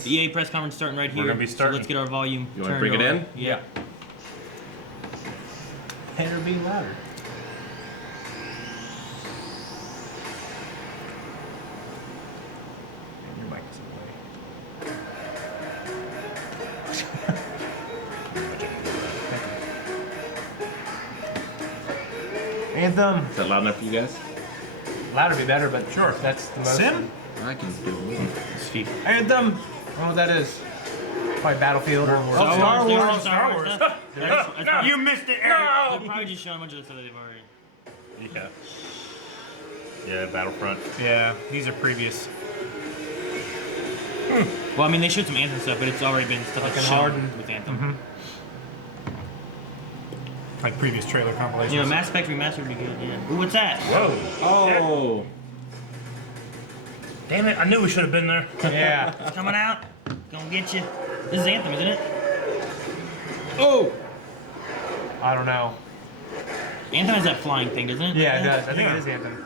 The EA press conference starting right here. We're gonna be starting. So let's get our volume. You want to bring it in? Yeah. Better be louder. And your mic is away. Anthem. Is that loud enough for you guys? Louder be better, but sure. That's the most. Sim? I can do it. It's FIFA. Anthem. I don't know what that is. Probably Battlefield or Wars. Oh, Star Wars. Wars. Star Wars. That's You missed it, Eric. They're probably just showing a bunch of the stuff that they've already. Yeah. Yeah, Battlefront. Yeah, these are previous. Well, I mean, they showed some Anthem stuff, but it's already been stuff Like that's an shown Harden. with Anthem. Like previous trailer compilations. You know, Mass Effect Remastered would be good, yeah. Ooh, what's that? Whoa. Oh! Damn it, I knew we should have been there. Yeah. It's coming out. Gonna get you. This is Anthem, isn't it? Oh! I don't know. Anthem has that flying thing, doesn't it? Yeah, it does. I think it is Anthem.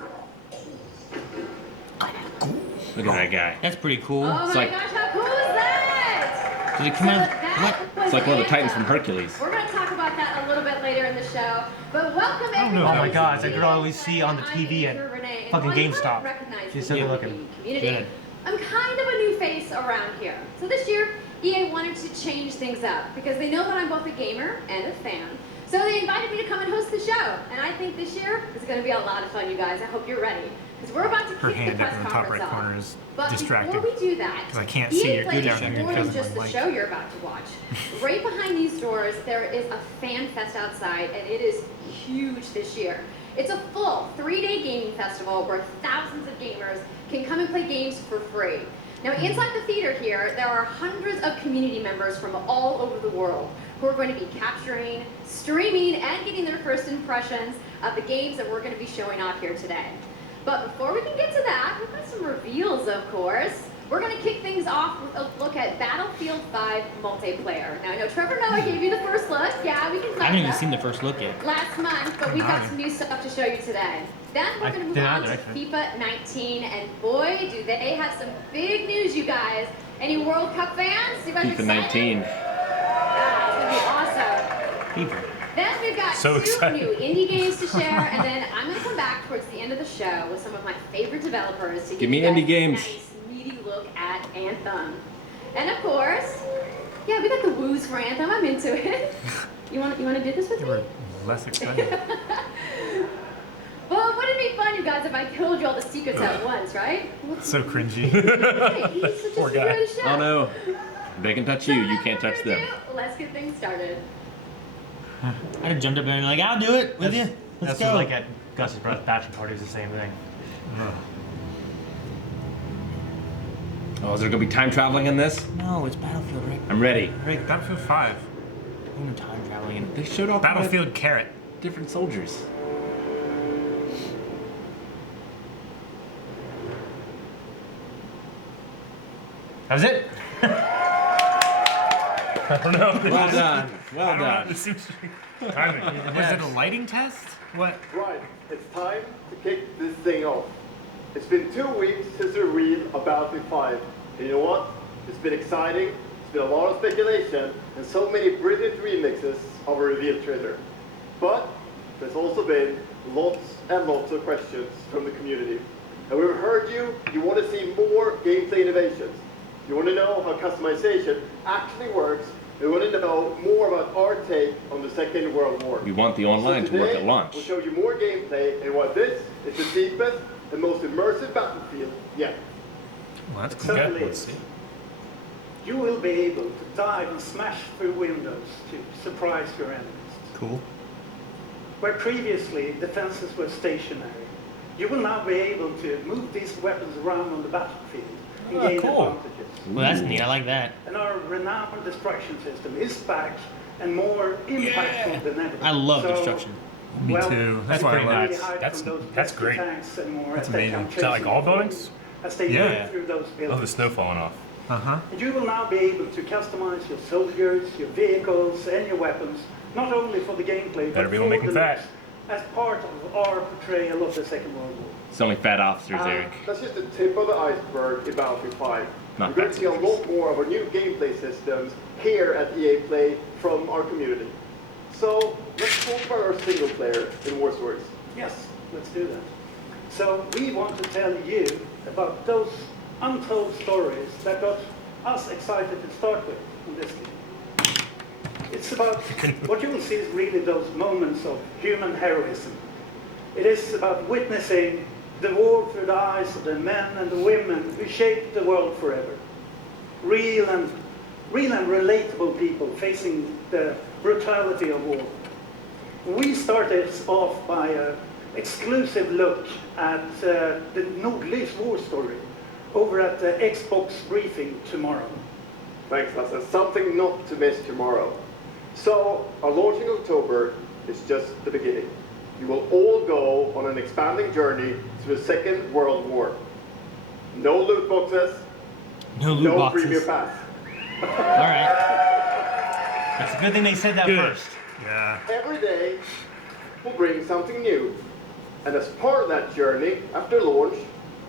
Look at that guy. That's pretty cool. Oh It's my like- gosh, how cool is that? Does it come out? What? It's like one of the Titans from Anthem. Hercules. We're going to talk about that a little bit later in the show. But welcome know. everyone. Oh my God, to that girl I always see on the TV at Renee. fucking Well, you GameStop. might recognize She's me so good in the looking. community. Good. I'm kind of a new face around here. So this year, EA wanted to change things up because they know that I'm both a gamer and a fan. So they invited me to come and host the show. And I think this year is going to be a lot of fun, you guys. I hope you're ready. Because we're about to Her kick the hand press up in the top conference right off. corner is But distracted. before we do that, 'Cause I can't EA see your plays down here more because than of just my the mic. show you're about to watch. Right behind these doors, there is a fan fest outside, and it is huge this year. It's a full 3-day gaming festival where thousands of gamers can come and play games for free. Now, inside the theater here, there are hundreds of community members from all over the world who are going to be capturing, streaming, and getting their first impressions of the games that we're going to be showing off here today. But before we can get to that, we've got some reveals, of course. We're going to kick things off with a look at Battlefield 5 multiplayer. Now, I know Trevor Noah gave you the first look. Yeah, we can I find haven't even that seen the first look yet. last month, but we've got some new stuff to show you today. Then we're going to move on to FIFA 19, and boy, do they have some big news, you guys. Any World Cup fans? You guys FIFA excited? 19. Yeah, it's going to be awesome. People. Then we've got So two excited. new indie games to share, and then I'm going to come back towards the end of the show with some of my favorite developers to Give you me guys indie a games. nice, meaty look at Anthem. And of course, yeah, we got the woos for Anthem. I'm into it. You want to do this with You me? were less excited. Well, wouldn't it be fun, you guys, if I told you all the secrets at once, right? So cringy. Hey, he's such Poor a guy. secret of the show. Oh no. They can touch you, So you without can't touch further them. ado, let's get things started. I just jumped up there and like, I'll do it with you. Let's That's go. like at Gus's brother's bachelor party is the same thing. Oh, is there gonna be time traveling in this? No, it's Battlefield, right? I'm ready. Right. Battlefield 5. No time traveling. In. They showed all Battlefield Carrot. different soldiers. That was it? I don't know. Well done. Well done. It seems Was it a lighting test? What? Right, it's time to kick this thing off. It's been 2 weeks since the reveal of Battlefield 5. And you know what? It's been exciting, it's been a lot of speculation, and so many brilliant remixes of a reveal trailer. But there's also been lots and lots of questions from the community. And we've heard you want to see more gameplay innovations. You want to know how customization actually works. You want to know more about our take on the Second World War. We want the online So to work today, at launch. We'll show you more gameplay and why this is the deepest and most immersive battlefield yet. Well, that's It cool. certainly let's is. see. You will be able to dive and smash through windows to surprise your enemies. Cool. Where previously defenses were stationary, you will now be able to move these weapons around on the battlefield and gain cool. advantages. Well, that's neat. I like that. And our renowned destruction system is back and more impactful than ever. I love So, destruction. Me well, too. That's I why I can't love really it. hide That's- from those that's pesky great. tanks anymore That's as they amazing. come Is that like chasing all you buildings? as they Yeah. move through those Oh, buildings. the snow falling off. Uh-huh. And you will now be able to customize your soldiers, your vehicles, and your weapons, not only for the gameplay, Better but be for able to make the them fat. looks, as part of our portrayal of the Second World War. It's only fat officers, Eric. That's just the tip of the iceberg in Battlefield 5. You're going to see a lot more of our new gameplay systems here at EA Play from our community. So let's talk about our single player in War Stories. Yes, let's do that. So we want to tell you about those untold stories that got us excited to start with in this game. It's about, what you will see is really those moments of human heroism. It is about witnessing the war through the eyes of the men and the women who shaped the world forever. Real and relatable people facing the brutality of war. We started off by an exclusive look at the Nordlys war story over at the Xbox briefing tomorrow. Thanks, Lasse. Something not to miss tomorrow. So, our launch in October is just the beginning. You will all go on an expanding journey through the Second World War. No loot boxes, No loot no boxes. preview pass. Alright. That's a good thing they said that first. Yeah. Every day will bring something new. And as part of that journey, after launch,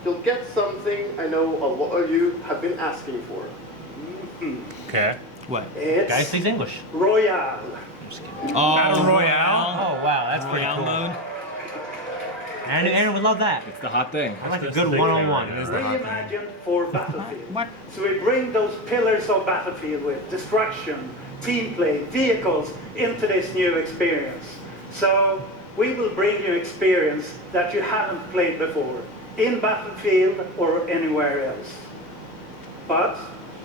you'll get something I know a lot of you have been asking for. Okay. What? It's Guy speaks English. Royale. Oh, Battle Royale. Oh wow, that's pretty Royale cool. mode. Aaron would love that. It's the hot thing. I like a That's good the big one-on-one. thing, right? It is the hot thing. Reimagined for Battlefield. What? So we bring those pillars of Battlefield with destruction, team play, vehicles into this new experience. So we will bring you experience that you haven't played before in Battlefield or anywhere else. But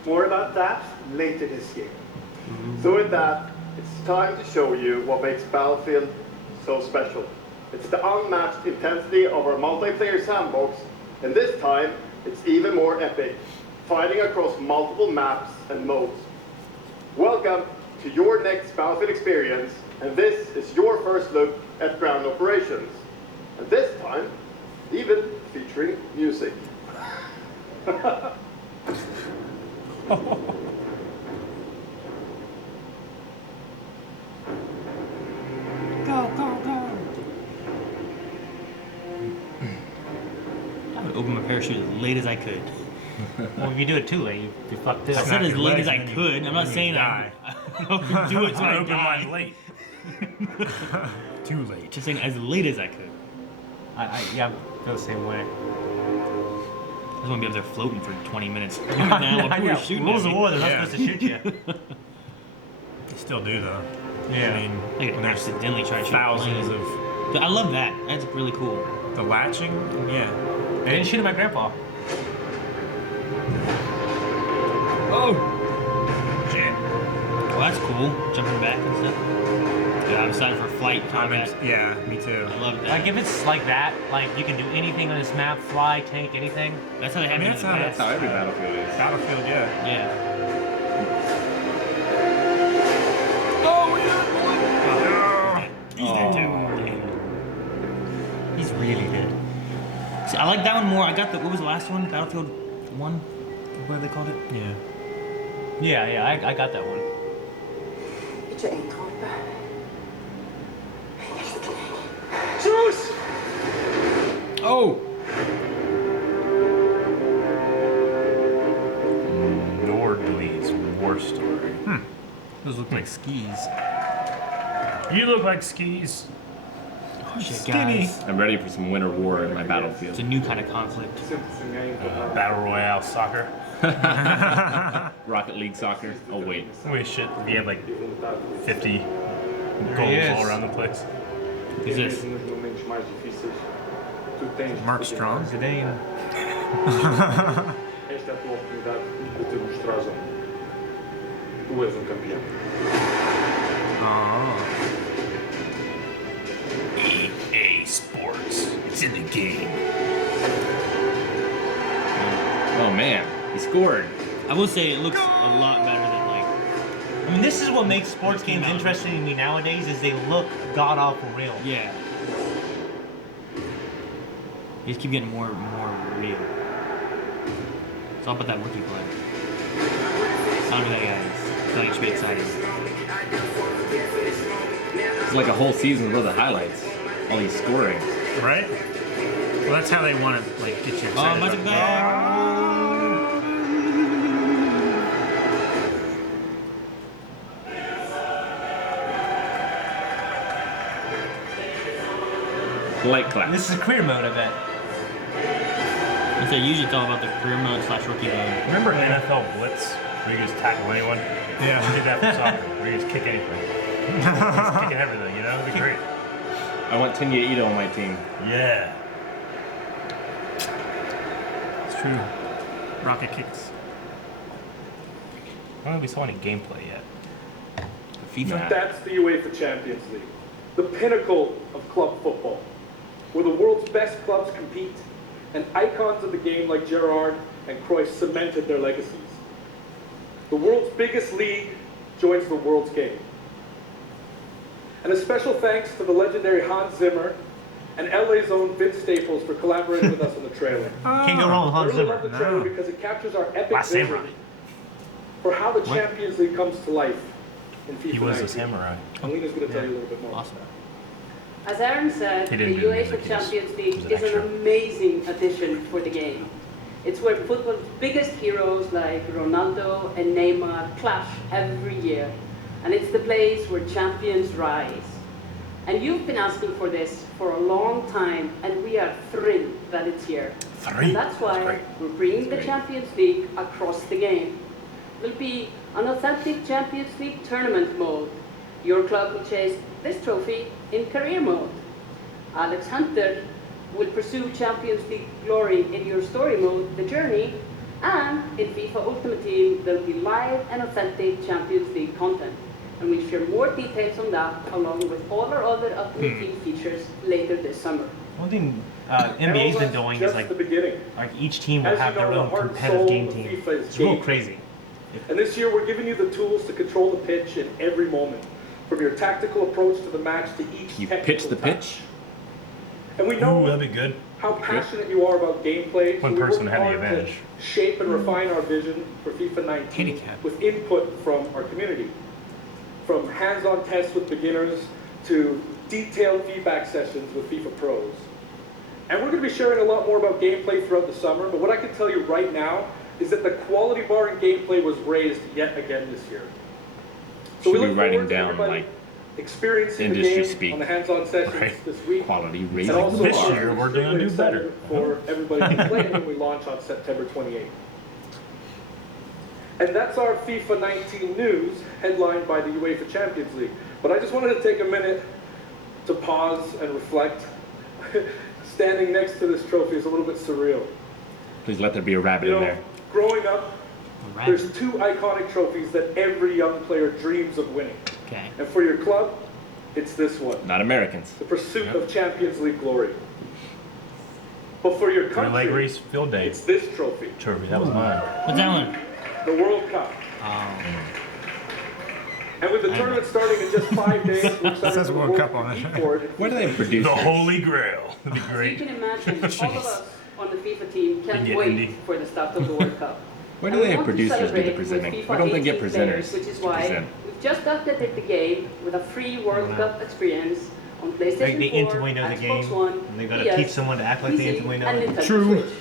more about that later this year. So with that, it's time to show you what makes Battlefield so special. It's the unmatched intensity of our multiplayer sandbox, and this time, it's even more epic, fighting across multiple maps and modes. Welcome to your next Battlefield experience, and this is your first look at ground operations. And this time, even featuring music. I would open my parachute as late as I could. Well, if you do it too late, you fucked it I up. said as your late legs as I and then you- could. I'm not then you saying die. I don't do it so I I opened mine die. late. Too late. Just saying as late as I could. Yeah, I feel the same way. I just want to be up there floating for 20 minutes. While people are shooting Rules at of me. war, they're not Yeah. supposed to shoot you. They still do though. Yeah. I mean, I could when there's accidentally try to shoot thousands planes. of I love that. That's really cool. the latching. Yeah. They didn't shoot at my grandpa. Oh! Shit. Well, that's cool. Jumping back and stuff. Yeah, I'm excited for flight combat. Yeah, me too. I love that. Like if it's like that, like you can do anything on this map, fly, tank, anything. That's how they have I mean, it in that's the how- past. That's how every battlefield is. Battlefield, yeah. Yeah. He's dead too. He's really dead. See, I like that one more. I got the, what was the last one? Battlefield 1? Whatever they called it? Yeah. Yeah, I got that one. Oh! Nordlys war story. Those look like skis. You look like skis. Oh shit, Skinny. guys. I'm ready for some winter war in my It's battlefield. a new kind of conflict. Battle Royale soccer. Rocket League soccer. Oh wait. We shit. We have like 50 he goals is. all around the place. Who's this? Mark Strong. Good name. Esta é a tua oportunidade de te mostrares ao mundo. Tu és campeão. EA Sports. It's in the game. Oh man, he scored. I will say it looks a lot better than like. I mean, this is what makes sports games interesting to me nowadays. Is they look god awful real. Yeah. They just keep getting more and more real. It's all about that rookie play. I don't know who that guy is. I feel like it should be exciting. It's like a whole season's worth of highlights. All these scoring. Right? Well, that's how they want to like get you Oh, excited. magic about ball! Light clap. This is career mode, I bet. If they're usually it's all about the career mode / rookie mode. Remember NFL Blitz, where you just tackle anyone? Yeah. We did that for soccer, where you just kick anything. Just kicking everything, you know? It'd be great. I want Tenya Ito on my team. Yeah. It's true. Rocket kicks. I don't know if we saw any gameplay yet. FIFA. That's the UEFA Champions League, the pinnacle of club football, where the world's best clubs compete, and icons of the game like Gerrard and Cruyff cemented their legacies. The world's biggest league joins the world's game. And a special thanks to the legendary Hans Zimmer and LA's own Vince Staples for collaborating with us on the trailer. Can't go wrong with I Hans really love Zimmer. the trailer because it captures our epic Last vision Samurai. for how the Champions League comes to life in FIFA He was a 19. samurai. And Lena's going to tell you a little bit more. Awesome. As Aaron said, He the didn't do the UEFA music, Champions it League was an is an extra. amazing addition for the game. It's where football's biggest heroes like Ronaldo and Neymar clash every year. And it's the place where champions rise. And you've been asking for this for a long time, and we are thrilled that it's here. And that's why we're bringing the Champions League across the game. There'll be an authentic Champions League tournament mode. Your club will chase this trophy in career mode. Alex Hunter will pursue Champions League glory in your story mode, The Journey, and in FIFA Ultimate Team, there'll be live and authentic Champions League content. And we'll share more details on that, along with all our other Ultimate Team features later this summer. One thing NBA's been doing is like each team will As you have their know, own the heart and competitive soul game of team. FIFA is It's real game. crazy. And this year, we're giving you the tools to control the pitch in every moment, from your tactical approach to the match to each You technical pitch the touch. pitch. And we Ooh, know that'd be good. how passionate you are about gameplay. One so we person work had the hard to advantage. shape and refine our vision for FIFA 19 Handicap. with input from our community. From hands-on tests with beginners to detailed feedback sessions with FIFA pros. And we're going to be sharing a lot more about gameplay throughout the summer, but what I can tell you right now is that the quality bar in gameplay was raised yet again this year. So Should we be look writing forward to down everybody like experiencing the industry game speak. on the hands-on sessions Right. this week. Quality And raising also, the This bar. year, we're extremely gonna do excited better. for everybody to play when we launch on September 28th. And that's our FIFA 19 news, headlined by the UEFA Champions League. But I just wanted to take a minute to pause and reflect. Standing next to this trophy is a little bit surreal. Please let there be a rabbit You in know, there. growing up, Right. there's two iconic trophies that every young player dreams of winning. Okay. And for your club, it's this one, Not Americans. the pursuit of Champions League glory. But for your Three leg country, race, field day. it's this trophy, Trophy, that was mine. What's that one? the World Cup. And with the tournament starting in just 5 days, we're excited says for the World world Cup to on it. compete for it. Why do they produce The this? Holy Grail. That'd be So you great. can imagine, all of us on the FIFA team can't get wait Indy. for the start of the World Cup. Why And do we they have want to producers do the celebrate with presenting? FIFA Why don't they get 18 players, presenters Which is to why present? we've just updated the game with a free World Cup experience on PlayStation Like they 4, instantly know the Xbox game, One, and they gotta PS, teach someone to act like they PC, instantly know and it. Nintendo True. Switch.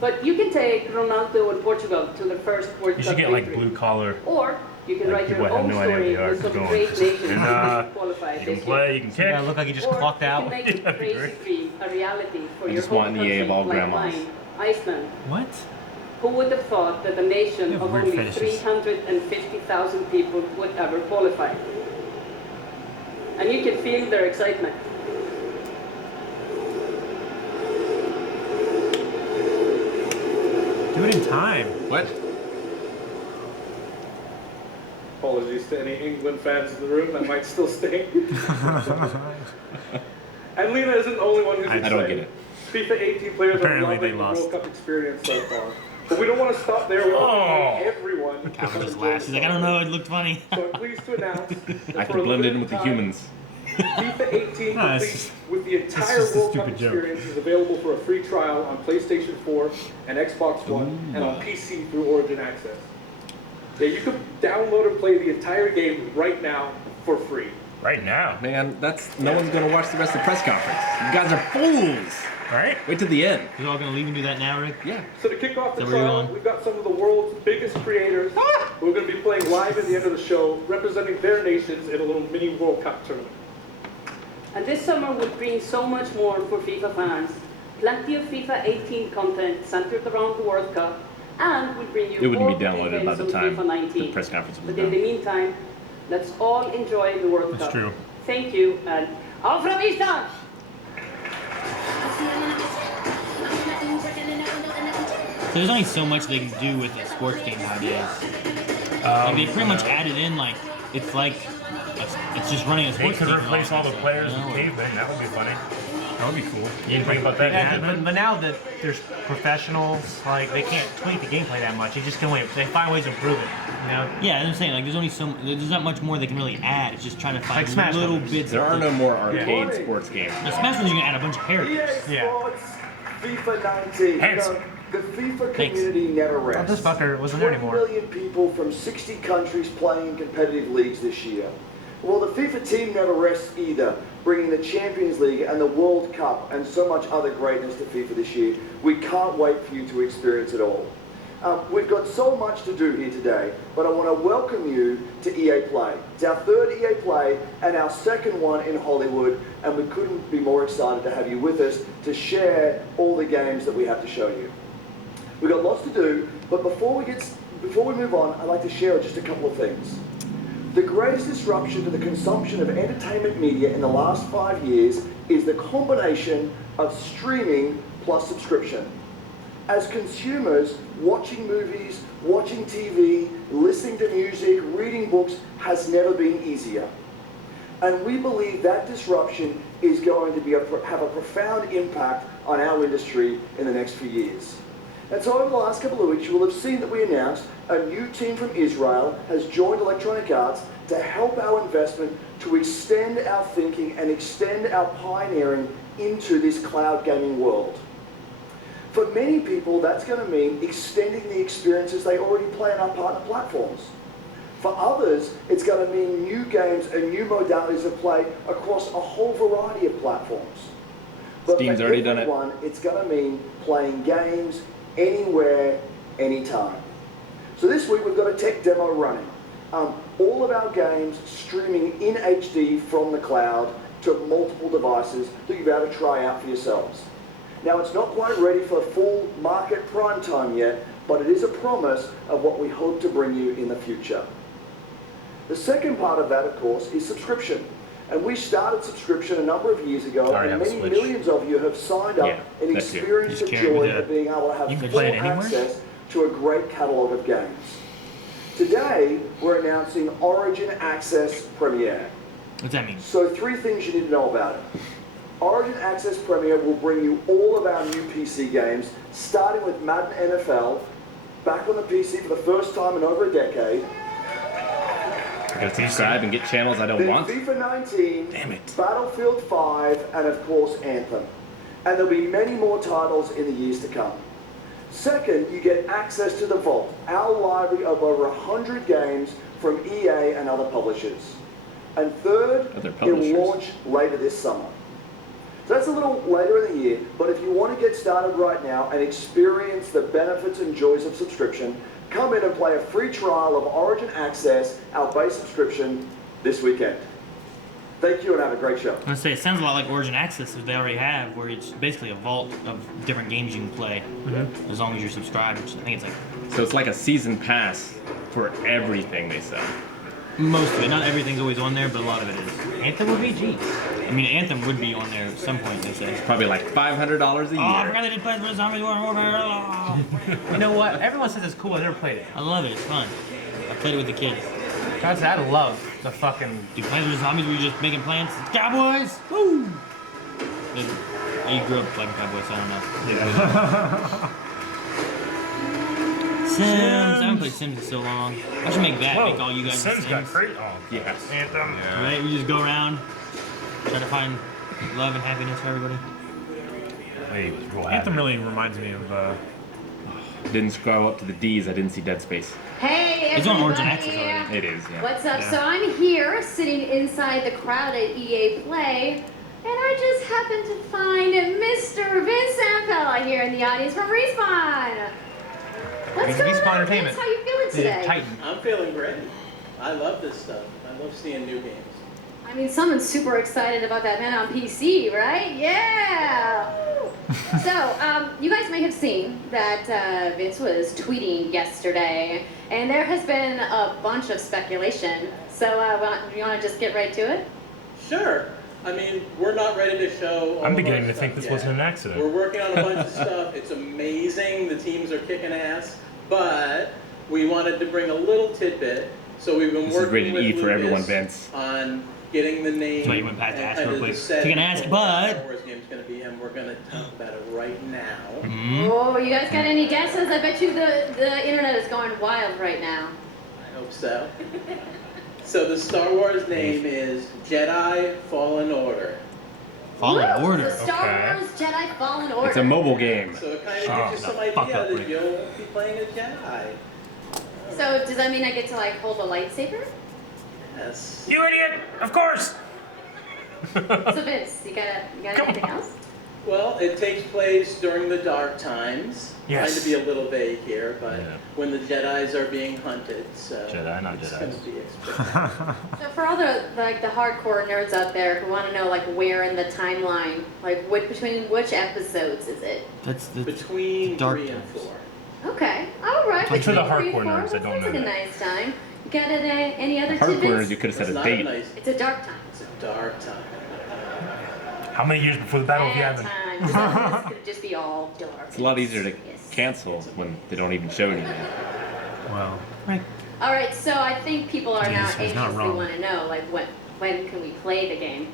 But you can take Ronaldo and Portugal to their first World You Cup should get like victory. blue collar. Or you can Like write people your have own no idea story who they are. with some Going, great nations and, who qualified You this can play, year. you can So yeah, kick. look like you just Or clocked you out. can make That'd the be crazy great. dream a reality for I your just home want an EA country, of all like grandmas. mine, Iceland. What? Who would have thought that a nation You have of weird only fetishes. 350,000 people would ever qualify? And you can feel their excitement. Do it in time. What? Apologies to any England fans in the room that might still stay. And Lena isn't the only one who's excited. I don't get it. FIFA 18 players Apparently are they loving the lost. World Cup experience so far. But we don't want to stop there. We want Oh. to invite everyone to come Calvin just and join laughs. He's us. like, I don't know, it looked funny. So I'm pleased to announce that I have for to a blend in limited with the time, humans. FIFA 18 No, it's complete just- with the entire just a World Cup stupid joke. experience is available for a free trial on PlayStation 4 and Xbox One and on PC through Origin Access. Yeah, you can download and play the entire game right now for free. Right now. Man, no one's gonna watch the rest of the press conference. You guys are fools. Right? Wait till the end. You're all gonna leave and do that now, Rick? Yeah. So to kick off the Is that where you're trial, going? we've got some of the world's biggest creators who are going to be playing live at the end of the show, representing their nations in a little mini World Cup tournament. And this summer will bring so much more for FIFA fans. Plenty of FIFA 18 content centered around the World Cup, and we'll bring you It wouldn't all be downloaded by details the on time FIFA 19. the press conference was But done. in the meantime, let's all enjoy the World Cup. That's true. Thank you, and auf la vista! So there's only so much they can do with a sports game nowadays. Like they pretty much added in like it's just running a They sports could team. replace all the players You know, with cavemen. That would be funny. That would be cool. You didn't think about that? Yeah, Cavemen? but now that there's professionals, like they can't tweak the gameplay that much. They just can wait. They find ways to improve it. You know? Yeah, I'm saying like there's not much more they can really add. It's just trying to find Like Smash little Brothers. bits. There are no more arcade Yeah. sports games. The Smash Brothers, you're gonna add a bunch of characters. EA Yeah. Sports, FIFA 19. Hands. You know, the FIFA Thanks. community never Oh, rests. this fucker wasn't there 20 anymore. million people from 60 countries playing in competitive leagues this year. Well, the FIFA team never rests either, bringing the Champions League and the World Cup and so much other greatness to FIFA this year. We can't wait for you to experience it all. We've got so much to do here today, but I want to welcome you to EA Play. It's our third EA Play and our second one in Hollywood, and we couldn't be more excited to have you with us to share all the games that we have to show you. We've got lots to do, but before we move on, I'd like to share just a couple of things. The greatest disruption to the consumption of entertainment media in the last 5 years is the combination of streaming plus subscription. As consumers, watching movies, watching TV, listening to music, reading books has never been easier. And we believe that disruption is going to have a profound impact on our industry in the next few years. And so over the last couple of weeks, you will have seen that we announced a new team from Israel has joined Electronic Arts to help our investment to extend our thinking and extend our pioneering into this cloud gaming world. For many people, that's going to mean extending the experiences they already play on our partner platforms. For others, it's going to mean new games and new modalities of play across a whole variety of platforms. But Steam's for already done it. everyone, it's going to mean playing games anywhere, anytime. So this week we've got a tech demo running. All of our games streaming in HD from the cloud to multiple devices that you'll be able to try out for yourselves. Now it's not quite ready for full market prime time yet, but it is a promise of what we hope to bring you in the future. The second part of that, of course, is subscription. And we started subscription a number of years ago, Already and have a many Switch. millions of you have signed up Yeah, and that too. experienced the Just carry joy with of being able to have You can full play it anywhere? access to a great catalogue of games. Today, we're announcing Origin Access Premier. What's that mean? So 3 things you need to know about it. Origin Access Premier will bring you all of our new PC games, starting with Madden NFL, back on the PC for the first time in over a decade. I gotta subscribe and get channels I don't Then want. FIFA 19, Damn it. Battlefield 5, and of course Anthem. And there'll be many more titles in the years to come. Second, you get access to the Vault, our library of over 100 games from EA and other publishers. And third, Other it publishers. will launch later this summer. So that's a little later in the year, but if you want to get started right now and experience the benefits and joys of subscription, come in and play a free trial of Origin Access, our base subscription, this weekend. Thank you and have a great show. I'm gonna say it sounds a lot like Origin Access that they already have, where it's basically a vault of different games you can play as long as you're subscribed. Which I think it's like So it's like a season pass for everything they sell. most of it. Not everything's always on there, but a lot of it is. Anthem would be G. I mean, Anthem would be on there at some point. They say. Probably like $500 a year. Oh, I forgot they did Plants vs Zombies War Warfare. Oh. You know what? Everyone says it's cool. I never played it. I love it. It's fun. I played it with the kids. Guys, I love the fucking. Dude, Plants vs Zombies, were you just making plants? Cowboys! Woo! You grew up playing Cowboys, so I don't know. Yeah. Sims. I haven't played Sims in so long. I should make that. Whoa, Make all you guys Sims got great. Oh, Yes. Anthem. Right? We just go around, trying to find love and happiness for everybody. He was real Anthem happy. really reminds me of. Didn't scroll up to the D's. I didn't see Dead Space. Hey, It's on Origin everybody. Access already. It is, yeah. What's up? Yeah. So I'm here, sitting inside the crowd at EA Play, and I just happened to find Mr. Vince Zampella here in the audience from Respawn. What's going Respawn on, Entertainment. Vince? How you feeling The today? Titan. I'm feeling great. I love this stuff. I love seeing new games. I mean, someone's super excited about that man on PC, right? Yeah! So, you guys may have seen that Vince was tweeting yesterday, and there has been a bunch of speculation. So, you want to just get right to it? Sure. I mean, we're not ready to show all I'm of beginning our to think stuff this yet. wasn't an accident. We're working on a bunch of stuff. It's amazing. The teams are kicking ass. But we wanted to bring a little tidbit. So we've been This is working rated with E for everyone, Lucas Vince. on getting the name That's why you went back to and ask kind real of quick. the set Kicking ass, of what but- Star Wars game's going to be, and we're going to talk about it right now. Oh, you guys got any guesses? I bet you the internet is going wild right now. I hope so. So the Star Wars name is Jedi Fallen Order. Fallen Woo! Order. The Star Wars Jedi Fallen Order. It's a mobile game. So it kind of Oh, gives you some the fuck idea up, that Rick. you'll be playing a Jedi. So does that mean I get to like hold a lightsaber? Yes. You idiot! Of course! So Vince, you got anything else? Well, it takes place during the dark times. Yes. Trying to be a little vague here, but Yeah. when the Jedis are being hunted, so Jedi, not it's Jedis. going to be expected. So for all the hardcore nerds out there who want to know like where in the timeline, like between which episodes is it? That's the Between dark 3 and times. 4. Okay, all right. For the between 3 and hardcore 4, nerds that that don't sounds know like a that. nice time. You got any other Hardcore, tidbits? you could have said It's a not date. a nice. It's a dark time. It's a dark time. How many years before the battle have you Bad having? time. This could just be all dark. It's a lot easier to Yes. cancel when they don't even show anything. Well, All right, so I think people are now Jeez, he's not anxiously wrong. want to know like when can we play the game?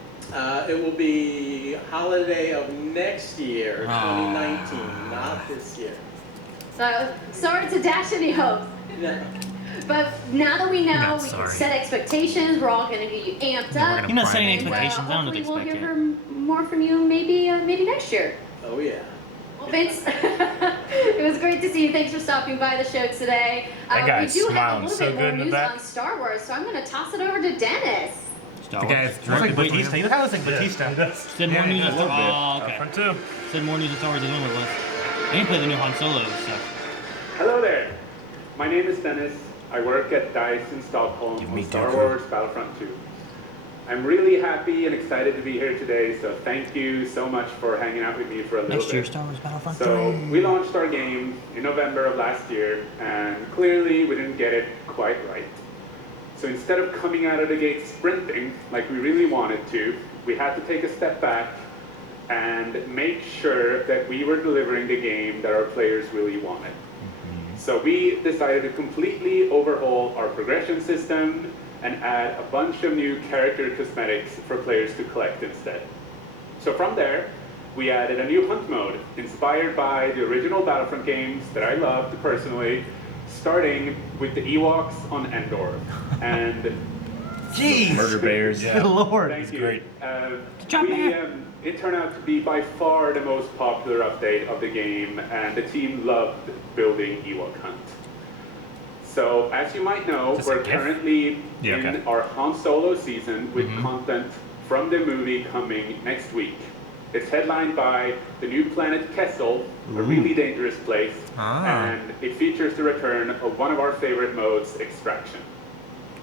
It will be holiday of next year, Oh. 2019, not this year. So sorry to dash any hopes. No. But now that we know, Not we sorry. can set expectations. We're all going to get you amped Yeah, we're up. gonna You're not setting Friday. And, expectations. I don't know what to hopefully expect we'll yet. hear more from you maybe next year. Oh yeah. Well, Vince, it was great to see you. Thanks for stopping by the show today. That guy's we do have a smiling little so bit good more in the news back. on Star Wars, so I'm going to toss it over to Dennis. Star the Wars. guy is Looks like directly between Batista. them. You kind of looks like Batista. Said more Yeah, news yeah, on a little Star bit. Oh, okay. Front two. Said more news on Star Wars than Lumber was. I didn't play the new Han Solo stuff. Hello there. My name is Dennis. I work at DICE in Stockholm Give on me Star Dooku. Wars Battlefront 2. I'm really happy and excited to be here today, so thank you so much for hanging out with me for a little Next year, bit. Star Wars Battlefront So 3. we launched our game in November of last year, and clearly we didn't get it quite right. So instead of coming out of the gate sprinting like we really wanted to, we had to take a step back and make sure that we were delivering the game that our players really wanted. So we decided to completely overhaul our progression system and add a bunch of new character cosmetics for players to collect instead. So from there, we added a new hunt mode inspired by the original Battlefront games that I loved personally, starting with the Ewoks on Endor. And Jeez. Murder bears. Good lord. thank you. great. job, We, man. it turned out to be by far the most popular update of the game, and the team loved building Ewok Hunt. So, as you might know, Is this a we're GIF? currently Yeah, in okay. our Han Solo season with Mm-hmm. content from the movie coming next week. It's headlined by the new planet Kessel, a really dangerous place, and it features the return of one of our favorite modes, Extraction.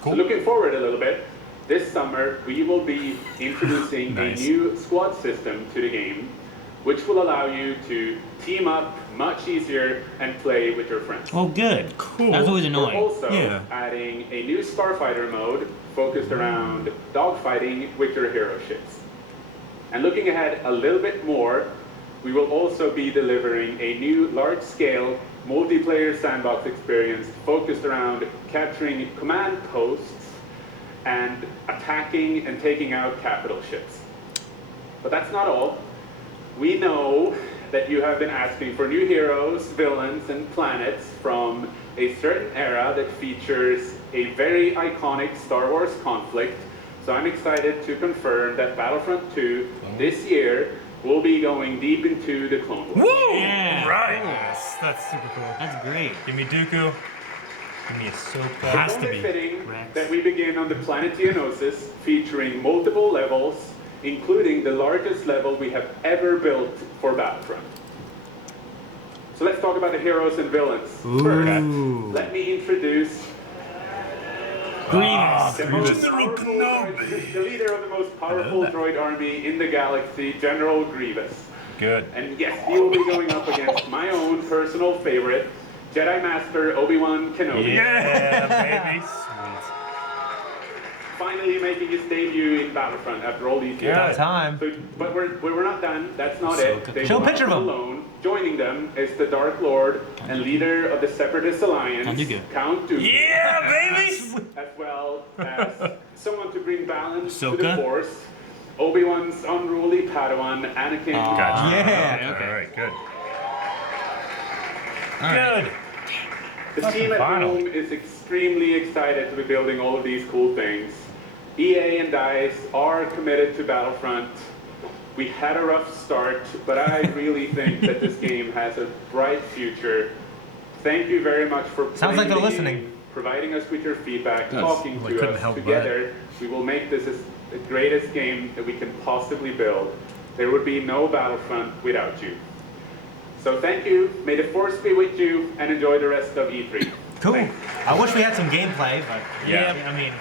Cool. So looking forward a little bit, this summer we will be introducing Nice. a new squad system to the game, which will allow you to team up much easier and play with your friends. Oh, good. Cool. That's always We're annoying. also Yeah. adding a new Starfighter mode focused around dogfighting with your hero ships. And looking ahead a little bit more, we will also be delivering a new large-scale multiplayer sandbox experience focused around capturing command posts and attacking and taking out capital ships. But that's not all. We know that you have been asking for new heroes, villains, and planets from a certain era that features a very iconic Star Wars conflict. So I'm excited to confirm that Battlefront 2 this year will be going deep into the Clone Wars. Woo! Yeah. Right. Yes, that's super cool. That's great. Give me Dooku. Give me Ahsoka. Has It's to only be. fitting Rex. that we begin on the planet Geonosis, featuring multiple levels, including the largest level we have ever built for Battlefront. So let's talk about the heroes and villains. First, let me introduce The leader of the most powerful droid army in the galaxy, General Grievous. Good. And yes, he will be going up against my own personal favorite, Jedi Master Obi-Wan Kenobi. Yeah, baby. Finally making his debut in Battlefront after all these years. About time. So, but we're not done. That's not it. They Show a will picture not of be him. alone. Joining them is the Dark Lord and leader of the Separatist Alliance, Count Dooku. Yeah, baby! As well as someone to bring balance to the Ahsoka? Force, Obi-Wan's unruly Padawan, Anakin. Gotcha. Yeah. Okay. All right, good. Alright. Good. The team at Final. home is extremely excited to be building all of these cool things. EA and DICE are committed to Battlefront. We had a rough start, but I really think that this game has a bright future. Thank you very much for Sounds like playing they're the listening. game, providing us with your feedback, Does. talking Well, I to couldn't us. help Together, we will make this the greatest game that we can possibly build. There would be no Battlefront without you. So thank you, may the Force be with you, and enjoy the rest of E3. Cool. Thanks. I wish we had some gameplay, but Yeah. I mean,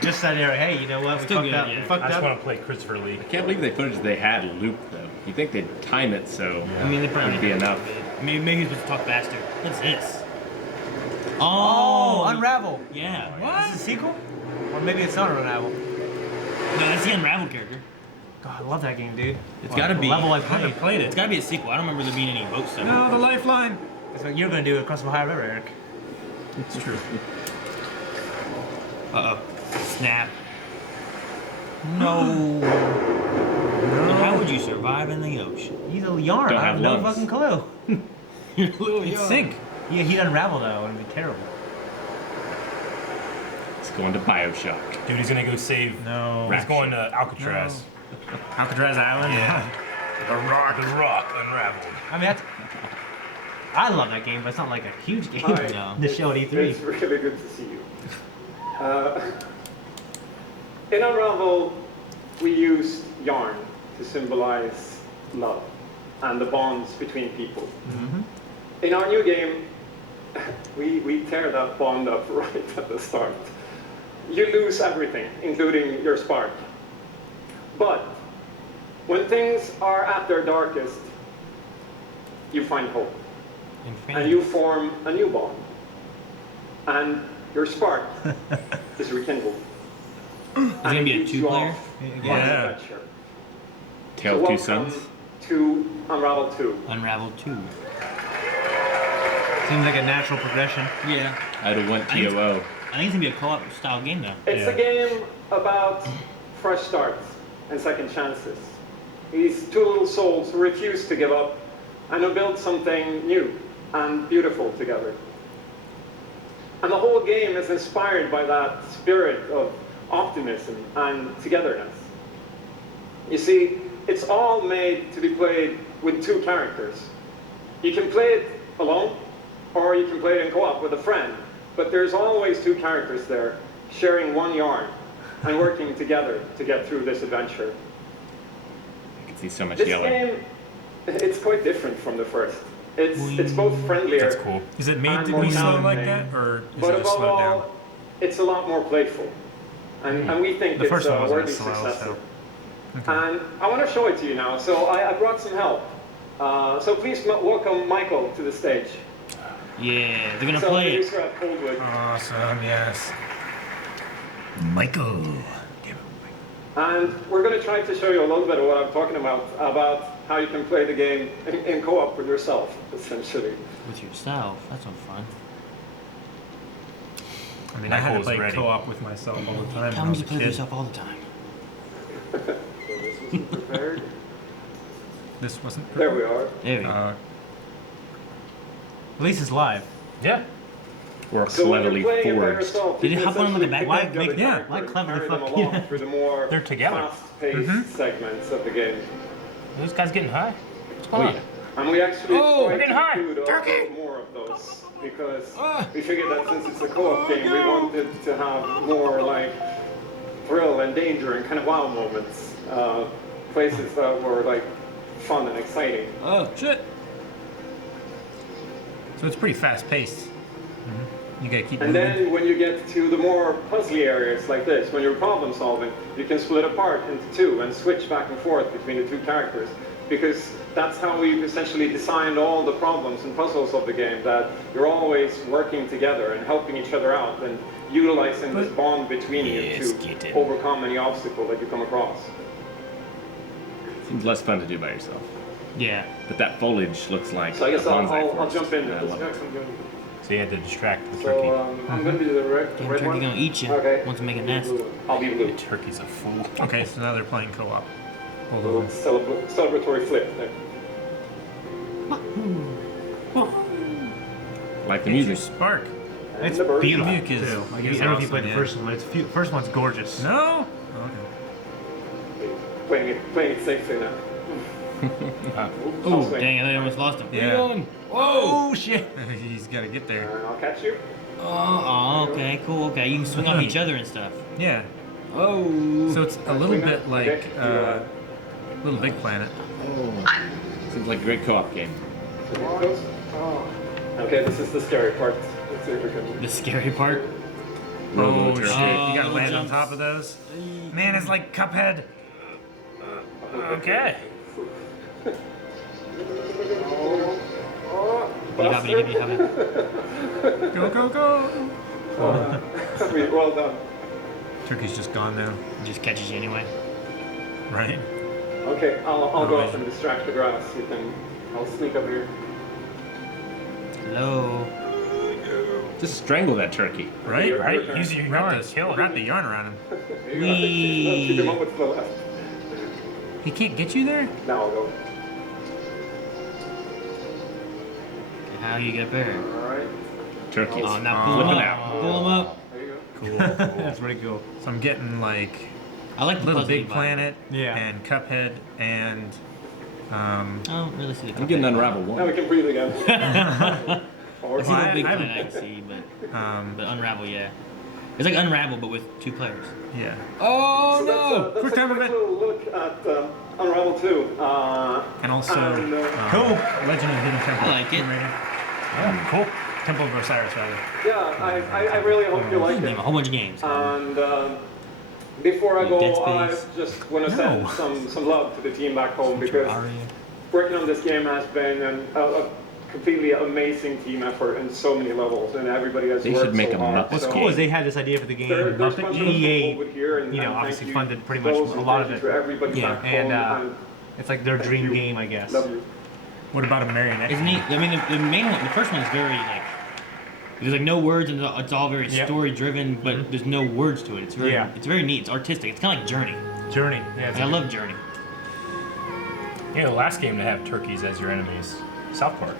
just that there. Hey, you know what? We Still fucked good, up. yeah. We I fucked just up. want to play Christopher Lee. I can't believe the footage they had looped though. You think they'd time it so I mean, they it probably would be enough. Maybe he's supposed to talk faster. What's this? Oh, Unravel. Yeah. Is this a sequel? Or maybe it's not Unravel. No, that's the Unravel character. God, I love that game, dude. It's gotta the be. level I I haven't played. played It's it. gotta be a sequel. I don't remember there being any boat stuff. No, the lifeline. That's what you're gonna do across the Ohio River, Eric. It's true. Uh-oh. Snap. No. Then how would you survive in the ocean? He's a yarn. Don't I have have no lungs. fucking clue. You're a little He'd young. sink. Yeah, he'd unravel though, and it'd be terrible. It's going to Bioshock. Dude, he's gonna go save. No. He's going to Alcatraz. Alcatraz Island. Yeah. The Rock unraveled. I mean, I love that game, but it's not like a huge game Hi. to show at E3. It's really good to see you. In Unravel, we used yarn to symbolize love and the bonds between people. In our new game, we tear that bond up right at the start. You lose everything, including your spark. But when things are at their darkest, you find hope. And you form a new bond. And your spark is rekindled. Is it gonna be a two-player? Yeah. Tale of Two welcome Sons. to Unravel 2. Unravel 2. Seems like a natural progression. Yeah. I'd have went I think TOO. I think it's gonna be a co-op style game now. It's a game about fresh starts and second chances. These two little souls who refuse to give up and who build something new and beautiful together. And the whole game is inspired by that spirit of optimism and togetherness. You see, it's all made to be played with two characters. You can play it alone, or you can play it in co-op with a friend, but there's always two characters there, sharing one yarn and working together to get through this adventure. I can see so much This yelling. game, it's quite different from the first. It's both friendlier. That's cool. Is it made and to more be so like challenging, that, or is but it just above slowed down? all, it's a lot more playful, and we think The it's first one a wasn't worthy as slow, successor. so. And I want to show it to you now. So I brought some help. So please welcome Michael to the stage. Yeah, they're gonna So play it. producer at Coldwood. Awesome, yes. Michael. And we're going to try to show you a little bit of what I'm talking about how you can play the game in co-op with yourself, essentially. With yourself. That's not fun. I mean, I had to Michael's play ready. co-op with myself all the time. How when I long was do you a play with kid. yourself all the time? So this was prepared. This wasn't. There we are. There we go. At least it's live. Yeah. Or So when cleverly you're playing it by forged. yourself, Did you it can hop on like a essentially back? pick up the other Yeah, character like and cleverly carry them fuck, along yeah. through the more They're together. fast-paced segments of the game. This guy's getting high. What's Oh going on? yeah. And we actually Oh, tried we're getting to high. include Turkey. more of those because we figured that since it's a co-op game, we wanted to have more like thrill and danger and kind of wow moments, places that were like fun and exciting. Oh shit! So it's pretty fast paced. You gotta keep And moving. then when you get to the more puzzly areas like this, when you're problem solving, you can split apart into two and switch back and forth between the two characters. Because that's how we've essentially designed all the problems and puzzles of the game, that you're always working together and helping each other out and utilizing this bond between you to overcome any obstacle that you come across. Seems less fun to do by yourself. Yeah. But that foliage looks like So I guess a bonsai I'll forest. jump in. Yeah, I love it. So you had to distract the turkey. So I'm going to do the red Turkey one. gonna eat you. Okay. Wants to make a nest. I'll be blue. The turkey's a fool. Okay, so now they're playing co-op. Hold Little on. celebratory flip there. Like the music. Spark. It's the bird. beautiful. Music is- too. Like, I is don't know if you awesome, played the yeah. first one. It's first one's gorgeous. No? Playing it safely now. Oh, dang, I almost lost him. Yeah. Oh shit! He's gotta get there. And I'll catch you. Oh, okay, cool, okay. You can swing off each other and stuff. Yeah. Oh. So it's a little bit like Little Big Planet. Oh. Seems like a great co-op game. Okay, this is the scary part. Let's see if we can. The scary part? Oh shit! Oh, You gotta land on jumps. top of those. Man, it's like Cuphead. Okay. You got me, you got me. Go, go, go! Well done. Turkey's just gone now. It just catches you anyway. Right? Okay, I'll go up and distract the grass. I'll sneak up here. Hello. Just strangle that turkey. Right? Right? Use your yarn to kill Wrap it. the yarn around him. Keep him up with the left. He can't get you there? Now I'll go. How you get there? Alright. Turkeys. Oh, now pull him Flipping up. out. Pull him up. There you go. Cool. That's pretty cool. So I'm getting like I like the Little puzzly Big vibe. Planet Yeah. and Cuphead and I don't really see the I'm getting Unravel Now 1. we can breathe again. I see Little Big I- Planet, I can see, but Unravel, yeah. It's like Unravel, but with 2 players. yeah. Oh, So no! that's Quick a time quick event. little look at Unravel 2. And also And, Cool. Legend of the Hidden Temple. I like it. Tomb Raider. Oh, cool. Temple of Osiris, rather. Yeah, I really hope you like Name it. a whole bunch of games. And before I Dead go, I Space. just want to send some love to the team back home because Aria. working on this game has been a completely amazing team effort in so many levels, and everybody has They worked should make so a hard. Muppet What's game. cool is they had this idea for the game. There's a bunch of us EA, over here, and you know, thank obviously you funded pretty much both, a and lot thank of you it. to everybody Yeah, back and home, it's like their dream you. game, I guess. love you. What about a marionette? It's neat. I mean, the main one, the first one is very, like, there's like no words and it's all very Yep. story driven, but there's no words to it. It's very, Yeah. it's very neat. It's artistic. It's kind of like Journey. Journey. Yeah. And I love Journey. Yeah, the last game to have turkeys as your enemies. South Park.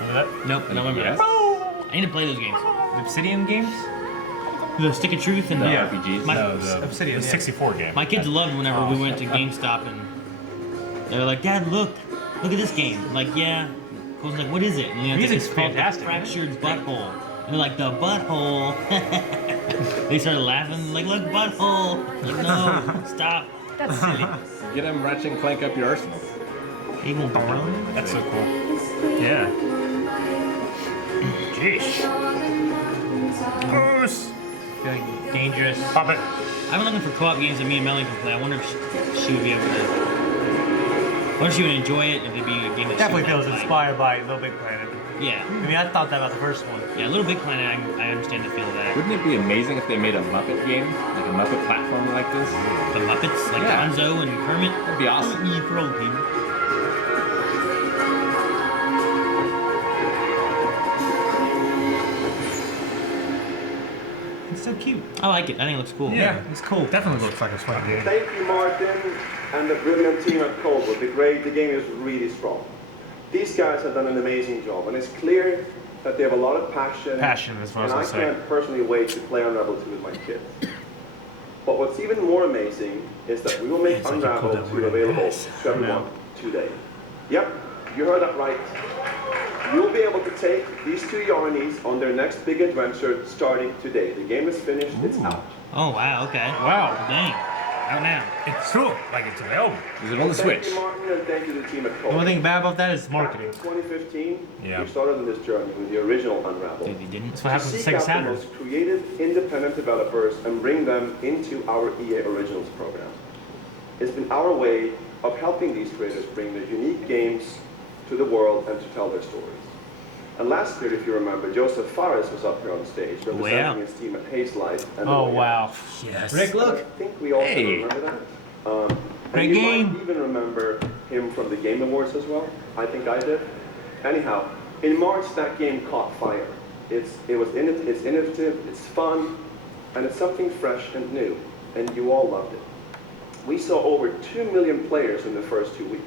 Remember that? Nope, I don't remember. Yes. I need to play those games. The Obsidian games. The Stick of Truth and The Yeah. RPGs. My, No, the Obsidian, the yeah. 64 game. my kids loved whenever we went to GameStop and they were like, "Dad, look at this game." I'm like, yeah. I was like, "What is it?" And, you know, Music's it's called fantastic, The Fractured Butthole. And they're like, "The butthole." They started laughing, like, "Look, butthole." Like, no, stop. That's silly. Get them Ratchet and Clank up your arsenal. Evil bro. That's so cool. Yeah. Jeez. Goose. Feeling dangerous. Pop it. I've been looking for co-op games that me and Melanie can play. I wonder if she would be able to. I wonder if she would enjoy it. If it'd be a game that Definitely she would feels like. inspired by Little Big Planet. Yeah. I mean, I thought that about the first one. Yeah, Little Big Planet. I understand the feel of that. Wouldn't it be amazing if they made a Muppet game? Like a Muppet platformer like this? The Muppets, like Yeah. Gonzo and Kermit. That'd be awesome. You for old people. It's so cute. I like it. I think it looks cool. Yeah. It's cool. Definitely looks like a fun game. Thank you, Martin, and the brilliant team at Coldwood. The game is really strong. These guys have done an amazing job, and it's clear that they have a lot of passion. Passion is what and I I was gonna say. can't personally wait to play Unravel 2 with my kids. But what's even more amazing is that we will make It's like you call Unravel that 2 word available yes. to everyone today. Yep, you heard that right. You'll be able to take these two yarnies on their next big adventure starting today. The game is finished, it's out. Oh wow. Okay. Wow. Dang. Out now. It's true. Like it's available. Is it on the Switch? Thank you, Martin, and thank you to the team at The only Kobe. thing bad about that is marketing. Back in 2015, Yeah. we started on this journey with the original Unravel. Dude, they didn't. That's what happens To with seek Sega out the Saturn. most creative, independent developers and bring them into our EA Originals program. It's been our way of helping these creators bring their unique games to the world and to tell their stories. And last year, if you remember, Joseph Fares was up here on stage representing his team at Hazelight. And Oh, wow. Yes. Rick, look. I think we all remember that. Great and you game. might even remember him from the Game Awards as well. I think I did. Anyhow, in March, that game caught fire. It's innovative, it's fun, and it's something fresh and new, and you all loved it. We saw over 2 million players in the first 2 weeks.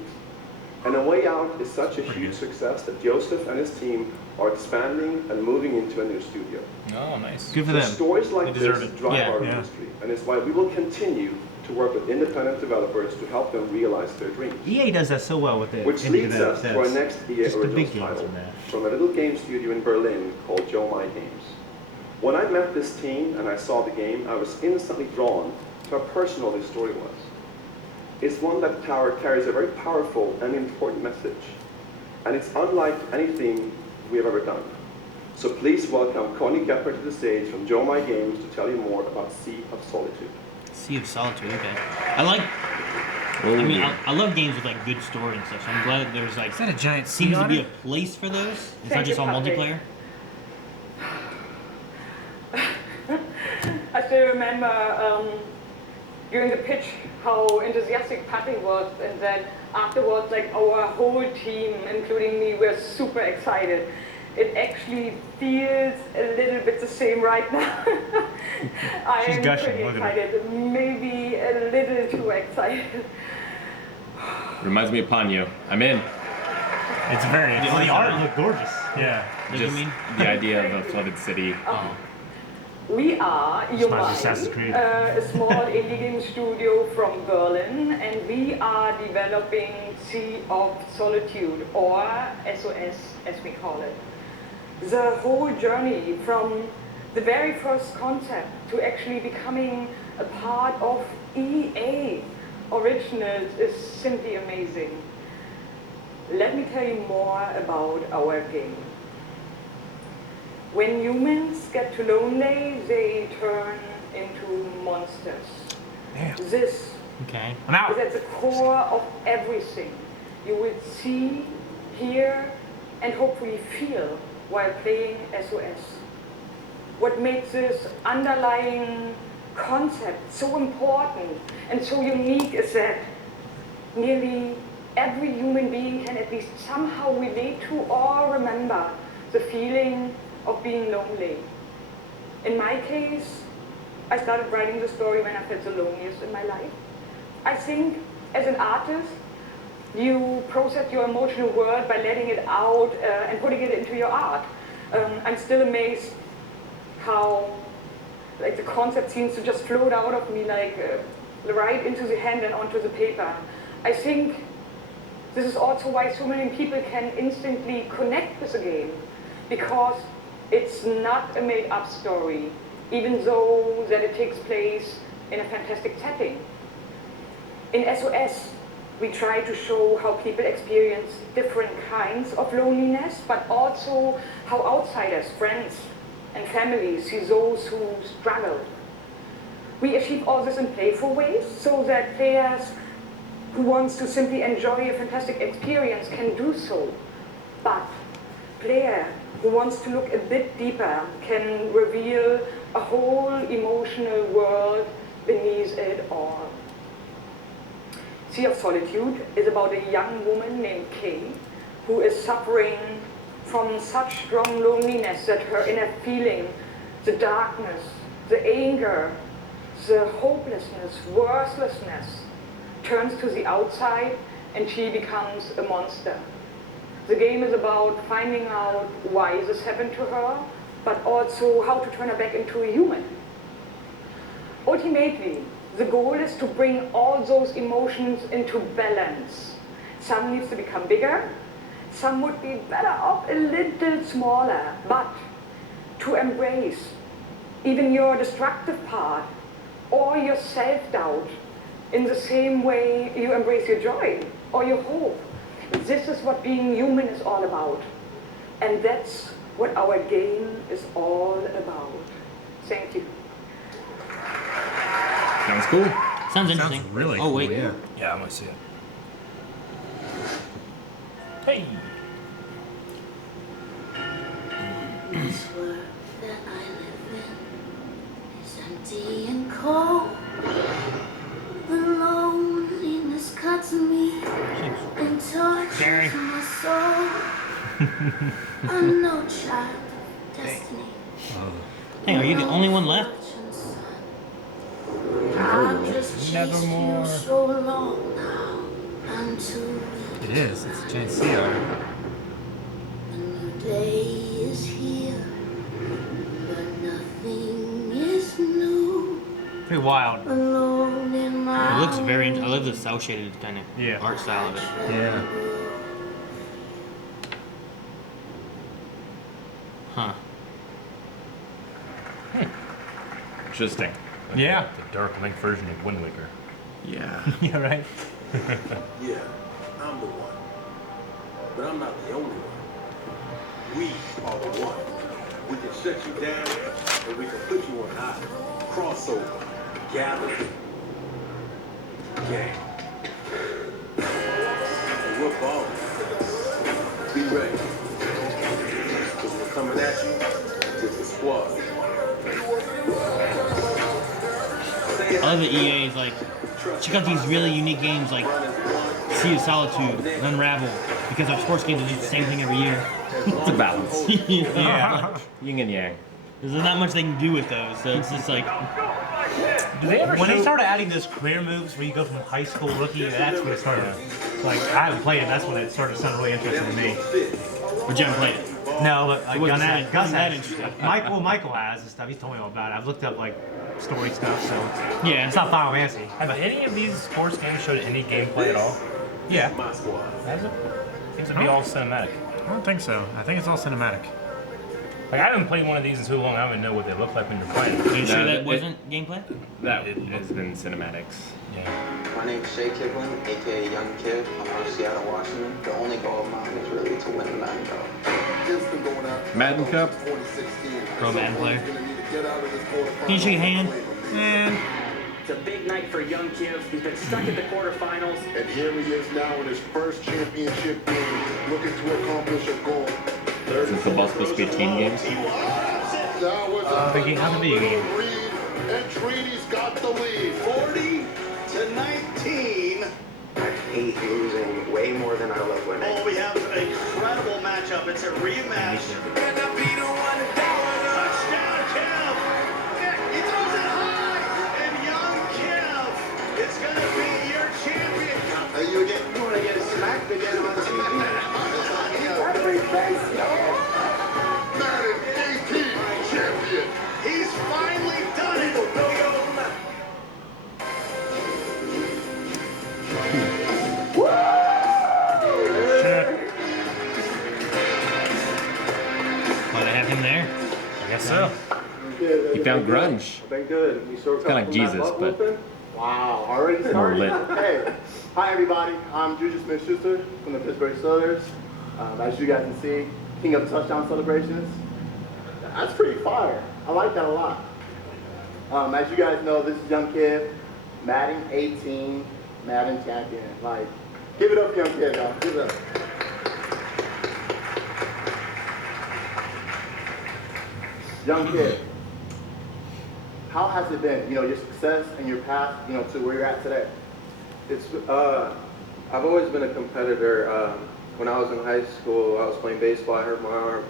And A Way Out is such a huge success that Joseph and his team are expanding and moving into a new studio. Oh, nice. Good for So them. stories like They this deserve it. drive Yeah, our yeah. industry, and it's why we will continue to work with independent developers to help them realize their dreams. EA does that so well with it. Which leads us to our next EA Just the Originals big games title in there. from a little game studio in Berlin called Joe My Games. When I met this team and I saw the game, I was instantly drawn to how personal this story was. It's one that carries a very powerful and important message, and it's unlike anything we have ever done. So please welcome Connie Kepper to the stage from Joe My Games to tell you more about Sea of Solitude. Sea of Solitude, okay. I mean, I love games with like good story and stuff, so I'm glad that there's like, Is that a giant sea seems to be a otter? place for those. It's Thank not just you, all Patrick. multiplayer. I still remember during the pitch how enthusiastic Patrick was, and then afterwards, like our whole team, including me, were super excited. It actually feels a little bit the same right now. I She's am gushing, pretty look at her. excited, maybe a little too excited. Reminds me of Ponyo. I'm in. It's very. Yeah, the art looked gorgeous. Yeah. What do you Just mean? the idea of a flooded city. We are Smells Jedi, Assassin's Creed. a small indie game studio from Berlin, and we are developing Sea of Solitude, or SOS as we call it. The whole journey from the very first concept to actually becoming a part of EA Originals is simply amazing. Let me tell you more about our game. When humans get too lonely, they turn into monsters. Damn. This Okay. I'm out. is at the core of everything you will see, hear, and hopefully feel while playing SOS. What makes this underlying concept so important and so unique is that nearly every human being can at least somehow relate to or remember the feeling of being lonely. In my case, I started writing the story when I felt the loneliest in my life. I think as an artist, you process your emotional world by letting it out and putting it into your art. I'm still amazed how like the concept seems to just float out of me like right into the hand and onto the paper. I think this is also why so many people can instantly connect with the game, because it's not a made-up story, even though that it takes place in a fantastic setting. In SOS, we try to show how people experience different kinds of loneliness, but also how outsiders, friends, and families see those who struggle. We achieve all this in playful ways so that players who want to simply enjoy a fantastic experience can do so. But player who wants to look a bit deeper can reveal a whole emotional world beneath it all. Sea of Solitude is about a young woman named Kay who is suffering from such strong loneliness that her inner feeling, the darkness, the anger, the hopelessness, worthlessness, turns to the outside and she becomes a monster. The game is about finding out why this happened to her, but also how to turn her back into a human. Ultimately, the goal is to bring all those emotions into balance. Some needs to become bigger, some would be better off a little smaller, but to embrace even your destructive part or your self-doubt in the same way you embrace your joy or your hope. This is what being human is all about. And that's what our game is all about. Thank you. Sounds cool. Sounds interesting. Sounds really oh, cool, wait. yeah. Yeah, I'm gonna see it. Hey. This world that I live in is empty and cold. The loneliness cuts me and tortures my soul. I'm no child of destiny. Hey, are you the only one left? I've just chased you so long now. I'm too weak. It is. It's C&C art. A new day is here, but nothing is new. Pretty wild. Alone in my It looks very. I love the cell shaded kind of art style of it. Yeah. Huh. Interesting. Yeah. The Dark Link version of Wind Waker. Yeah. Yeah, right? Yeah, I'm the one. But I'm not the only one. We are the one. We can shut you down, and we can put you on high. Crossover. Gather. Gang. And we're balling. Be ready. Because we're coming at you with the squad. I love the EA is like, check out these really unique games like Solitude and Unravel, because our sports games are just the same thing every year. It's a balance. Yeah. Yin and yang. There's not much they can do with those, so it's just like. Do they ever when they started adding those career moves where you go from high school rookie, that's when it started. Like, I haven't played it, that's when it started to sound really interesting to me. But you haven't played it? No, but It wasn't that- Gus wasn't that has. interesting. Michael has and stuff. He's told me all about it. I've looked up like story stuff, so yeah, it's not Final Fantasy. Have any of these sports games showed any gameplay at all? Yeah. Has it? Seems to be all cinematic. I don't think so. I think it's all cinematic. Like, I haven't played one of these in so long, I don't even know what they look like when you're playing. Are you sure that wasn't gameplay? That has been cinematics. Yeah. My name's Shay Kipling, aka Young Kid. I'm from Seattle, Washington. The only goal of mine is really to win the Madden Cup. Madden Cup? Pro Madden player. Can you shake your hand? It's a big night for young Kiev. He's been stuck at the quarterfinals. And here he is now in his first championship game, looking to accomplish a goal. Since the bus supposed to be a team game? How's the video game? And Treaty's got the lead, 40 to 19. I hate losing way more than I love winning. Oh, we have an incredible matchup. It's a rematch. Touchdown, Kev. He throws it high, and young Kev is going to be your champion. You want to get smacked again on TV? Every face, yo. Madden 18 champion. He's finally done it. Oh, they have him there? I guess so. He found grunge. I've been good. You still It's kind of like Jesus, but Wow, already more started? lit. Hey, hi everybody. I'm Juju Smith-Schuster from the Pittsburgh Steelers. As you guys can see, king of touchdown celebrations. That's pretty fire. I like that a lot. As you guys know, this is Young Kid, Madden 18, Madden champion. Like, give it up, Young Kid, y'all. Give it up. Young Kid, how has it been? You know, your success and your path, you know, to where you're at today. It's I've always been a competitor. When I was in high school, I was playing baseball. I hurt my arm,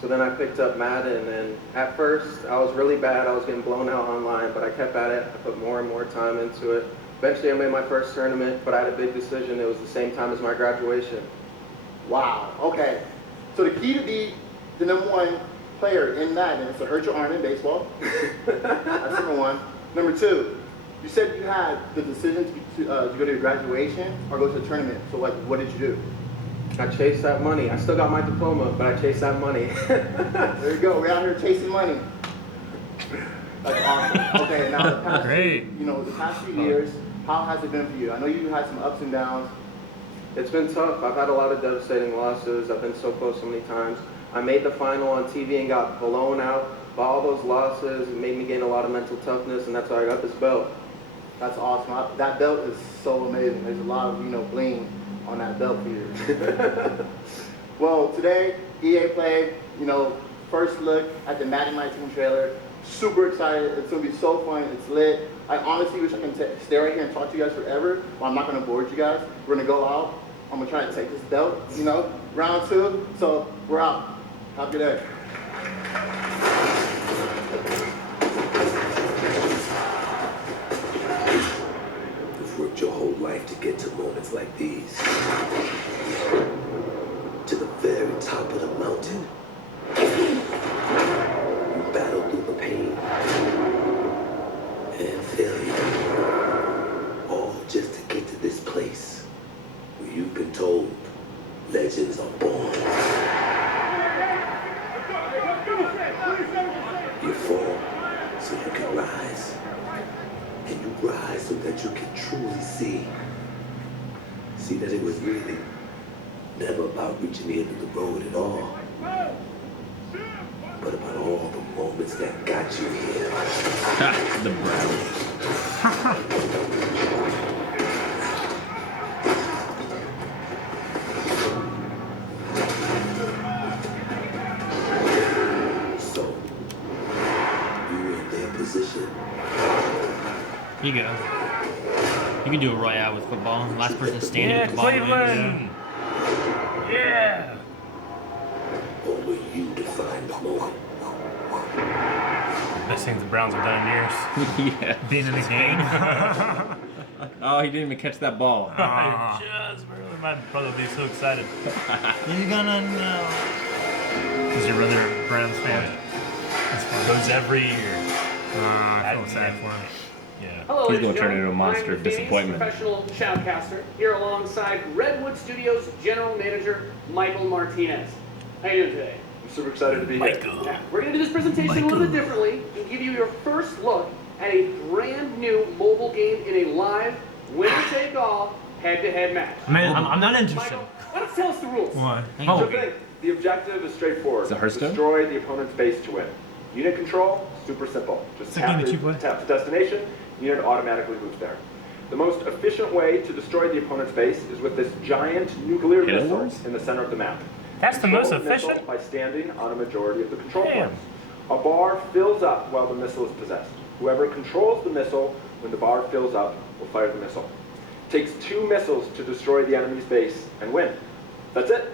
so then I picked up Madden. And at first, I was really bad. I was getting blown out online, but I kept at it. I put more and more time into it. Eventually, I made my first tournament, but I had a big decision. It was the same time as my graduation. Wow. Okay. So the key to be the #1 player in Madden is to hurt your arm in baseball. That's number one. Number two, you said you had the decision to go to your graduation or go to a tournament. So, like, what did you do? I chased that money. I still got my diploma, but I chased that money. There you go. We're out here chasing money. That's awesome. Okay, now the past, the past few years, How has it been for you? I know you had some ups and downs. It's been tough. I've had a lot of devastating losses. I've been so close so many times. I made the final on TV and got blown out by all those losses. It made me gain a lot of mental toughness, and that's why I got this belt. That's awesome. That belt is so amazing. There's a lot of, bling on that belt for you. Well, today, EA played, first look at the Madden 19 trailer. Super excited. It's going to be so fun. It's lit. I honestly wish I can stay right here and talk to you guys forever, but I'm not going to bore you guys. We're going to go out. I'm going to try to take this belt, round 2. So we're out. Have a good day. You've worked your whole life to get to moments like these. To the very top of the mountain. You battled through the pain and failure. All just to get to this place where you've been told legends are born. You fall so you can rise. And you rise so that you can truly see. See that it was really never about reaching the end of the road at all. But about all the moments that got you here. The Browns. Here you go. You can do a Royale with football. Last person standing with the ball. Cleveland! Yeah! Only you define the moment. Best things the Browns have done in years. Yeah. Being in the game. Oh, he didn't even catch that ball. I just barely. My brother would be so excited. You're gonna know. Is your brother a Browns fan? Goes every year. I feel sad for him. Yeah. Hello, He's ladies going and to turn gentlemen. into a monster I'm of the famous disappointment. professional shoutcaster here alongside Redwood Studios General Manager Michael Martinez. How you doing today? I'm super excited to be here. Yeah, we're going to do this presentation a little bit differently and give you your first look at a brand new mobile game in a live, winner-take-all, head-to-head match. Man, I'm not interested. Michael, why don't you tell us the rules? Why? Sure thing. The objective is straightforward. Is it Hearthstone? Destroy the opponent's base to win. Unit control, super simple. Just tap the destination, unit automatically moves there. The most efficient way to destroy the opponent's base is with this giant nuclear missile in the center of the map. That's the most Control efficient? missile by standing on a majority of the control Damn. points. A bar fills up while the missile is possessed. Whoever controls the missile when the bar fills up will fire the missile. Takes 2 missiles to destroy the enemy's base and win. That's it.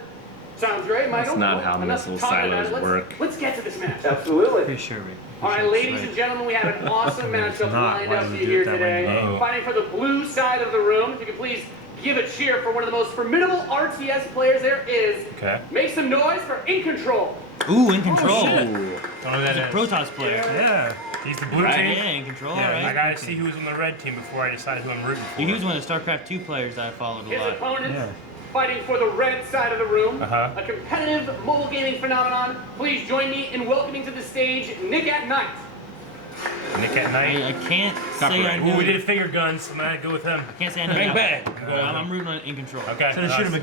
Sounds great, Michael. That's not how Enough missile talking about silos it. work. Let's get to this match. Absolutely. All right, ladies and gentlemen, we have an awesome matchup lined up for you here today. Fighting for the blue side of the room. If you could please give a cheer for one of the most formidable RTS players there is. Okay. Make some noise for In Control. Ooh, In Control. Oh, shit. He's a Protoss player. Yeah. He's the blue Right, team? yeah, In Control, Yeah, right? I gotta see who's on the red team before I decide who I'm rooting for. He was one of the StarCraft 2 players that I followed a His lot. opponent fighting for the red side of the room. Uh-huh. A competitive mobile gaming phenomenon. Please join me in welcoming to the stage Nick at Night. Nick at Night? I can't say I Ooh, knew. we did finger guns. I'm gonna go with him. I can't say I know. Bang, bang. I'm rooting on In Control. Okay. So shoot him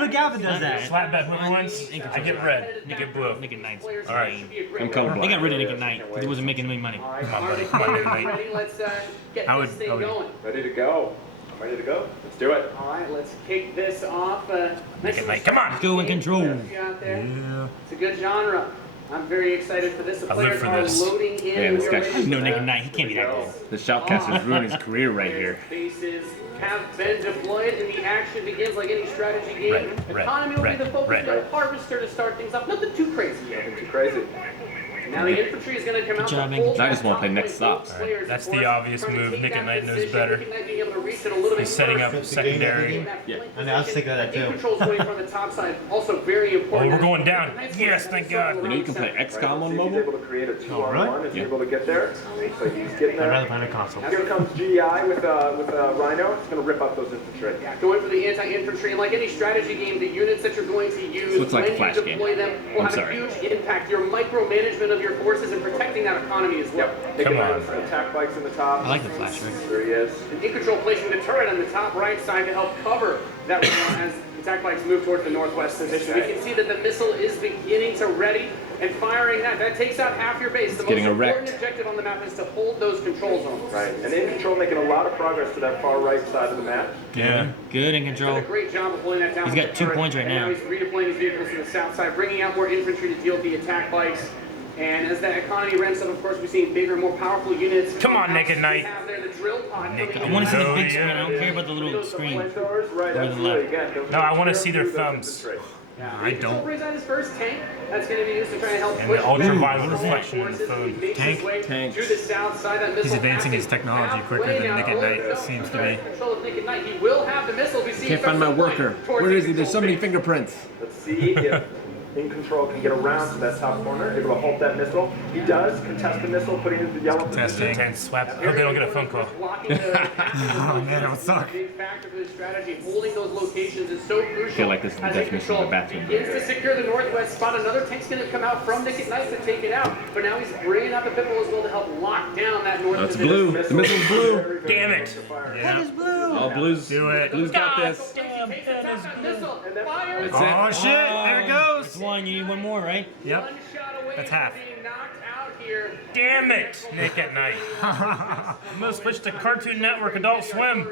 a Gavin does that. Slap bet whoever wins. I get red. You get blue. Nick at Night. All right. I'm colorblind. They got rid of Nick at Night because he wasn't making any money. All right, are the players ready? Let's get this thing going. Ready to go. I'm ready to go. Let's do it. All right, let's kick this off. Nice Night, come on. Let's go In Control. out there. It's a good genre. I'm very excited for this. The I live players for are this. loading in. Man, this We are guy ready has to No go. Nick at Night. He can't be that good. The shoutcaster's ruining his career right here. Bases have been deployed and the action begins like any strategy game. Economy will be the focus. We've got a harvester to start things off. Nothing too crazy yet. Nothing too crazy. Now the infantry is going to come out. job, to Nick. hold I just want to play top next stop. point players, That's of the course, obvious trying to move. take Nick that at Night knows position. better. Nick at Night being able to reach it a little bit He's setting up first. secondary. Yeah. And I was thinking of that too. Control's going from the top side. Also very important. Oh, we're going down. Yes, thank God. You know you can play XCOM on He's mobile? able to create a 2-on-1 if he's able to get there. So he's getting I'd rather there. play on a console. Here comes GDI with a Rhino. It's going to rip up those infantry. Yeah, going for the anti-infantry. And like any strategy game, the units that you're going to use Looks like a when Flash you deploy game. them will I'm have sorry. a huge impact. Your micromanagement of of your forces and protecting that economy as well. Come on. Attack bikes in the top. I like the flash, right? There he is. And In Control placing the turret on the top right side to help cover that as attack bikes move towards the northwest position. We can see that the missile is beginning to ready and firing that. That takes out half your base. The most important objective on the map is to hold those control zones. Right, and In Control making a lot of progress to that far right side of the map. Yeah, good In Control. Did a great job of holding that down. He's got 2 points right now. He's redeploying his vehicles to the south side, bringing out more infantry to deal with the attack bikes. And as that economy ramps up, of course, we're seeing bigger, more powerful units. Come on, Naked Knight. I want to see the big screen. I don't care about the little screen. No, I want to see their thumbs. I don't. Brings out his first tank. That's going to be used to try and help And push the ultraviolet reflection in the phone. Tank. To the south side. That He's advancing his technology quicker than Naked Knight, it seems to be. Control of Naked Knight. He will have the missile. We see Can't find my worker. Where is he? There's so many fingerprints. Let's see if In Control can get around to that top corner, able to halt that missile. He does contest the missile, putting it into the yellow position. Intense swap. I hope they don't get a phone call. Oh man, that would suck. Big factor for this strategy. Holding those locations is so crucial. I feel like this is the definition of a bathroom. Begins to secure the northwest spot. Another tank's going to come out from Naked Knight to take it out. But now he's bringing out the Pitbull as well to help lock down that north It's position. blue. The missile's blue. Damn it. That is blue. Oh, blues. Do it. Blues got this. Oh shit, there it goes. It's one. You need one more, right? Yep. That's half. Damn it, Naked Knight. I'm gonna switch to Cartoon Network Adult Swim.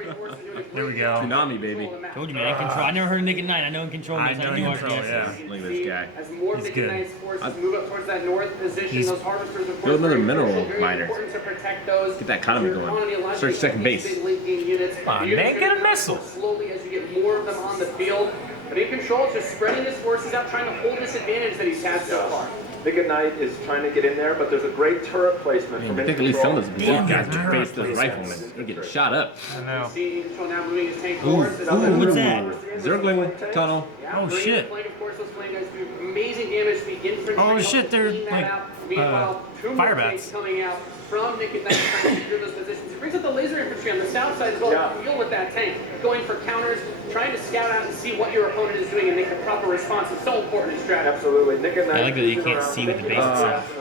There we go. Tsunami, baby. Told you, man. In Control. I never heard of Naked Knight. I know In Control. I know In Control, yeah. Look at this guy. As more He's Naked good. Knight's forces move up towards that north position, those harvesters, of course, Build another very mineral crucial, very miner. important to protect those. Get that economy Your going. economy allows Search you to second get these base. big late-game units. Come on, The units man, are get a gonna missile. slowly as you get more of them on the field. But In Control, just spreading his forces out, trying to hold this advantage that he's had so far. Naked Knight is trying to get in there, but there's a great turret placement from I In think at least some Control. of those blue guys can face those riflemen. They're getting shot up. I know. See In Control now moving his tank Ooh, forward. what's that? Zergling tunnel. Oh shit. Of course, those flame guys do amazing damage to the infantry. Oh shit, they're Clean that like out. Meanwhile, two more fire tanks bats. coming out from Naked Knight trying to secure those positions. He brings up the laser infantry on the south side as well to deal with that tank, going for counters, trying to scout out and see what your opponent is doing and make the proper response. It's so important in strategy. Absolutely. Naked Knight. I like that you can't see with the base itself.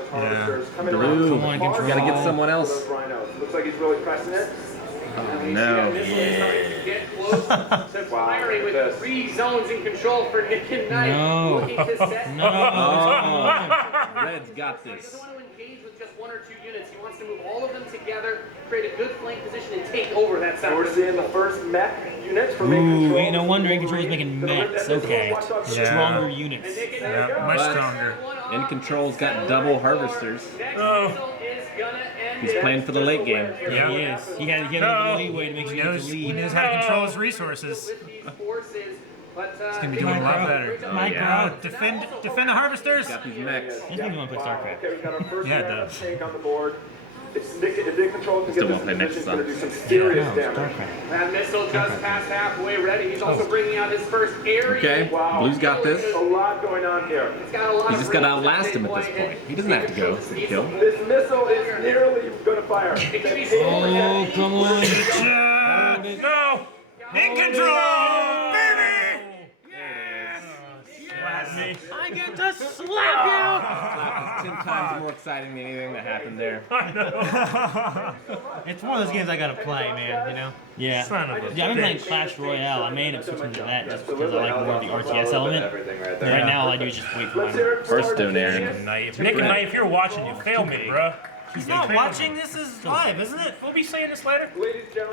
Blue. Come on, Control. Gotta get someone else. Looks like he's really pressing it. Oh, no. Get close to firing with 3 zones in control for Naked Knight. No. Looking to set No. Oh. Red's got He this. doesn't want to engage with just 1 or 2 units. He wants to move all of them together, create a good flank position, and take over that south. We're seeing the first mech units from In Ooh, Control. ain't no wonder In Control is making mechs. Okay. Stronger units. Yeah, much stronger. In Control's got double harvesters. Oh. He's playing for the late game. Yeah, he is. He had a little leeway to make sure he could He lead. knows how to control his resources. He's gonna be doing a lot better. Defend the harvesters. Got these mechs. He's maybe want to play StarCraft. Okay, we got our first Yeah, it round does. tank on the board. If In Control can Still get won't play this next position, it's going to do time. some serious damage. StarCraft. That missile just past halfway ready. He's also bringing out his first area. Okay, Blue's got this. A lot going on here. He's got a lot He's of just got to room outlast take him at this point. He doesn't have to go for the kill. This missile is nearly going to fire. It can be Oh, come on. Yeah. No. In Control, baby. Me. I get to slap you! 10 times more exciting than anything that happened there. I know. It's one of those games I gotta play, man, you know? Yeah. Son of a Yeah, I've been playing bitch. Clash Royale. I may end up switching to that just because I like more of the RTS element. Right now, all I do is just wait for mine. First doing Aaron. Naked Knight, if you're watching, you fail me, bruh. He's not watching, this is live, isn't it? We'll be saying this later.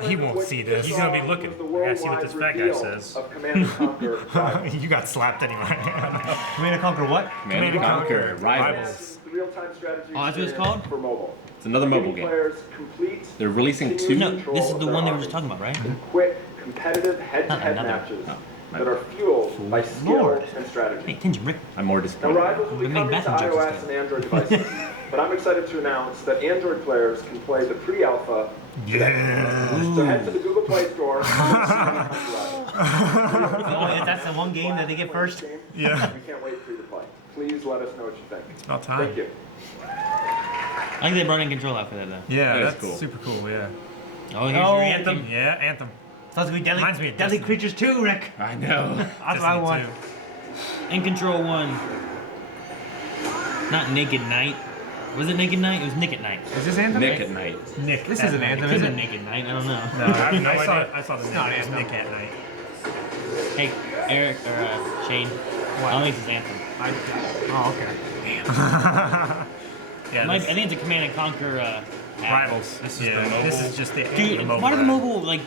He won't see this. He's gonna be looking. I gotta see what this fat guy says. You got slapped anyway. Command and Conquer what? Command and Conquer Rivals. Oh, that's what it's called? For mobile. It's another mobile game. They're releasing 2. No, this is the one they were just talking about, right? Quick, competitive head-to-head matches that are fueled by skill and strategy. Hey, Tinge Rick. I'm more Now, disappointed. Rivals will be coming to iOS and Android devices, but I'm excited to announce that Android players can play the pre-alpha. Yeah. So head to the Google Play Store. That's the one game that they get first? Yeah. We can't wait for you to play. Please let us know what you think. It's about time. Thank you. I think they brought In Control out for that, though. Yeah, That is that's cool. super cool, yeah. Oh, here's your Anthem. Yeah, Anthem. Supposed to be Deadly, Reminds me of Deadly Destiny. Creatures 2, Rick. I know. That's what I want. In Control 1. Not Naked Knight. Was it Naked Night? It was Nick at Night. Is this Anthem? Nick at Night. Nick. This isn't Anthem, It is could it? be Naked Night. I don't know. No, I have no idea. I saw the name. It was Nick at Night. Hey, Eric or Shane. What? I don't think it's Anthem. Oh, okay. Yeah, I think it's a Command and Conquer app. Rivals. This is the mobile. This is just the Dude, mobile. why do the mobile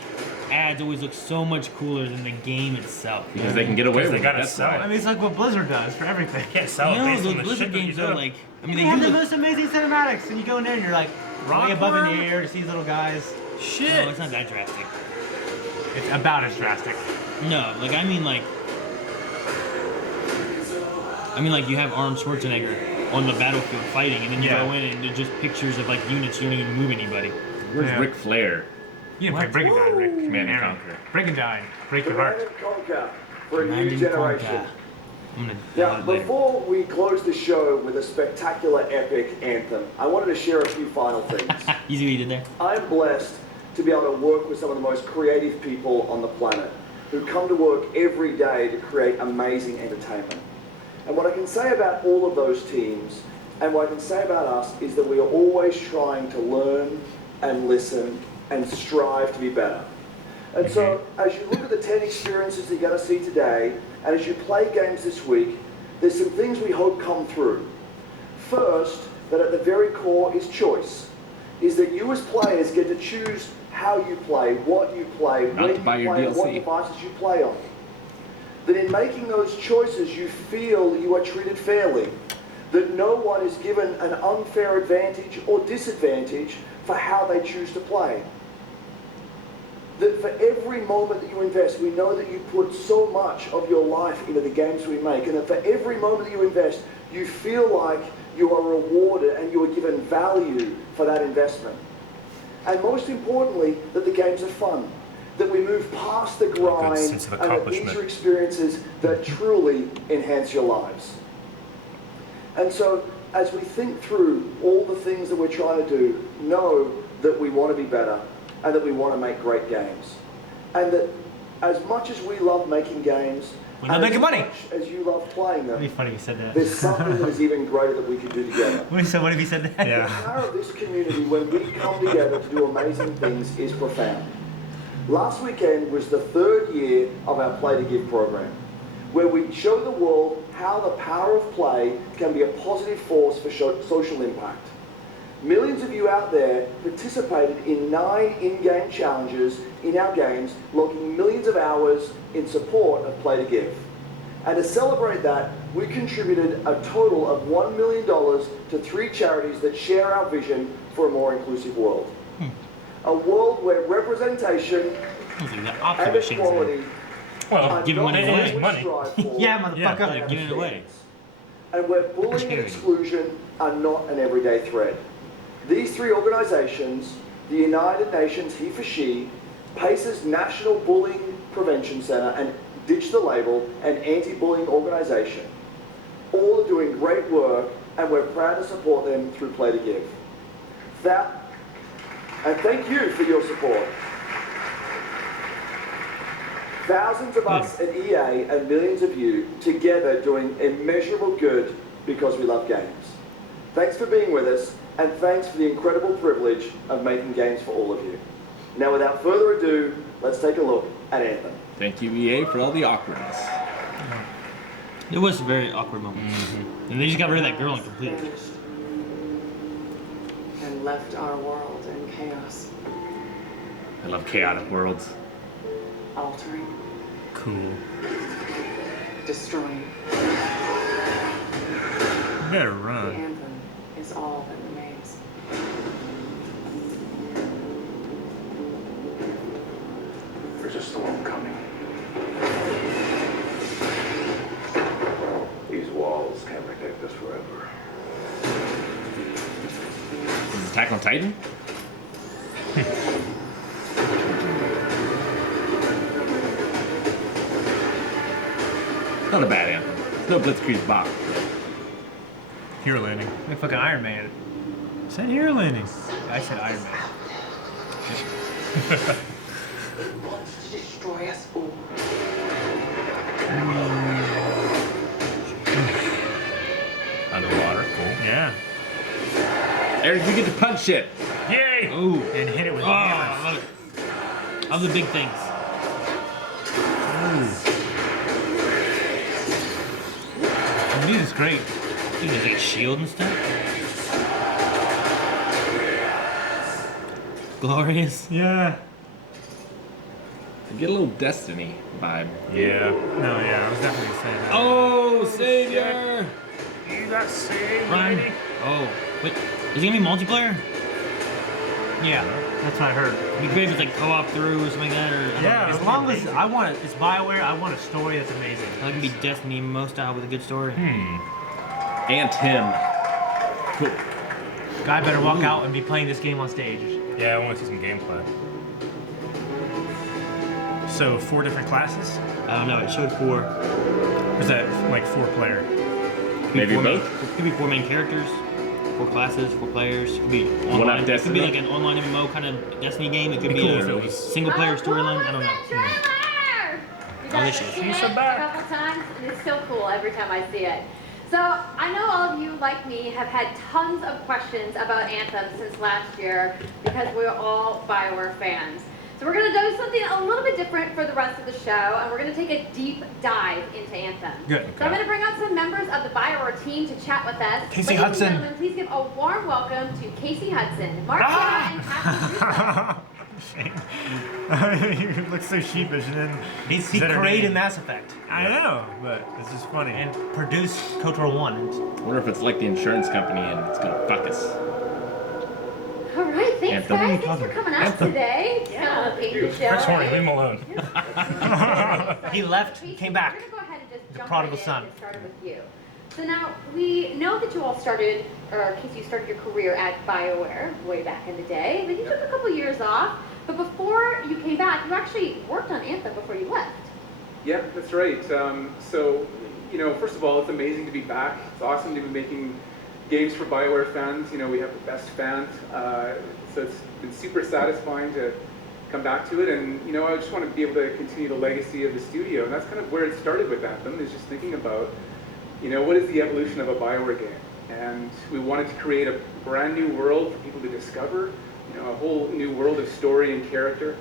ads always look so much cooler than the game itself? Because they can get away with it. They gotta That's sell why. it. I mean, it's like what Blizzard does for everything. Can't sell it No, based on those the Blizzard shit that you games do. are like. I mean, They they have do the look. most amazing cinematics, and you go in there and you're like way above in the air to see these little guys. Shit. No, it's not that drastic. It's about as drastic. No, I mean you have Arnold Schwarzenegger on the battlefield fighting, and then you go in and they're just pictures of units. You don't even move anybody. Where's Ric Flair? You didn't play Brigandine, Rick. Command and Conquer. Brigandine. Break your heart. Command and Conquer for a Command new and generation. Conquer. I'm gonna Now, download it later. before we close the show with a spectacular epic anthem, I wanted to share a few final things. You see what you did there? I'm blessed to be able to work with some of the most creative people on the planet who come to work every day to create amazing entertainment. And what I can say about all of those teams, and what I can say about us, is that we are always trying to learn and listen and strive to be better. And so, as you look at the 10 experiences that you're going to see today, and as you play games this week, there's some things we hope come through. First, that at the very core is choice. Is that you as players get to choose how you play, what you play, Not when to you buy your play, and what DLC. devices you play on. That in making those choices, you feel you are treated fairly. That no one is given an unfair advantage or disadvantage for how they choose to play. That for every moment that you invest, we know that you put so much of your life into the games we make, and that for every moment that you invest, you feel like you are rewarded and you are given value for that investment. And most importantly, that the games are fun. That we move past the grind, sense of and that these accomplishment. are experiences that truly enhance your lives. And so, as we think through all the things that we're trying to do, know that we want to be better and that we want to make great games. And that as much as we love making games, We love and making as money. much as you love playing them, It'd be funny if you said that. there's something that is even greater that we can do together. What if he said that? The power of this community when we come together to do amazing things is profound. Last weekend was the 3rd year of our Play to Give program, where we show the world how the power of play can be a positive force for social impact. Millions of you out there participated in 9 in-game challenges in our games, logging millions of hours in support of Play to Give. And to celebrate that, we contributed a total of $1 million to 3 charities that share our vision for a more inclusive world. A world where representation and equality are giving money not away. what we Money. strive for, Yeah, motherfucker. but They're giving it away. and where bullying and Charity. exclusion are not an everyday threat. These 3 organizations, the United Nations He for She, PACE's National Bullying Prevention Center, and Ditch the Label, an anti-bullying organization, all are doing great work, and we're proud to support them through Play to Give. And thank you for your support. Thousands of us at EA and millions of you together doing immeasurable good because we love games. Thanks for being with us, and thanks for the incredible privilege of making games for all of you. Now, without further ado, let's take a look at Anthem. Thank you, EA, for all the awkwardness. It was a very awkward moment. And they just got rid of that girl and completely. Vanished and left our world in chaos, I love chaotic worlds. altering, Cool. destroying. You better The run. anthem is all that remains. There's a storm coming. These walls can't protect us forever. Is it Attack on Titan? Not a bad anthem. It's no Blitzkrieg Bach. Hero landing. Like fucking Iron Man. I said hero landing. I said Iron Man. Wants to destroy us all. Underwater. Cool. Yeah. Eric, you get to punch shit. Yay! Ooh. And hit it with I love it. I love the big things. Dude is great. Dude, there's like a shield and stuff. Glorious. Yeah. I get a little Destiny vibe. Yeah. No, yeah, I was definitely saying that. Oh, Savior! You got saved, Run. lady. Oh, wait. Is it gonna be multiplayer? Yeah, that's what I heard. It'd be great if it's like co-op through or something like that. Or, I don't Yeah, know. as long as I want it, it's BioWare. I want a story that's amazing. I like to be Destiny Mo style with a good story. Anthem. Cool. Guy better walk out and be playing this game on stage. Yeah, I want to see some gameplay. So 4 different classes? I don't know. It showed 4. Or is that like 4-player? Maybe both. both? Could be 4 main characters, 4 classes, 4 players. It could be One online. up It could be Destiny? like an online MMO kind of Destiny game. It could be cool if it a was- single player storyline. I don't know. You Oh, guys this have is- seen it a couple times, and it's still cool every time I see it. So I know all of you, like me, have had tons of questions about Anthem since last year because we're all BioWare fans. So we're going to do something a little bit different for the rest of the show, and we're going to take a deep dive into Anthem. Good. So I'm going to bring out some members of the BioWare team to chat with us. Casey Ladies Hudson. and gentlemen, please give a warm welcome to Casey Hudson, Marietta, and Catherine. He looks so sheepish, and then He created Mass Effect I know, but it's just funny. and produced KOTOR 1. I wonder if it's like the insurance company and it's gonna fuck us. All right, thanks Anthem. guys. Thanks for coming out today. Yeah, paint the show. Chris Horny, leave him alone. He left, came back. We're gonna go ahead and just jump prodigal right in son. and start with you. So now we know that you all started, or Casey, you started your career at BioWare way back in the day, but you took a couple years off. But before you came back, you actually worked on Anthem before you left. Yeah, that's right. So, you know, first of all, it's amazing to be back. It's awesome to be making games for BioWare fans. You know, we have the best fans. So it's been super satisfying to come back to it. And, you know, I just want to be able to continue the legacy of the studio. And that's kind of where it started with Anthem, is just thinking about, you know, what is the evolution of a BioWare game? And we wanted to create a brand new world for people to discover, you know, a whole new world of story and character.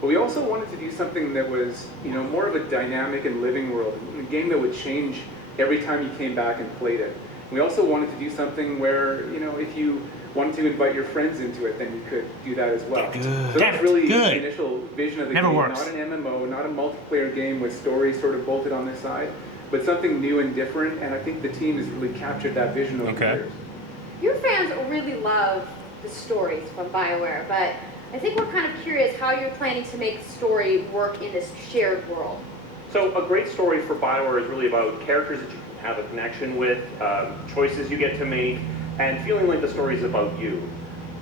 But we also wanted to do something that was, you know, more of a dynamic and living world, a game that would change every time you came back and played it. We also wanted to do something where, you know, if you wanted to invite your friends into it, then you could do that as well. Good. So that's really Good. the initial vision of the Never game. works. Not an MMO, not a multiplayer game with stories sort of bolted on the side, but something new and different. And I think the team has really captured that vision over the years. Your fans really love the stories from BioWare, but I think we're kind of curious how you're planning to make story work in this shared world. So a great story for BioWare is really about characters that you can have a connection with, choices you get to make, and feeling like the story is about you.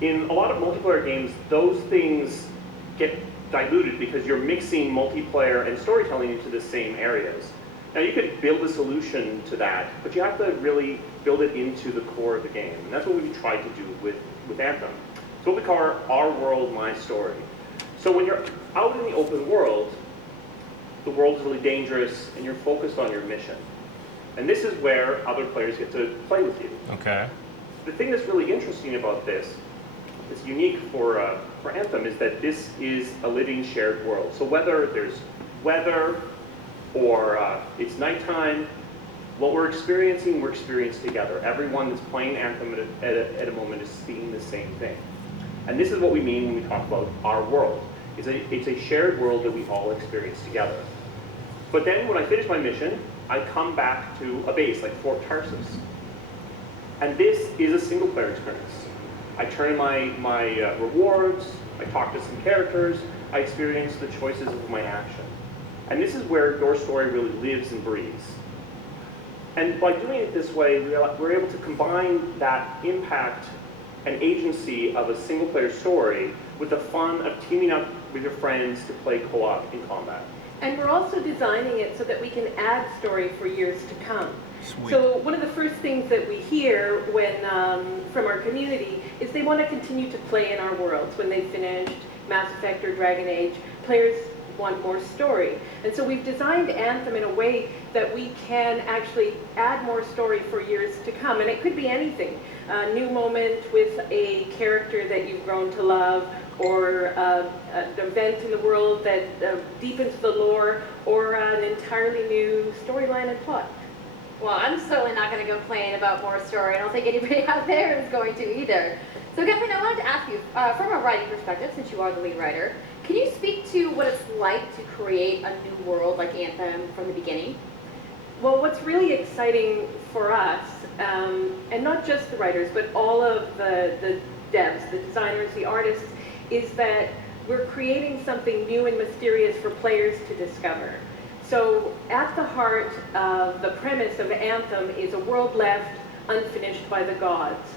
In a lot of multiplayer games, those things get diluted because you're mixing multiplayer and storytelling into the same areas. Now you could build a solution to that, but you have to really build it into the core of the game. And that's what we've tried to do with Anthem. It's what we call our world, my story. So when you're out in the open world, the world is really dangerous and you're focused on your mission. And this is where other players get to play with you. Okay. The thing that's really interesting about this, that's unique for Anthem, is that this is a living shared world. So whether there's weather or it's nighttime, what we're experiencing together. Everyone that's playing Anthem at a moment is seeing the same thing. And this is what we mean when we talk about our world. It's a shared world that we all experience together. But then when I finish my mission, I come back to a base like Fort Tarsus. And this is a single player experience. I turn in my rewards, I talk to some characters, I experience the choices of my action. And this is where your story really lives and breathes. And by doing it this way, we're able to combine that impact and agency of a single player story with the fun of teaming up with your friends to play co-op in combat. And we're also designing it so that we can add story for years to come. Sweet. So one of the first things that we hear when from our community is they want to continue to play in our worlds. When they finished Mass Effect or Dragon Age, players want more story. And so we've designed Anthem in a way that we can actually add more story for years to come. And it could be anything. A new moment with a character that you've grown to love, or an event in the world that deepens the lore, or an entirely new storyline and plot. Well, I'm certainly not going to complain about more story. I don't think anybody out there is going to either. So, Kathleen, I wanted to ask you, from a writing perspective, since you are the lead writer, can you speak to what it's like to create a new world like Anthem from the beginning? Well, what's really exciting for us, and not just the writers, but all of the devs, the designers, the artists, is that we're creating something new and mysterious for players to discover. So at the heart of the premise of Anthem is a world left unfinished by the gods.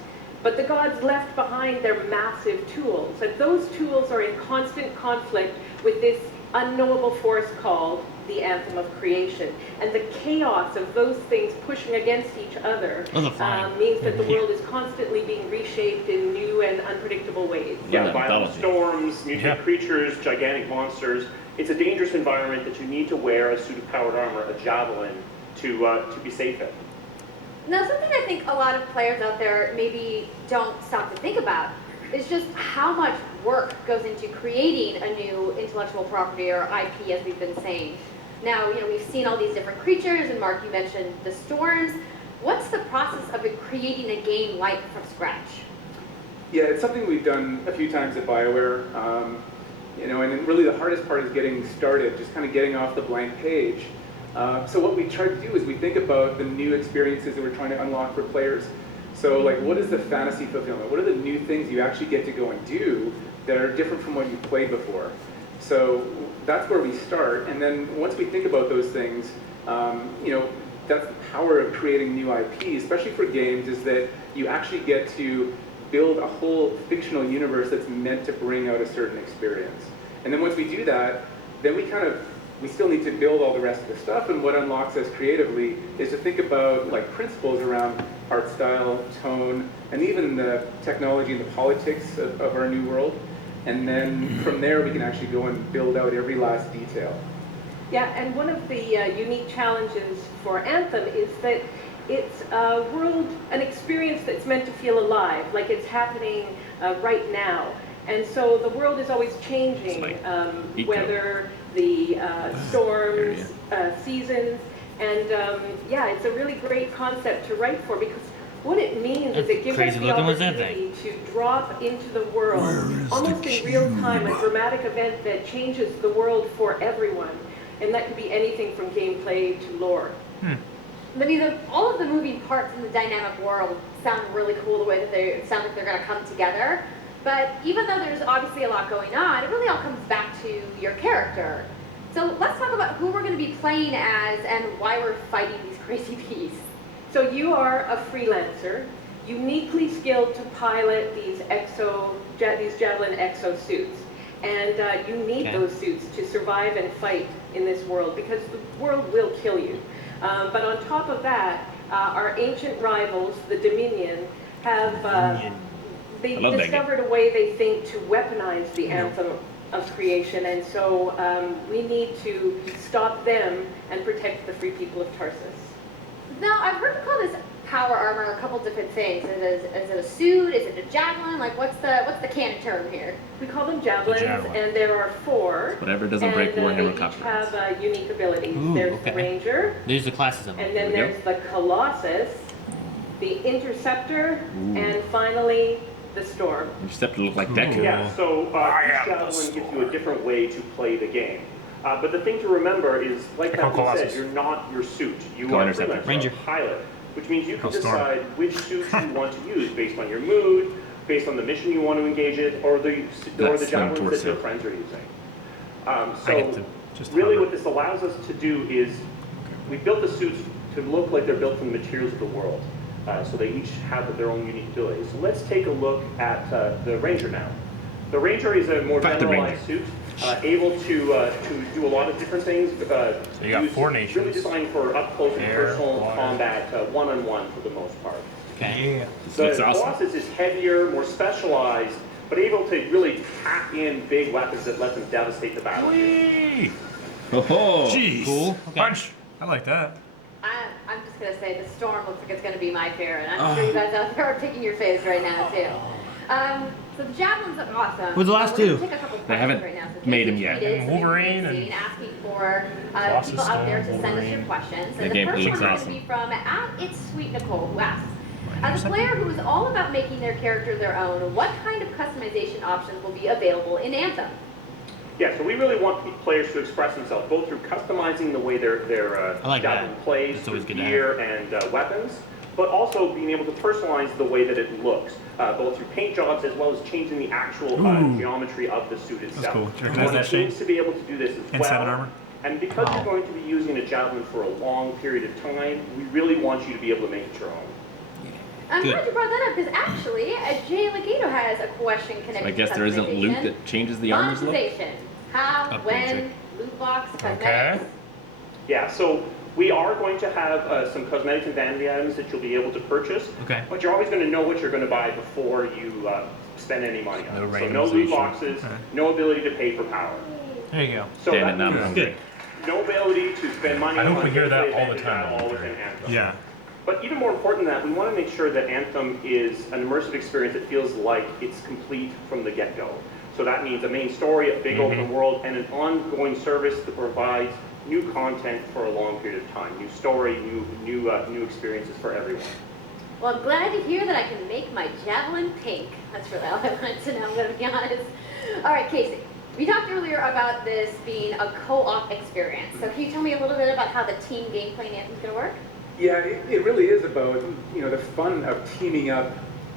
But the gods left behind their massive tools, and those tools are in constant conflict with this unknowable force called the Anthem of Creation. And the chaos of those things pushing against each other means that the world is constantly being reshaped in new and unpredictable ways. Yeah, violent storms, mutant creatures, gigantic monsters. It's a dangerous environment that you need to wear a suit of powered armor, a javelin, to be safe in. Now, something I think a lot of players out there maybe don't stop to think about is just how much work goes into creating a new intellectual property, or IP, as we've been saying. Now, we've seen all these different creatures, and Mark, you mentioned the storms. What's the process of creating a game like from scratch? Yeah, it's something we've done a few times at BioWare, and really the hardest part is getting started, just kind of getting off the blank page. So what we try to do is we think about the new experiences that we're trying to unlock for players. So like, what is the fantasy fulfillment? What are the new things you actually get to go and do that are different from what you've played before? So that's where we start. And then once we think about those things, that's the power of creating new IP, especially for games, is that you actually get to build a whole fictional universe that's meant to bring out a certain experience. And then once we do that, then we still need to build all the rest of the stuff, and what unlocks us creatively is to think about like principles around art style, tone, and even the technology and the politics of our new world. And then from there we can actually go and build out every last detail. Yeah, and one of the unique challenges for Anthem is that it's a world, an experience that's meant to feel alive, like it's happening right now. And so the world is always changing, whether the storms, seasons, and it's a really great concept to write for, because what it means is it gives us the opportunity to drop into the world, almost in real time, a dramatic event that changes the world for everyone. And that could be anything from gameplay to lore. I mean, all of the moving parts in the dynamic world sound really cool, the way that it sounds like they're going to come together. But even though there's obviously a lot going on, it really all comes back to your character. So let's talk about who we're going to be playing as and why we're fighting these crazy beasts. So you are a freelancer, uniquely skilled to pilot these Javelin exosuits. And you need those suits to survive and fight in this world, because the world will kill you. But on top of that, our ancient rivals, the Dominion, have they've discovered a way, they think, to weaponize the Anthem of Creation, and so we need to stop them and protect the free people of Tarsus. Now, I've heard you call this power armor a couple different things. Is it a suit? Is it a javelin? Like, what's the canon term here? We call them javelins, and there are 4. Whatever doesn't break Warhammer copyrights. They each have unique abilities. There's the Ranger. There's the classes of them. And then there's the Colossus, the Interceptor, and finally the Storm. Interceptor look like Deku. Yeah, so each javelin gives you a different way to play the game. But the thing to remember is, like Captain said, you're not your suit. You are a freelancer, Ranger, a pilot, which means you can decide which suit you want to use based on your mood, based on the mission you want to engage in, or the javelins that your friends are using. So really what this allows us to do is we built the suits to look like they're built from the materials of the world. So they each have their own unique abilities. So let's take a look at the Ranger now. The Ranger is a more generalized suit, able to do a lot of different things. So you got 4 nations. Really designed for up close and personal combat, one-on-one for the most part. Okay. The Colossus is heavier, more specialized, but able to really pack in big weapons that let them devastate the battlefield. Oh, jeez. Cool. Okay. Punch. I like that. I'm just going to say the Storm looks like it's going to be my favorite. I'm sure you guys out there are picking your faves right now, too. So the Javelins are awesome. Who's the last We're two? gonna take a couple They questions haven't right now. So made Casey him yet. tweeted, Wolverine so and asking for Colossus people out there to Stone, send us your Wolverine. questions. That And the game first looks one is awesome. going to be from It's Sweet Nicole, who asks, as a player who is all about making their character their own, what kind of customization options will be available in Anthem? Yeah, so we really want players to express themselves, both through customizing the way their like Javelin that. plays, That's always through good to gear and weapons, but also being able to personalize the way that it looks, both through paint jobs as well as changing the actual geometry of the suit itself. That's cool. Do you We recognize want that the shape? teams to be able to do this as And well. 7 armor? And because you're going to be using a Javelin for a long period of time, we really want you to be able to make it your own. I'm Good. glad you brought that up because actually, Jay Legato has a question connected I guess to there isn't loot customization. that changes the armor's look? Monetization. How, Upgrades when, it. loot box, cosmetics. Okay. Yeah, so we are going to have some cosmetics and vanity items that you'll be able to purchase. Okay. But you're always going to know what you're going to buy before you loot any money on No it. So no loot randomization. boxes, Okay. no ability to pay for power. There you go. So Damn that it, now I'm means hungry. no ability to spend money I hope on we hear that gameplay all the advantage time at on all the within train. Anthem. Yeah. But even more important than that, we want to make sure that Anthem is an immersive experience that feels like it's complete from the get-go. So that means a main story, a big open world, and an ongoing service that provides new content for a long period of time. New story, new experiences for everyone. Well, I'm glad to hear that I can make my Javelin pink. That's really all I wanted to know, I'm going to be honest. All right, Casey. We talked earlier about this being a co-op experience. So can you tell me a little bit about how the team gameplay in Anthem is going to work? Yeah, it really is about, you know, the fun of teaming up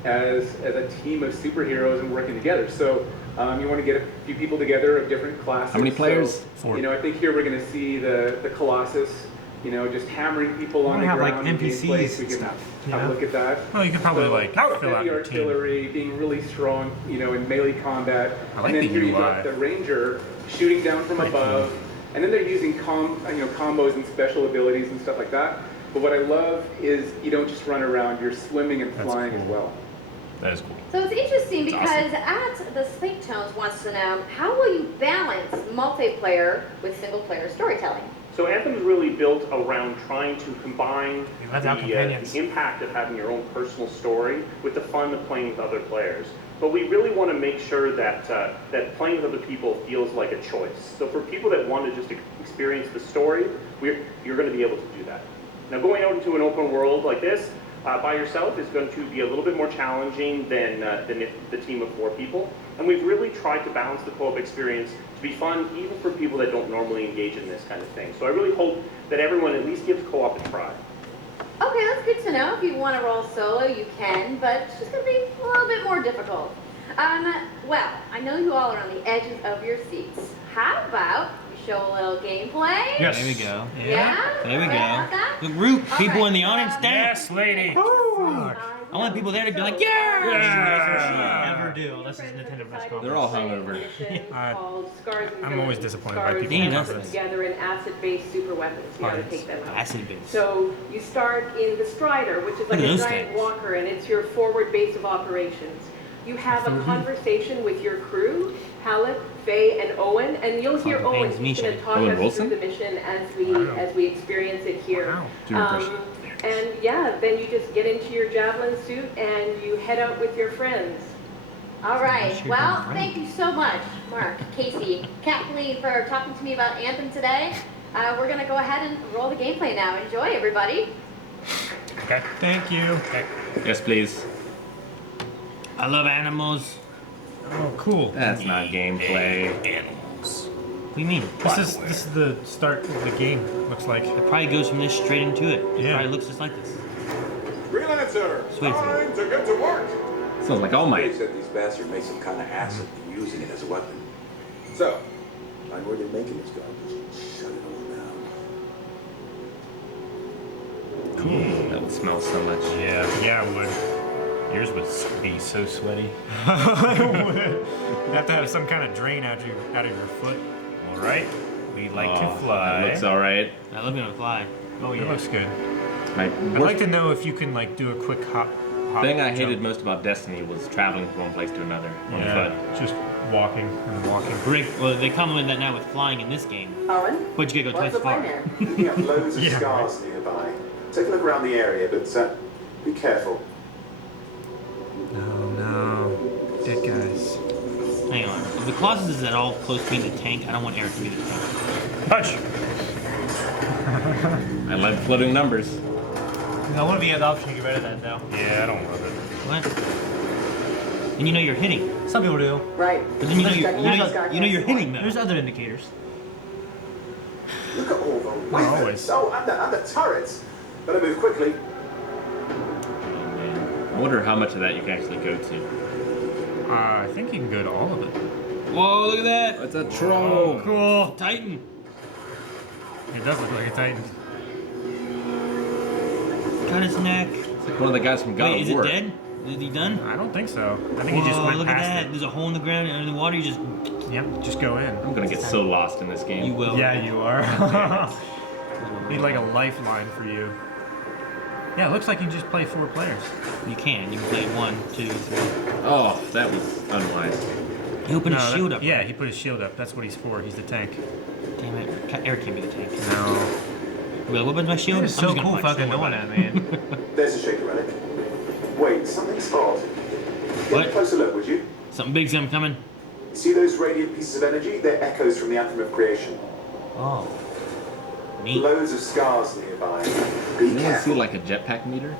as a team of superheroes and working together. So you want to get a few people together of different classes. How many players? So, 4. you know, I think here we're going to see the Colossus, you know, just hammering people on the have, ground. like, in NPCs gameplay, so we and can stuff, have yeah. a look at that. Well, you could probably, like, fill out heavy your team. artillery, being really strong, you know, in melee combat. I like and then the here you UI. got the Ranger shooting down from above. And then they're using combos and special abilities and stuff like that. But what I love is you don't just run around, you're swimming and flying as well. That is cool. So it's interesting It's because at the Sleep Tones wants to know, how will you balance multiplayer with single-player storytelling? So Anthem is really built around trying to combine have to have companions. the impact of having your own personal story with the fun of playing with other players. But we really want to make sure that that playing with other people feels like a choice. So for people that want to just experience the story, you're going to be able to do that. Now going out into an open world like this by yourself is going to be a little bit more challenging than if the team of 4 people. And we've really tried to balance the co-op experience to be fun even for people that don't normally engage in this kind of thing. So I really hope that everyone at least gives co-op a try. Okay, that's good to know. If you want to roll solo, you can, but it's just going to be a little bit more difficult. Well, I know you all are on the edges of your seats. How about we show a little gameplay? Yes. There we go. Yeah? There we About that? go. The group, All people right, in the audience, dance. Yes, lady. I want people there to be like, yeah! Yeah. Never do, unless it's Nintendo press conference. They're all hungover. Called Scars and I'm always Villains. disappointed by Scars people who and do put this. together an acid-based super weapons. You gotta take them out. Acid base. So you start in the Strider, which is like Look at a those giant things. walker, and it's your forward base of operations. You have a conversation with your crew, Halleck, Faye, and Owen, and you'll hear Oh, Owen. Baines He's going to Misha. talk Owen us Wilson? through the mission as we experience it here. Wow. Do your impression. And yeah, then you just get into your Javelin suit and you head out with your friends. All right. Well, thank you so much, Mark, Casey, Kathleen, for talking to me about Anthem today. We're going to go ahead and roll the gameplay now. Enjoy, everybody. Okay. Thank you. Okay. Yes, please. I love animals. Oh, cool. That's not gameplay. Animals. What do you mean? This is the start of the game. Looks like. It probably goes from this straight into it. It Yeah. probably looks just like this. Freelancer, Sweet. time to get to work. Sounds like All Might. They said these bastards make some kind of acid and using it as a weapon. So, find where they're making this garbage. Shut it all down. Cool. That would smell so much. Yeah, it would. Yours would be so sweaty. It would. You have to have some kind of drain out of your foot. All right. We like to fly. That looks all right. I love it on fly. Oh yeah. It looks good. My I'd like to know if you can like do a quick thing I hated most about Destiny was traveling from one place to another on foot. Just walking and walking. Great. Well, they complement that now with flying in this game. Owen? But you gotta go twice as far. Picking up loads of scars nearby. Take a look around the area, but be careful. No. Dead guys. Hang on. If the Colossus is at all close to being the tank, I don't want Eric to be the tank. Punch! I like floating numbers. I want to be the option to get rid of that, though. Yeah, I don't love it. What? And you know you're hitting. Some people do. Right. But then you know you're hitting, though. There's other indicators. Look at all the weapons. Oh, and the turrets. Better move quickly. I wonder how much of that you can actually go to. I think you can go to all of it. Whoa, look at that! It's a troll. Cool. Titan. It does look like a Titan. Cut his neck. It's like one of the guys from God Wait, of is it War. dead? Is he done? I don't think so. I think he just went look past at that. it. There's a hole in the ground and in the water. You just. Yep, just go in. I'm gonna get so lost in this game. You will. Yeah, you are. Need like a lifeline for you. Yeah, it looks like you can just play 4 players. You can. You can play 1, 2, 3. Oh, that was unwise. He opened his shield up. Yeah, he put his shield up. That's what he's for. He's the tank. Damn it. Eric can't be the tank. No. Well, what about my shield? It's so cool fucking knowing that, man. There's a shaker relic. Wait, something's odd. Get a closer look, would you? Something big's coming. See those radiant pieces of energy? They're echoes from the Anthem of Creation. Oh. Neat. Loads of scars nearby. Be You want to careful. see like a jetpack meter?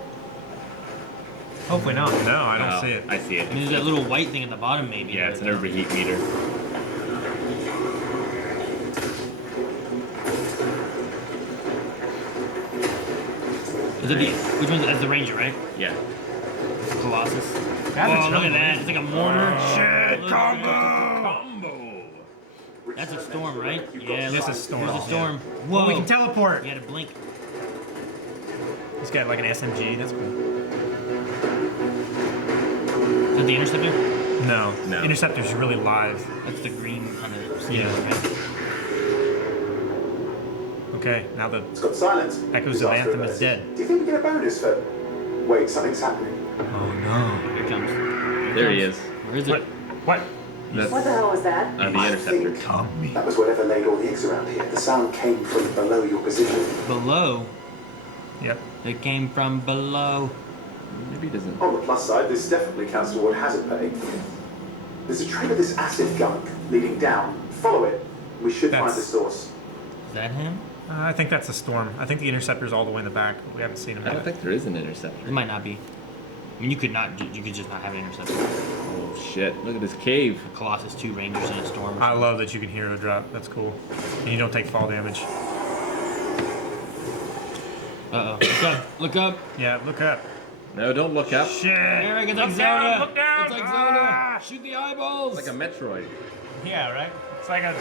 Hopefully not. No, I don't see it. I see it. I mean, there's that little white thing at the bottom, maybe. Yeah, it's an overheat meter. Is it which one's that's the Ranger, right? Yeah. Colossus. That's Oh, look at that. It's like a mortar. Shit, combo! That's a storm, right? Yeah, That's look. a storm. There's a storm. Yeah. Whoa. Oh, we can teleport. You had to blink. He's got like an SMG. That's cool. Is that the Interceptor? No. No. Interceptor's really live. That's the green kind of. Yeah. Right? Okay, now the It's got silence. echoes of Anthem is dead. Do you think we get a bonus for... Wait, something's happening. Oh no. Here it comes. There he is. Where is it? What? That's What the hell was that? the I Interceptor. think that was whatever laid all the eggs around here. The sound came from below your position. Below. Yep. It came from below. Maybe it doesn't. On the plus side, this definitely counts toward hazard pay. There's a trail of this acid gunk leading down. Follow it. We should find the source. Is that him? I think that's a storm. I think the Interceptor's all the way in the back. We haven't seen him I don't yet. think there is an Interceptor. It might not be. I mean, you could not. You could just not have an Interceptor. Oh shit! Look at this cave. Colossus, 2 Rangers, and a storm. I love that you can hero drop. That's cool. And you don't take fall damage. Uh oh. Look up. Look up. Yeah, look up. No, don't look up. Shit! Eric, it's like Look down, Zelda. look down. It's like Zelda. Shoot the eyeballs. It's like a Metroid. Yeah, right? It's like a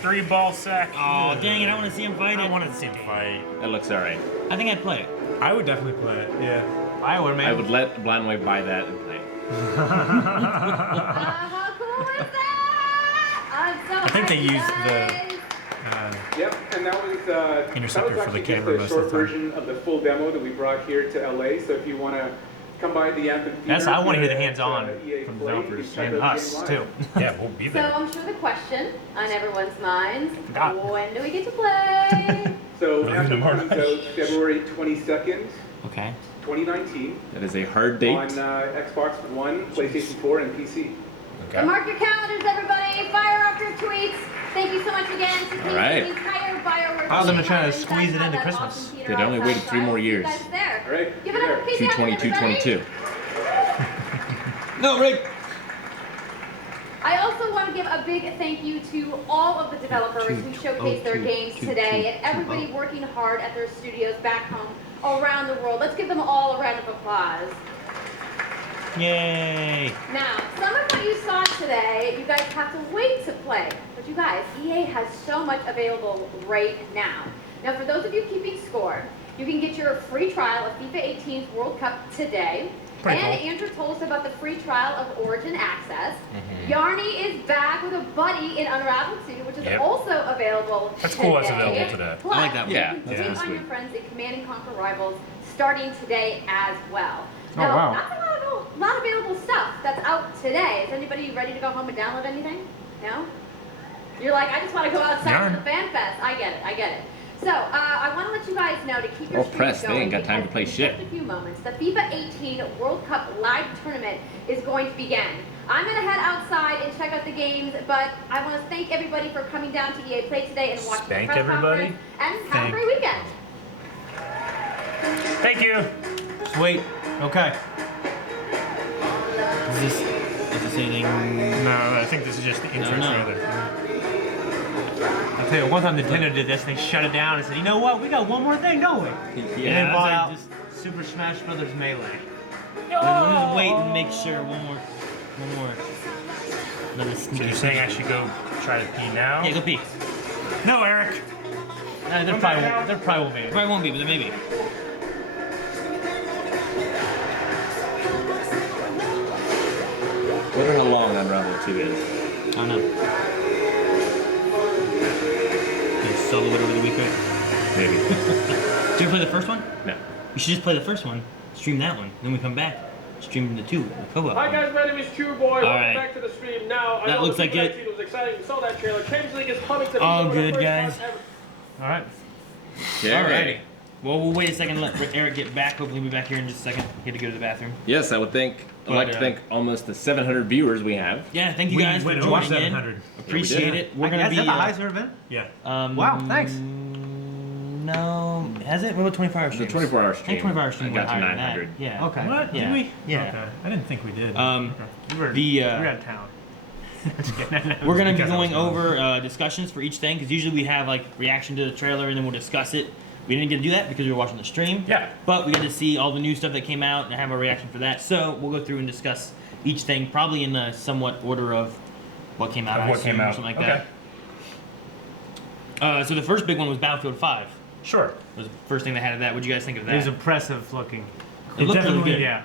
3-ball sack. Oh, dang it. I want to see him fight I it. wanted to see him fight. That looks alright. I think I'd play it. I would definitely play it. Yeah. I would, man. I would let Blind Wave buy that and play it. How cool is that? I'm so I think they happy, used guys. Yep, and that was Interceptor for the actually camera just most a of short the time. version of the full demo that we brought here to LA. So if you want to come by the Anthem That's Theater I want to hear the at, hands-on EA from Play, developers you can and check out the us game too. live. Yeah, we'll be So there. I'm sure the question on everyone's minds, Forgot. when do we get to play? So Well, Anthem tomorrow comes night. out February 22nd, Okay. 2019 That is a hard date. on Xbox One, PlayStation 4, and PC. So mark your calendars, everybody. Fire off your tweets. Thank you so much again to All right. the entire BioWare I was gonna team. try to And squeeze it have into that Christmas. awesome theater They'd only outside, waited 3 so I more will see you years. guys there. All right, Give it up for Casey Evans, 2/22/22. No, Rick. I also want to give a big thank you to all of the developers who showcased their games today and everybody working hard at their studios back home around the world. Let's give them all a round of applause. Yay. Now, some of what you saw today, you guys have to wait to play. But you guys, EA has so much available right now. Now, for those of you keeping score, you can get your free trial of FIFA 18's World Cup today. Pretty And cool. Andrew told us about the free trial of Origin Access. Yarny is back with a buddy in Unravel 2, which is Yep. also available That's today. cool that's available today. Plus, I like that one. Yeah, you can that's take really on your sweet. friends in Command & Conquer Rivals starting today as well. Oh, Now, wow. not to lot of available stuff that's out today. Is anybody ready to go home and download anything? No? You're like, I just want to go outside for the fan fest. I get it. So, I want to let you guys know to keep your streams going. They ain't got time to play shit. In just a few moments, the FIFA 18 World Cup live tournament is going to begin. I'm going to head outside and check out the games, but I want to thank everybody for coming down to EA Play today and watching the press conference. And have a great weekend. Thank you. Sweet. Okay. Is this anything? No, I think this is just the intro trailer. I'll tell you, one time Nintendo did this, they shut it down and said, you know what, we got one more thing, don't we? Yeah, and then brought out just Super Smash Brothers Melee. Let me wait and make sure one more. So you're saying I should go try to pee now? Yeah, go pee. No, Eric. There probably won't be. Probably won't be, but there may be. I wonder how long Unravel 2 is. I don't know. Just solo it over the week, right? Maybe. Did you ever play the first one? No. You should just play the first one, stream that one, then we come back, stream the two, the co-op. Hi guys, my name is True Boy. Welcome back to the stream. Now, I That know looks the like FIFA it. 19 was exciting. We saw that trailer. Champions League is coming to the All good, guys. All right. Alrighty. Well, we'll wait a second and let Eric get back. Hopefully he'll be back here in just a second. He had to go to the bathroom. Yes, I would think. I'd like to thank almost the 700 viewers we have. Yeah, thank you guys for joining in. Appreciate it. We're gonna be. Is that the highest ever been? Yeah. Wow, thanks. No, has it? What about 24-hour streams? The 24-hour stream. I think 24-hour stream got went to higher than 900. that. Yeah. Okay. What? Yeah. Did we? Yeah. Okay. I didn't think we did. We were out of town. We're gonna be going over discussions for each thing because usually we have like reaction to the trailer and then we'll discuss it. We didn't get to do that because we were watching the stream. Yeah. But we got to see all the new stuff that came out and have a reaction for that. So we'll go through and discuss each thing, probably in the somewhat order of what came out. What came out? Or something like that. So the first big one was Battlefield 5. Sure. Was the first thing they had of that. What did you guys think of that? It was impressive looking. It looked really good. Yeah.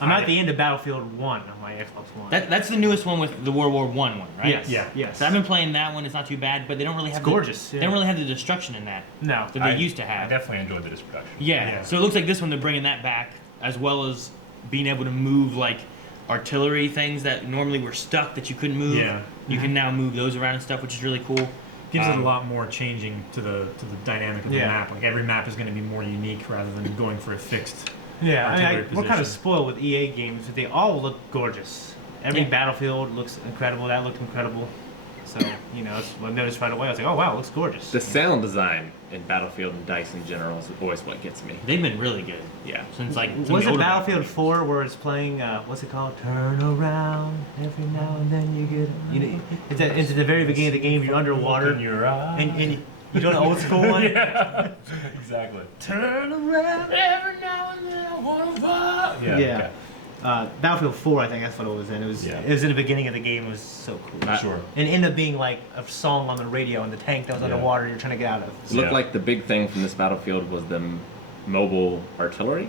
I'm at the end of Battlefield 1 on my Xbox One. That's the newest one with the World War I one, right? Yes. Yeah. Yes. So I've been playing that one. It's not too bad, but they don't really have. Gorgeous. They don't really have the destruction in that. No. That they used to have. I definitely enjoyed the destruction. Yeah. So it looks like this one they're bringing that back, as well as being able to move like artillery things that normally were stuck that you couldn't move. Yeah. You can now move those around and stuff, which is really cool. Gives it a lot more changing to the dynamic of the Yeah. map. Like every map is going to be more unique rather than going for a fixed. Yeah, artillery we're kind of position. spoiled with EA games, but they all look gorgeous. Every Yeah. Battlefield looks incredible. That looked incredible. So, you know, I noticed right away. I was like, oh wow, it looks gorgeous. The sound design in Battlefield and DICE in general is always what gets me. They've been really good. Yeah. Since like some Was of the it older Battlefield 4 where it's playing, what's it called? Turn around, every now and then you get, you know, it's at the very beginning of the game, you're underwater. In your eye. And you doing an old school one? Yeah. Exactly. Turn around, every now and then I wanna fly. Yeah. Yeah. Battlefield 4, I think that's what it was in. It was in the beginning of the game. It was so cool. Sure. And it ended up being like a song on the radio in the tank that was underwater you're trying to get out of. It looked like the big thing from this Battlefield was the mobile artillery.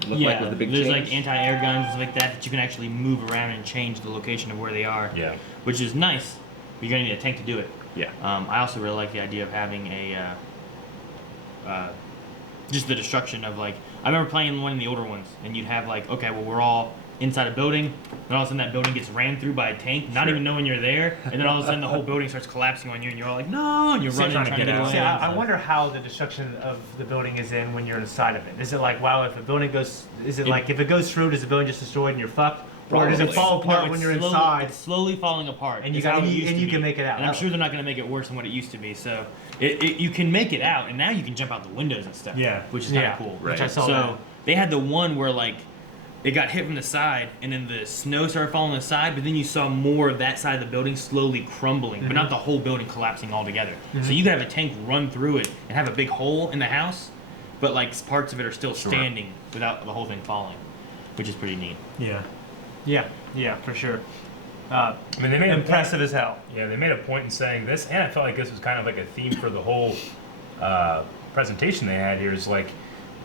It looked like was the big there's change. like anti-air guns and stuff like that you can actually move around and change the location of where they are. Yeah. Which is nice. You're gonna need a tank to do it. Yeah. I also really like the idea of having a just the destruction of like I remember playing one of the older ones and you'd have like okay well we're all inside a building and all of a sudden that building gets ran through by a tank not even knowing you're there and then all of a sudden the whole building starts collapsing on you and you're all like no and you're running trying to get away. See, I wonder how the destruction of the building is in when you're inside of it. Is it like wow if a building goes is it like if it goes through does the building just destroyed and you're fucked? Or does it fall apart when you're inside? It's slowly falling apart. And you can make it out. And I'm sure they're not going to make it worse than what it used to be. So you can make it out, and now you can jump out the windows and stuff. Yeah. Which is kind of cool. Which I saw so that. they had the one where like it got hit from the side, and then the snow started falling on the side, but then you saw more of that side of the building slowly crumbling, but not the whole building collapsing altogether. So you could have a tank run through it and have a big hole in the house, but like parts of it are still standing without the whole thing falling, which is pretty neat. Yeah. Yeah, for sure. I mean, they made impressive as hell. Yeah, they made a point in saying this, and I felt like this was kind of like a theme for the whole presentation they had here. Is like,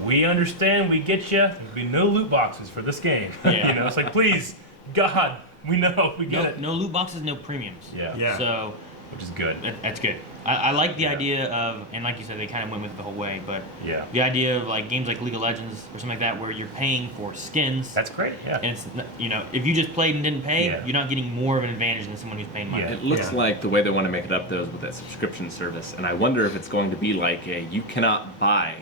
we understand, we get you. There'll be no loot boxes for this game. Yeah. You know, it's like, please, God, we know, we get it. No loot boxes, no premiums. Yeah. So which is good. That's good. I like the idea of, and like you said, they kind of went with it the whole way, but Yeah. the idea of like games like League of Legends or something like that, where you're paying for skins. That's great. Yeah. And it's, if you just played and didn't pay, Yeah. you're not getting more of an advantage than someone who's paying money. It looks like the way they want to make it up though is with that subscription service, and I wonder if it's going to be like you cannot buy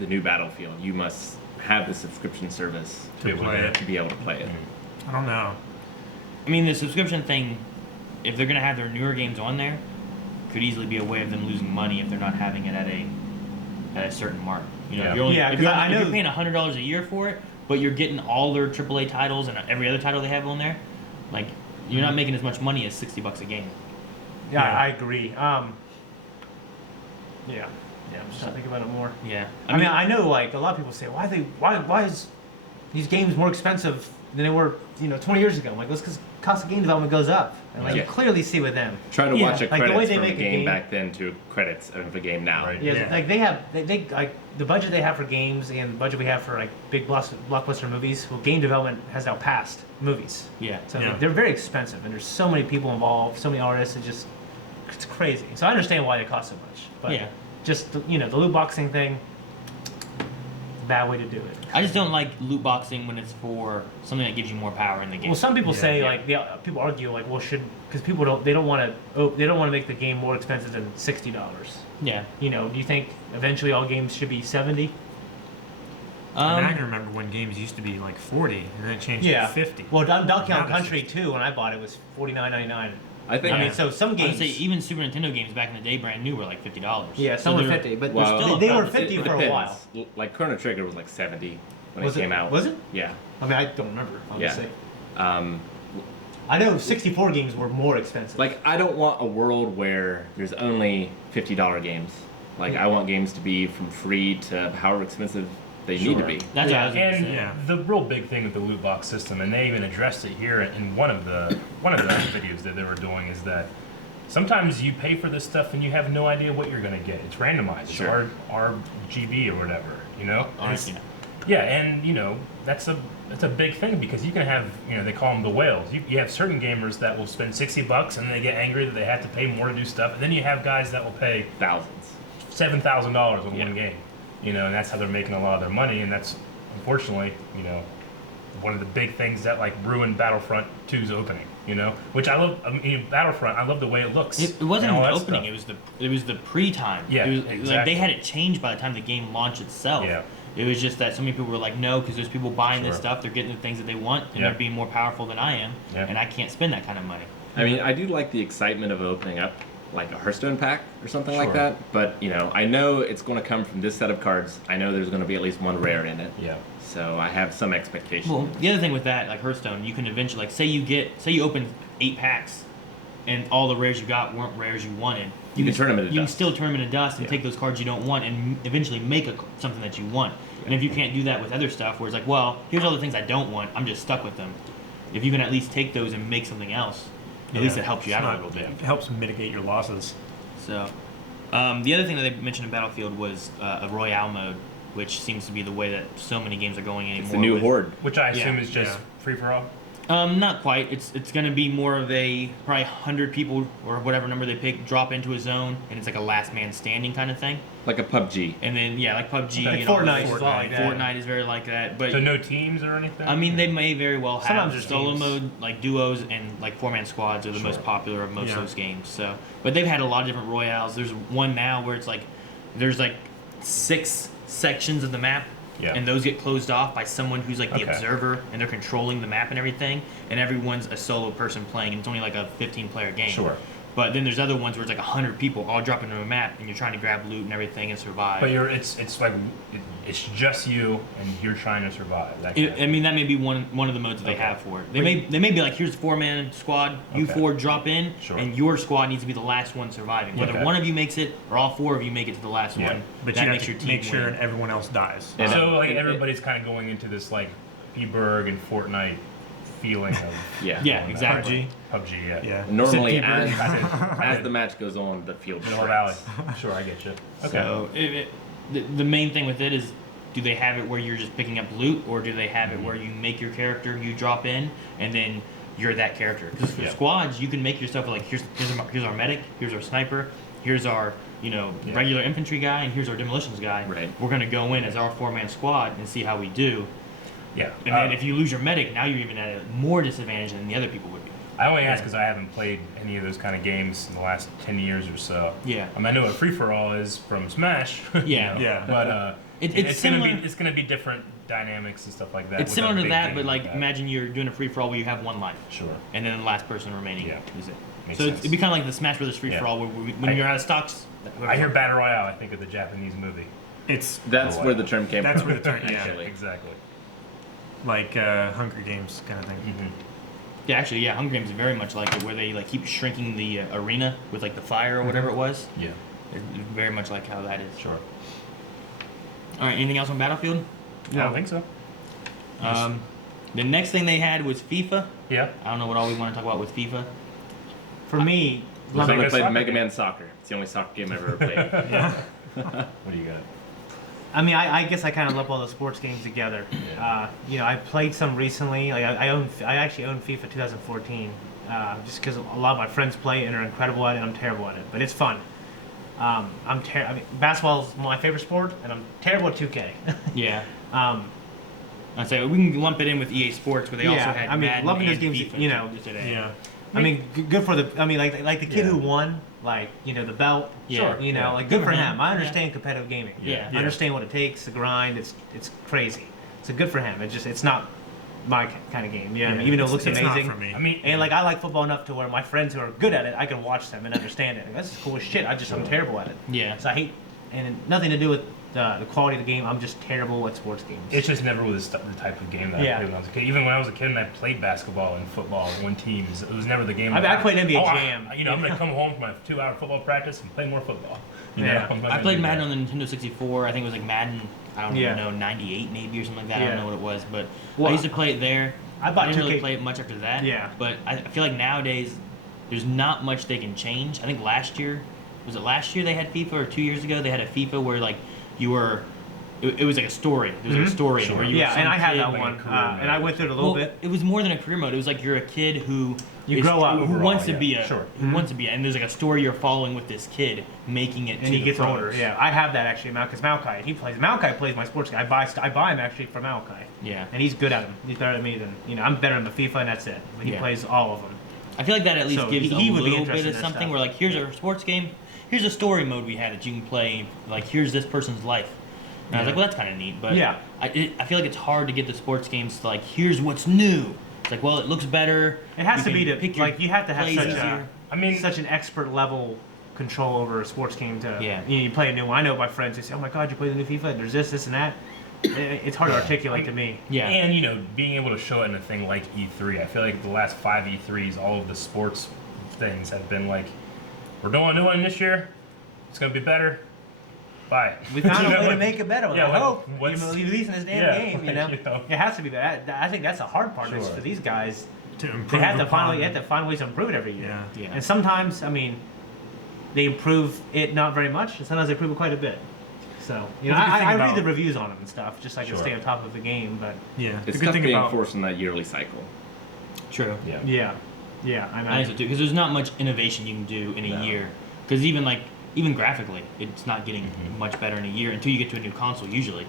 the new Battlefield. You must have the subscription service To be able to play it. I don't know. I mean, the subscription thing, if they're going to have their newer games on there, could easily be a way of them losing money if they're not having it at a certain mark. If you're paying $100 a year for it, but you're getting all their AAA titles and every other title they have on there, like you're not making as much money as $60 a game. Yeah, I agree. I'm just trying to think about it more. Yeah, I mean, I know like a lot of people say, why is these games more expensive than they were 20 years ago? I'm like, well, it's because cost of game development goes up, and you clearly see with them. Try to watch a like the way credits they from a make game back then to credits of a game now. Yeah, like they like the budget they have for games and the budget we have for like big blockbuster movies. Well, game development has now passed movies. Yeah. So like, they're very expensive, and there's so many people involved, so many artists. It's crazy. So I understand why they cost so much. But just the loot boxing thing, bad way to do it. I just don't like loot boxing when it's for something that gives you more power in the game. Well, some people say like people argue like, well, because people don't want to make the game more expensive than $60. Yeah. Do you think eventually all games should be $70? I can remember when games used to be like 40 and then it changed to 50. Well, Donkey Kong Country 2, when I bought it, was $49.99. I mean, so some games. I would say even Super Nintendo games back in the day, brand new, were like $50. Yeah, some were 50, but well, they were 50 for a while. Like Chrono Trigger was like 70 when it came out. Was it? Yeah. I mean, I don't remember. Honestly. Yeah. I know 64 games were more expensive. Like, I don't want a world where there's only $50 games. Like, I want games to be from free to however expensive they need to be. That's what I was gonna say. And the real big thing with the loot box system, and they even addressed it here in one of the videos that they were doing, is that sometimes you pay for this stuff and you have no idea what you're gonna get. It's randomized. Sure. It's RGB or whatever. Honestly. Yeah, and that's a big thing because you can have they call them the whales. You have certain gamers that will spend $60 and they get angry that they have to pay more to do stuff, and then you have guys that will pay thousands, $7,000 on one game. And that's how they're making a lot of their money, and that's unfortunately one of the big things that like ruined Battlefront 2's opening. Which I love. I mean, Battlefront, I love the way it looks. It wasn't and an all that opening. stuff. It was the pre-time. Yeah, it was, exactly. Like they had it changed by the time the game launched itself. Yeah. It was just that so many people were like, no, because there's people buying this Sure. stuff. They're getting the things that they want, and Yeah. they're being more powerful than I am, and I can't spend that kind of money. I mean, I do like the excitement of opening up like a Hearthstone pack or something like Sure. that. But I know it's going to come from this set of cards. I know there's going to be at least one rare in it. Yeah. So I have some expectation. Well, the other thing with that, like Hearthstone, you can eventually, like, say you open 8 packs, and all the rares you got weren't rares you wanted. You can turn them into You can dust. still turn them into dust and take those cards you don't want, and eventually make something that you want. And if you can't do that with other stuff, where it's like, well, here's all the things I don't want, I'm just stuck with them. If you can at least take those and make something else, at least it helps you out a little bit. It helps mitigate your losses. So, the other thing that they mentioned in Battlefield was a Royale mode, which seems to be the way that so many games are going anymore. the new Horde. Which I assume is just free for all. Not quite. It's going to be more of a probably 100 people or whatever number they pick drop into a zone, and it's like a last man standing kind of thing. Like a PUBG. And then like PUBG. Like and all Fortnite those- is like that. Fortnite is very like that. But So no teams or anything? I mean, they may very well have Sometimes there's solo teams. mode, like duos and like 4-man squads are the most popular of most of Yeah. those games. So, but they've had a lot of different royales. There's one now where it's like there's like 6 sections of the map. Yeah. And those get closed off by someone who's like the Okay. observer, and they're controlling the map and everything. And everyone's a solo person playing, and it's only like a 15-player game. Sure. But then there's other ones where it's like 100 people all dropping into a map, and you're trying to grab loot and everything and survive. But it's like it's just you and you're trying to survive. That kind of I mean, that may be one of the modes that they have for it. They may be like, here's a 4-man squad, you Okay. 4 drop in, Sure. and your squad needs to be the last one surviving. Whether Okay. one of you makes it or all 4 of you make it to the last Yeah. one, But that you makes have your to team make sure win. everyone else dies. And So like it- everybody's kind of going into this like P-Berg and Fortnite feeling of Yeah, exactly. PUBG, yeah. Normally, Is it as, P-Berg? as the match goes on, the field Middle shrinks. Valley. Sure, I get you. Okay. So the main thing with it is, do they have it where you're just picking up loot, or do they have it where you make your character, you drop in, and then you're that character. Because for squads, you can make yourself like here's our medic, here's our sniper, here's our regular infantry guy, and here's our demolitions guy. Right. We're gonna go in as our 4-man squad and see how we do. Yeah. And then if you lose your medic, now you're even at a more disadvantage than the other people would be. I only ask because I haven't played any of those kind of games in the last 10 years or so. Yeah. I know what free-for-all is from Smash. Yeah. Yeah. But it's gonna be different dynamics and stuff like that. It's similar to that, but like imagine you're doing a free-for-all where you have 1 life. Sure. And then the last person remaining is it. Makes So sense. it'd be kind of like the Smash Brothers free-for-all where when you're out of stocks. I hear Battle Royale, I think of the Japanese movie. That's where the term came from. That's where the term, actually. Exactly. Like Hunger Games kind of thing. Yeah, actually, Hunger Games is very much like it, where they like keep shrinking the arena with like the fire or whatever it was. Yeah. It's very much like how that is. Sure. All right, anything else on Battlefield? I don't think so. The next thing they had was FIFA. Yeah. I don't know what all we want to talk about with FIFA. For me, I played Mega Man Soccer. It's the only soccer game I've ever played. Yeah. What do you got? I mean, I guess I kind of lump all the sports games together. I played some recently. Like I actually own FIFA 2014, just because a lot of my friends play it and are incredible at it. And I'm terrible at it, but it's fun. I mean, basketball is my favorite sport, and I'm terrible at 2K. Yeah. I'd say we can lump it in with EA Sports, where they also had Madden lumping those and games, FIFA today. Yeah. I mean, good for the. I mean, like the kid who won, the belt. Yeah. Like good for him. I understand competitive gaming. Yeah. I understand what it takes, the grind. It's crazy. So good for him. It's not my kind of game. Yeah. Even though it looks amazing. It's not for me. I mean, and I like football enough to where my friends who are good at it, I can watch them and understand it. This is cool as shit. I'm terrible at it. Yeah. So I hate, and nothing to do with the quality of the game. I'm just terrible at sports games. It's just never was the type of game that I played when I was a kid. Even when I was a kid and I played basketball and football on one team, it was never the game. I played NBA Jam. I'm going to come home from my 2-hour football practice and play more football. I played Madden on the Nintendo 64. I think it was like Madden, I don't even know, 98 maybe or something like that. I don't know what it was, but I used to play it there. I didn't really play it much after that. Yeah. But I feel like nowadays there's not much they can change. I think last year they had FIFA, or 2 years ago they had a FIFA where like you were. It was like a story. There was like a story where you were and I had that like one, and I went through it a little bit. It was more than a career mode. It was like you're a kid who grow up, who wants to be and there's like a story you're following with this kid making it. And he gets older. Yeah, I have that actually, because Malachi Malachi plays my sports game. I buy him actually for Malachi. Yeah, and he's good at them. He's better than me. I'm better than the FIFA, and that's it. But he plays all of them. I feel like that at least gives he a would be little bit interested of in something stuff. where like here's a sports game, here's a story mode we had that you can play. Like here's this person's life. And I was like, well, that's kind of neat, but I feel like it's hard to get the sports games to like, here's what's new. It's like, well, it looks better. It has to be pick like you have to have such such an expert level control over a sports game to you play a new one. I know my friends who say, oh my god, you play the new FIFA? There's this, and that. It's hard to articulate to me. Yeah. And being able to show it in a thing like E3, I feel like the last 5 E3s, all of the sports things have been like, we're doing a new one this year. It's gonna be better. Bye. We found a way to make it better. I hope you're releasing this damn game. It has to be better. I think that's the hard part is for these guys to improve. They have to find ways to improve it every year. Yeah. And sometimes, they improve it not very much, and sometimes they improve it quite a bit. So I read the reviews on them and stuff, just so I can stay on top of the game. But it's tough being forced in that yearly cycle. True. Yeah. I know. I think so too, because there's not much innovation you can do in a year. Because even graphically, it's not getting much better in a year until you get to a new console, usually.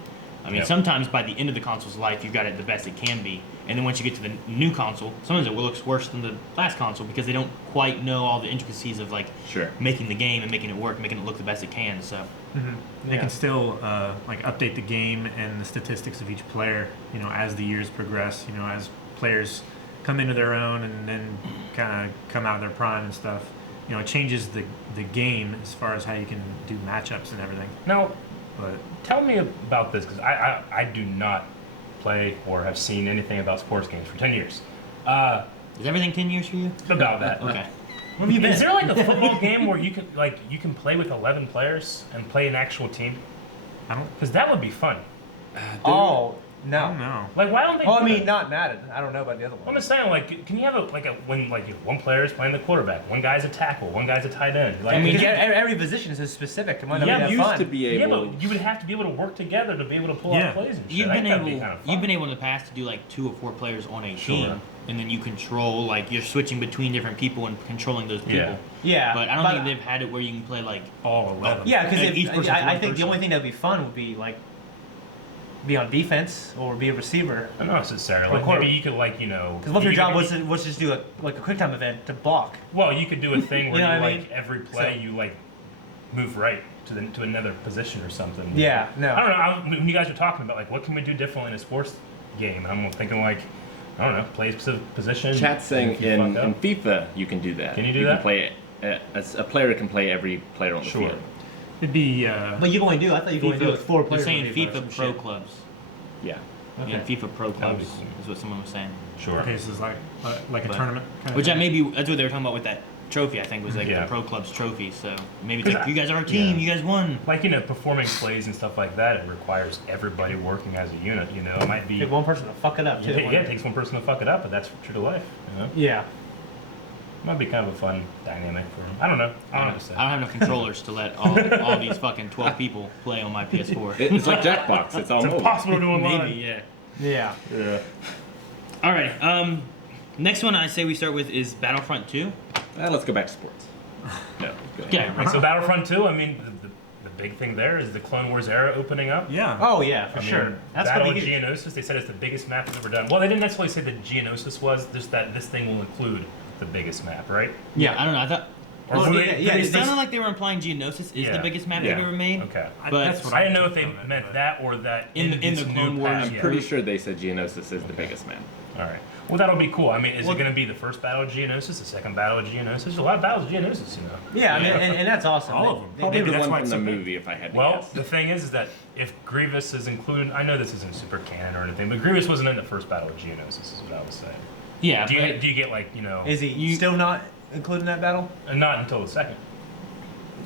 Sometimes by the end of the console's life, you've got it the best it can be. And then once you get to the new console, sometimes it looks worse than the last console because they don't quite know all the intricacies of making the game and making it work, making it look the best it can. So they can still update the game and the statistics of each player, as the years progress, as players come into their own and then kind of come out of their prime and stuff. It changes the game as far as how you can do matchups and everything. Now, tell me about this, because I do not play or have seen anything about sports games for 10 years. Is everything 10 years for you? About that. Okay. What have you been? Is there a football game where you can play with 11 players and play an actual team? Because that would be fun. No. Like, why don't they? Not Madden. I don't know about the other one. I'm just saying, can you have when one player is playing the quarterback, one guy's a tackle, one guy's a tight end. Every position is specific to one. But you would have to be able to work together to be able to pull off plays and shit. You've been able in the past to do 2 or 4 players on a team, and then you control, like, you're switching between different people and controlling those people. Yeah. But I don't think they've had it where you can play, like, all 11. Yeah, because each person's I one think the person. only thing that would be fun would be like be on defense or be a receiver. Not necessarily. Or Maybe you could, like, you know. Because what if your you job could- was to just do a quick time event to block? Well, you could do a thing where You know you, what I like, mean? every play So- you, like, move right to another position or something. Yeah, no. I don't know. When you guys were talking about, like, what can we do differently in a sports game, I'm thinking, like, I don't know, play a specific position. Chat's saying if you in fuck up. FIFA you can do that. Can you do You that? can play a player can play every player on the field. It'd be. But you can only do. I thought you could only do it with 4 They're players. saying on the field or FIFA some Pro shit. Clubs. Yeah. Okay. Yeah, FIFA Pro That would be Clubs cool. is what someone was saying. Sure. Okay, so it's like a But- tournament. Kind Which of that maybe that's what they were talking about with that trophy. I think was like Yeah. the Pro Clubs trophy. So maybe it's 'Cause like I- you guys are our team. yeah. You guys won. Like, you know, performing plays and stuff like that, it requires everybody working as a unit, you know. It might be. Take one person to fuck it up too. Yeah, it takes one person to fuck it up, but that's true to life, you know. Yeah. Might be kind of a fun dynamic for him. I don't know. I don't know. I don't have no controllers to let all these fucking 12 people play on my PS4. It's like Jackbox. It's all It's mobile. impossible to do online. Maybe, yeah. Yeah. Yeah. All right. Next one I say we start with is Battlefront 2. Let's go back to sports. No, go ahead. Yeah. So Battlefront 2, I mean, the big thing there is the Clone Wars era opening up. Yeah. Oh yeah, for I mean, sure. That's Battle gonna of be huge. Geonosis, they said it's the biggest map they've ever done. Well, they didn't necessarily say that Geonosis was, just that this thing will include the biggest map, right? Yeah, I don't know. I thought. Or Well, were yeah, they- it sounded like they were implying Geonosis is Yeah. the biggest map Yeah. they've ever made. Okay. But That's what I I didn't know if took they from it, meant but- that or that In the this Clone new Wars patch. I'm pretty sure they said Geonosis is the biggest map. All right. Well, that'll be cool. I mean, is Well- it going to be the first battle of Geonosis, the second battle of Geonosis? There's a lot of battles of Geonosis, you know. Yeah, I mean, and that's awesome. All of them. Probably Maybe the that's one why from it's the so big. movie, if I had to Well, guess. the thing is that if Grievous is included, I know this isn't super canon or anything, but Grievous wasn't in the first battle of Geonosis, is what I was saying. Yeah, Do you, but do you get, like, you know, Is he still not included in that battle? not until the second?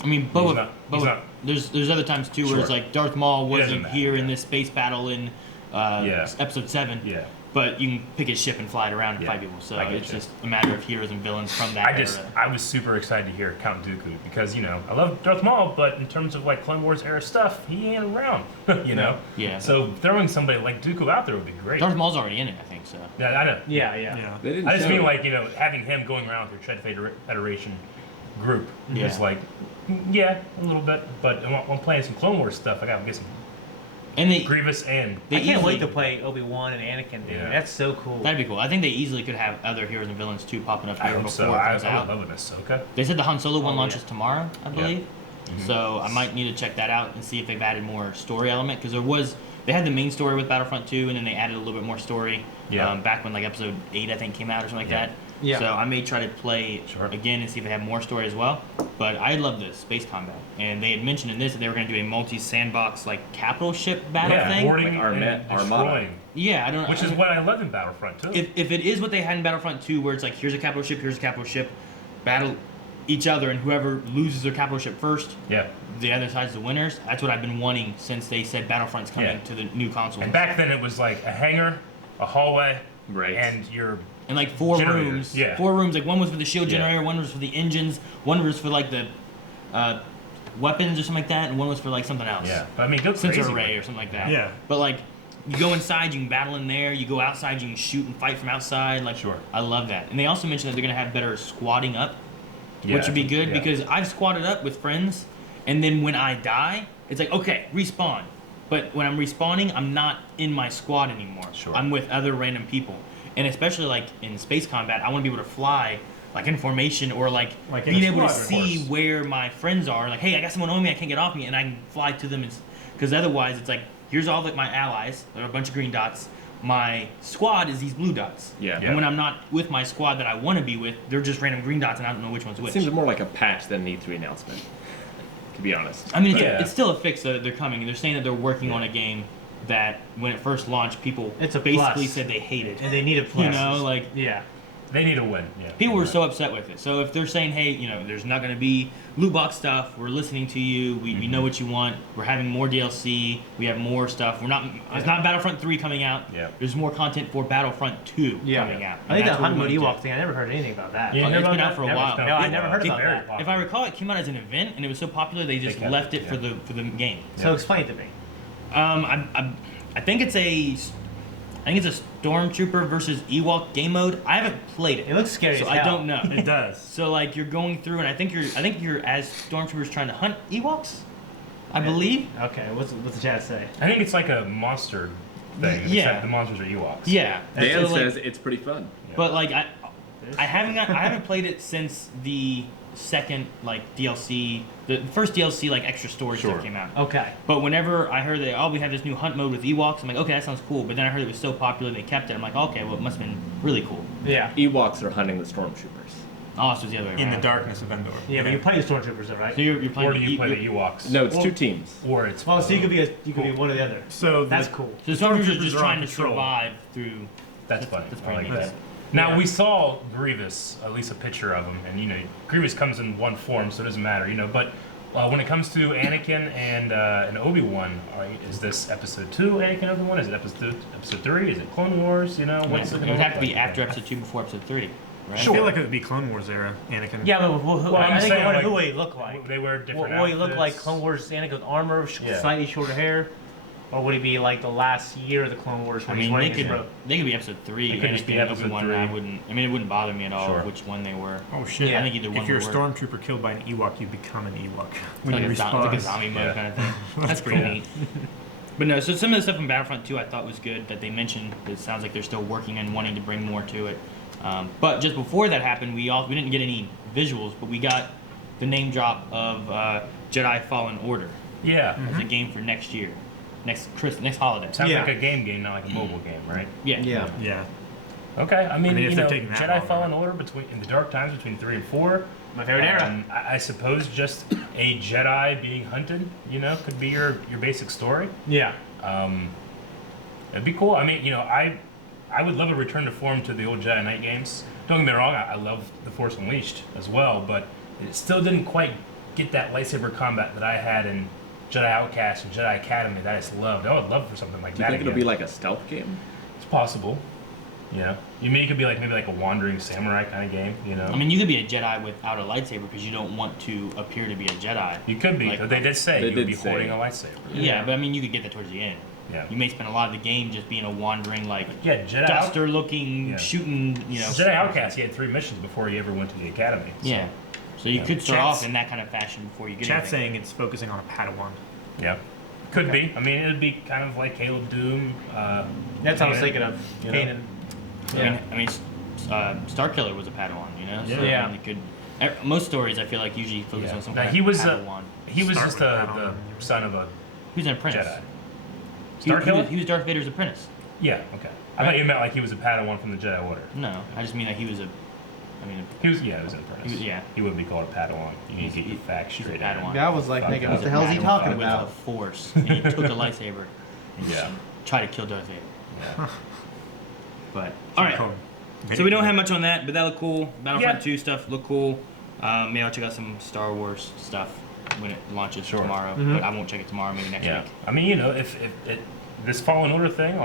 I mean, Boba. He's not. There's other times too where it's Sure. like Darth Maul He doesn't wasn't matter, here in yeah. this space battle in Yeah. episode 7. Yeah. But you can pick his ship and fly it around and Yeah, fight people. So I get it's you. just a matter of heroes and villains from that era. I was super excited to hear Count Dooku because, you know, I love Darth Maul, but in terms of, like, Clone Wars era stuff, he ain't around, you know? Yeah. So throwing somebody like Dooku out there would be great. Darth Maul's already in it, I think. So. Yeah, I know. Yeah. They didn't I just show mean, it. like, you know, having him going around with your Tread Federation group Yeah. is like, yeah, a little bit, but when playing some Clone Wars stuff, I gotta get some And they Grievous and They I can't wait easily- to play Obi-Wan and Anakin, dude. Yeah. That's so cool. That'd be cool. I think they easily could have other heroes and villains too popping up I here hope before so. it I comes out. would love an Ahsoka. They said the Han Solo one Oh, launches yeah. tomorrow, I believe. So I might need to check that out and see if they've added more story element because they had the main story with Battlefront 2 and then they added a little bit more story. Yeah. Back when like episode 8 I think came out or something like Yeah. that. Yeah. So I may try to play Sure. again and see if they have more story as well. But I love this space combat, and they had mentioned in this that they were going to do a multi-sandbox like capital ship battle Yeah, thing. boarding Like and Armada. destroying. Yeah, I don't know. Which is what I love in Battlefront too. If it is what they had in Battlefront 2, where it's like here's a capital ship, battle each other, and whoever loses their capital ship first, Yeah. the other side's the winners. That's what I've been wanting since they said Battlefront's coming Yeah. to the new consoles. And back then it was like a hangar, a hallway, Right. and your And like four generators. rooms. Yeah. 4 rooms. Like one was for the shield Yeah. generator, one was for the engines, one was for like the weapons or something like that, and one was for like something else. Yeah. But I mean, go Sensor crazy. array or something like that. Yeah. But like, you go inside, you can battle in there. You go outside, you can shoot and fight from outside. Like, Sure. I love that. And they also mentioned that they're gonna have better squatting up, Yeah, which would be good yeah. because I've squatted up with friends, and then when I die, it's like okay, respawn. But when I'm respawning, I'm not in my squad anymore. Sure. I'm with other random people, and especially like in space combat, I want to be able to fly. Like in formation or like Like in being a able to squad, of see course. where my friends are. Like, hey, I got someone on me, I can't get off me, and I can fly to them. Because otherwise, it's like, here's all my allies. There are a bunch of green dots. My squad is these blue dots. Yeah. And when I'm not with my squad that I want to be with, they're just random green dots, and I don't know which one's It which. seems more like a patch than an E3 announcement, to be honest. I mean, it's, Yeah. it's still a fix that they're coming. They're saying that they're working on a game that when it first launched, people It's a basically plus. said they hated. And they need a plus. You know, like Yeah. They need a win. Yeah. people were so upset with it. So if they're saying, hey, you know, there's not going to be loot box stuff, we're listening to you, we know what you want, we're having more DLC, we have more stuff. It's not Battlefront 3 coming out. Yeah. There's more content for Battlefront 2 coming out. I think And that that's what Hunt we Mode wanna Ewok do. thing, I never heard anything about that. You Oh, hear it's about been out that? for a Never. while. It's been No, out I for a never while. heard It's about very that. popular. If I recall, it came out as an event, and it was so popular they just kept left it, it for yeah. the game. So explain it to me. I think it's a. I think it's a Stormtrooper versus Ewok game mode. I haven't played it. It looks scary so as I hell. don't know. It does. So like you're going through, and I think you're as Stormtroopers trying to hunt Ewoks. I believe. Okay, what's the chat say? I think it's like a monster thing. Yeah. Except the monsters are Ewoks. Yeah. Dan So, like, says it's pretty fun. But like I haven't played it since the second like DLC, the first DLC like extra story stuff came out. Okay. But whenever I heard that we have this new hunt mode with Ewoks, I'm like, okay, that sounds cool. But then I heard it was so popular they kept it. I'm like, okay, well it must have been really cool. Yeah. Ewoks are hunting the stormtroopers. Oh, so it's the other way around. In the darkness of Endor. Yeah, but you're playing Stormtroopers though, right? So you're playing Or do you play the Ewoks? No, it's two teams. Or it's Well, so you could be one or the other. So that's cool. So the Stormtroopers are just are on trying to patrol. survive through. That's funny. That's I pretty like neat. that. Now we saw Grievous, at least a picture of him, and Grievous comes in one form, so it doesn't matter, But when it comes to Anakin and Obi-Wan, is this episode 2 Anakin Obi-Wan? Is it episode 3? Is it Clone Wars? What's It it would gonna have to look be like? after episode 2, before episode 3, right? I feel like it would be Clone Wars era Anakin. Yeah, but I think saying, who would he look like? They wear different Will he look like outfits. Clone Wars Anakin with armor, Yeah. slightly shorter hair? Or would he be like the last year of the Clone Wars I when he's mean, running they his could robe? be episode 3. It could just be Anakin, episode Obi-Wan, 3. It wouldn't bother me at all Sure. which one they were. Oh shit! I think either one If you're a would work. stormtrooper killed by an Ewok, you become an Ewok when Like you a, respawn. like a zombie mode kind of thing. That's pretty neat. But no, so some of the stuff in Battlefront 2 I thought was good that they mentioned. It sounds like they're still working and wanting to bring more to it. But just before that happened, we didn't get any visuals, but we got the name drop of Jedi Fallen Order. Yeah. As a game for next year, next holiday. Sounds like a game, not like a mobile game, right? Yeah. Yeah. Okay, I mean, if they're taking that Jedi long, Fallen Order in the dark times between 3 and 4. My favorite era. I suppose just a Jedi being hunted, could be your basic story. Yeah. It'd be cool. I mean, I would love a return to form to the old Jedi Knight games. Don't get me wrong, I love The Force Unleashed as well, but it still didn't quite get that lightsaber combat that I had in Jedi Outcast and Jedi Academy that I just loved. I would love for something like Do you that think again. it'll be like a stealth game? It's possible. You mean it could be maybe like a wandering samurai kind of game, I mean, you could be a Jedi without a lightsaber because you don't want to appear to be a Jedi. You could be. Like, They did say They you would did be say. holding a lightsaber. Yeah, but I mean, you could get that towards the end. Yeah. You may spend a lot of the game just being a wandering, Jedi duster-looking, shooting, Jedi Outcast, he had 3 missions before he ever went to the academy. So. Yeah. So you could start off in that kind of fashion before you get Chat's anything. saying it's focusing on a Padawan. Yeah. Could be. I mean, it would be kind of like Halo Doom. That's what I was thinking of. you know? Kanan. I mean, Starkiller was a Padawan, So, Yeah. I mean, most stories, I feel like, usually focus on some Now, kind he of was Padawan. he was Start just with the Padawan. son of a He was an apprentice. Jedi. He was Darth Vader's apprentice. Yeah. Okay. I thought you meant like he was a Padawan from the Jedi Order. No, I just mean that he was a. He was an apprentice. Yeah. He wouldn't be called a Padawan. You need to get your facts He's a straight. Padawan. Yeah, I was like, nigga, what He's the a hell is he Padawan talking with about? a force, and he took a lightsaber. And Yeah. Tried to kill Darth Vader. Yeah. But all right. Cool. So we don't have much on that, but that looked cool. Battlefront 2 stuff looked cool. Maybe I'll check out some Star Wars stuff when it launches tomorrow. But I won't check it tomorrow. Maybe next Yeah. week. I mean, if this Fallen Order thing,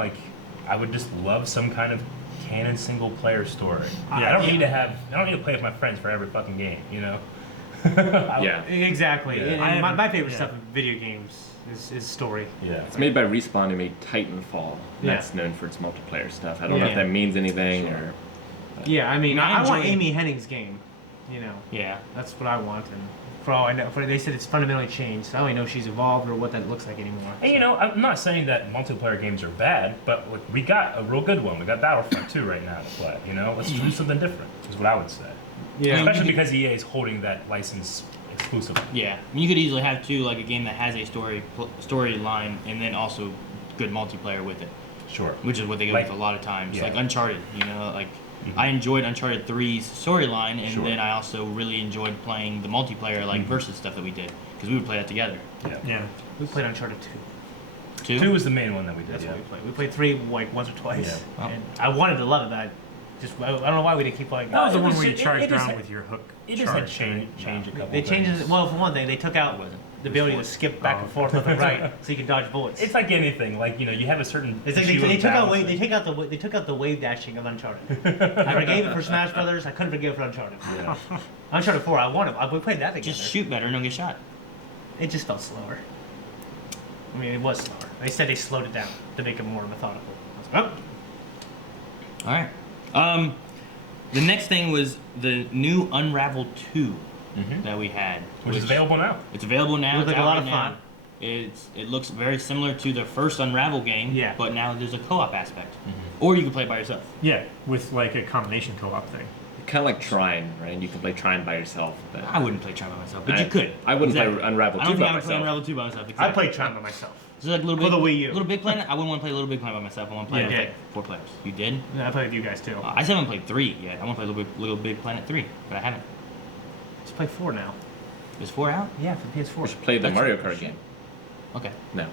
I would just love some kind of canon single player story. I don't need to play with my friends for every fucking game. Yeah. Exactly. Yeah. And my favorite stuff in video games is story. Yeah. It's made by Respawn, who made Titanfall. And Yeah. That's known for its multiplayer stuff. I don't know if that means anything or. Yeah, I mean, I want enjoy- Amy Hennig's game. Yeah. That's what I want. And for all I know, they said it's fundamentally changed. So I don't even know if she's evolved or what that looks like anymore. And I'm not saying that multiplayer games are bad, but we got a real good one. We got Battlefront 2 right now to play. Let's do something different. Is what I would say. Yeah. Especially because EA is holding that license exclusively. Yeah. I mean, you could easily have a game that has a storyline and then also good multiplayer with it. Sure. Which is what they go with a lot of times. Yeah. Like Uncharted, I enjoyed Uncharted 3's storyline, and Sure. then I also really enjoyed playing the multiplayer, versus stuff that we did, because we would play that together. Yeah. We played Uncharted 2. 2 was the main one that we did. That's yeah. what we played. We played 3 once or twice. Yeah. And I wanted to love it, but I don't know why we didn't keep playing. That was the it one was where you just- charged it just around had- with your hook. It just had charge. change a couple. They changed things. it. Well, for one thing, they took out the ability to skip back and forth left and right, so you can dodge bullets. It's like anything. You have a certain. It's like issue they of took out balance. they took out the wave dashing of Uncharted. I forgave it for Smash Brothers. I couldn't forgive it for Uncharted. Yeah. Uncharted 4, I wanted. We played that together. Just shoot better and don't get shot. It just felt slower. I mean, it was slower. They said they slowed it down to make it more methodical. I was like, All right. The next thing was the new Unravel 2 that we had, Which is available now. It's available now. Looks It's like a out lot of right fun. now. It looks very similar to the first Unravel game. Yeah. But now there's a co-op aspect, or you can play it by yourself. Yeah, with like a combination co-op thing. Kind of like Trine, right? You can play Trine by yourself. But I wouldn't play Trine by myself, but you could. I wouldn't Exactly. play Unravel 2 I don't think by I would play myself. Unravel 2 by myself. I Exactly. played Trine by myself. So like Little For Big, the Wii U. Little Big Planet. I wouldn't want to play Little Big Planet by myself. I want to play Yeah. with Yeah. like 4 players. You did? Yeah, I played with you guys too. I still haven't played 3 yet. I want to play Little Big Planet 3, but I haven't. Let's play 4 now. Is 4 out? Yeah, for PS4. We should play the That's- Mario Kart game. Okay. No.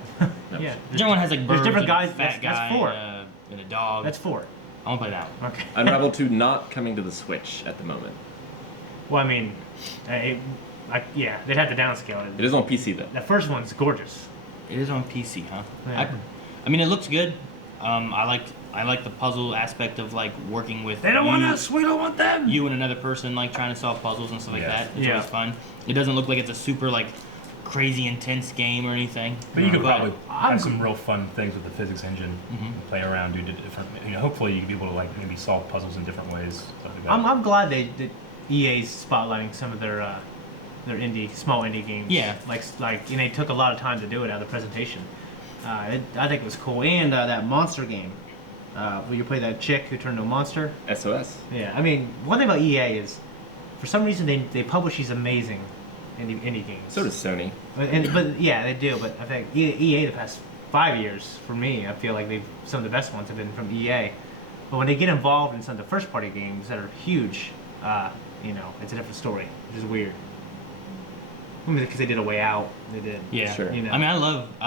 Yeah. The general one has like birds There's different and a guys. fat That's guy 4. and a dog. That's 4. I want to play that one. Okay. Unravel 2 not coming to the Switch at the moment. Well, I mean, yeah, they'd have to downscale it. It is on PC though. The first one's gorgeous. It is on PC, huh? Yeah. I mean, it looks good. I like the puzzle aspect of like working with. They don't you, want us. We don't want them. You and another person like trying to solve puzzles and stuff like that. It's Yeah. always fun. It doesn't look like it's a super like crazy intense game or anything. But you could probably I'm- have some real fun things with the physics engine, and play around, do different. Hopefully you could be able to like maybe solve puzzles in different ways. Stuff like that. I'm glad that EA's spotlighting some of their small indie games. Yeah. Like and they took a lot of time to do it out of the presentation. I think it was cool. And that monster game, where you play that chick who turned into a monster. SOS. Yeah. I mean, one thing about EA is, for some reason they publish these amazing indie games. So does Sony. But yeah, they do. But I think EA the past 5 years, for me, I feel like some of the best ones have been from EA. But when they get involved in some of the first party games that are huge, it's a different story, which is weird. I mean, because they did A Way Out, they did. Yeah. Sure. I mean, I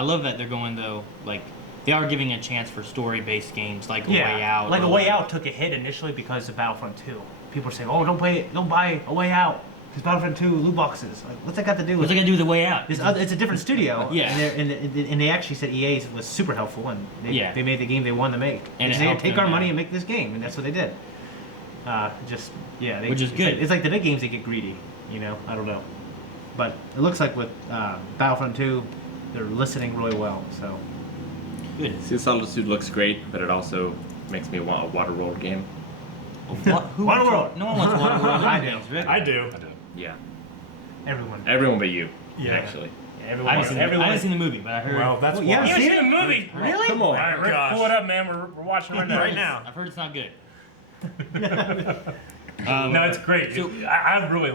love that they're going though. Like, they are giving a chance for story-based games like A Way Out. Like or A Way Out took a hit initially because of Battlefront 2. People were saying, "Oh, don't buy A Way Out." Because Battlefront 2 loot boxes. Like, what's that got to do with? What's that got to do with The Way Out? It's a different studio. Yeah. And they actually said EA was super helpful, and they made the game they wanted to make. And they it said, helped take them, our money yeah. and make this game, and that's what they did. Which is good. It's like the big games, they get greedy. I don't know. But it looks like with Battlefront 2, they're listening really well. So good. See, Solitude looks great, but it also makes me want a Waterworld game. Waterworld. No one wants Waterworld. I do. Really? I do. Yeah. Everyone. Everyone but you. Yeah. Actually. Everyone. I haven't seen the movie, but I heard. Well, that's Well, why. yeah, You haven't see seen the movie? Really? Come on. All right, Rick, gosh. pull it up, man. We're watching right now. Right now. I've heard it's not good. No, it's great. I really.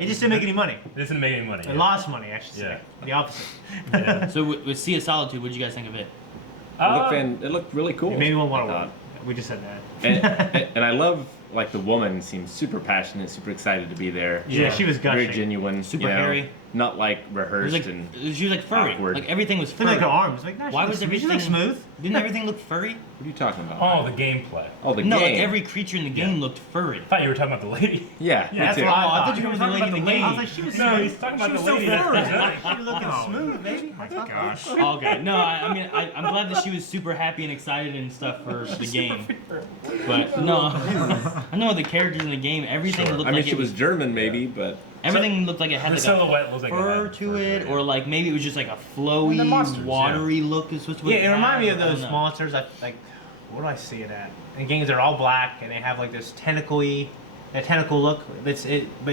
It just didn't make any money. It doesn't make any money. It lost money, I should say. Yeah. The opposite. Yeah. So with Sea of Solitude, what did you guys think of it? It looked really cool. Maybe one I Waterworld. thought. We just said that. And I love, like, the woman seems super passionate, super excited to be there. Yeah, she was gushing. Very genuine. Super hairy. Not like It was rehearsed like, and she was like furry. awkward. Like everything was Then furry. like her arms. Like, no, Why was she everything looks smooth? Didn't everything look furry? What are you talking about? Oh, the gameplay. Oh, the No, game. like every creature in the game looked furry. I thought you were talking about the lady. Yeah, Yeah, that's me too. what I I thought. thought you were talking about the lady. I was like, she was No, smooth. he's talking about She the was lady. so furry. That's- She was looking smooth, baby. That's not Gosh. Okay, no, I mean, I'm glad that she was super happy and excited and stuff for the game. But no, I know the characters in the game, everything looked I mean, like she it was German, maybe, but everything looked like it had The like silhouette looks like it fur had to fur, it, yeah. or like maybe it was just like a the flowy, monsters, watery look. Is what Yeah, it reminded me of I don't those know. monsters. Like, where do I see it at? In games, they're all black and they have like this tentacle-y, a tentacle look. But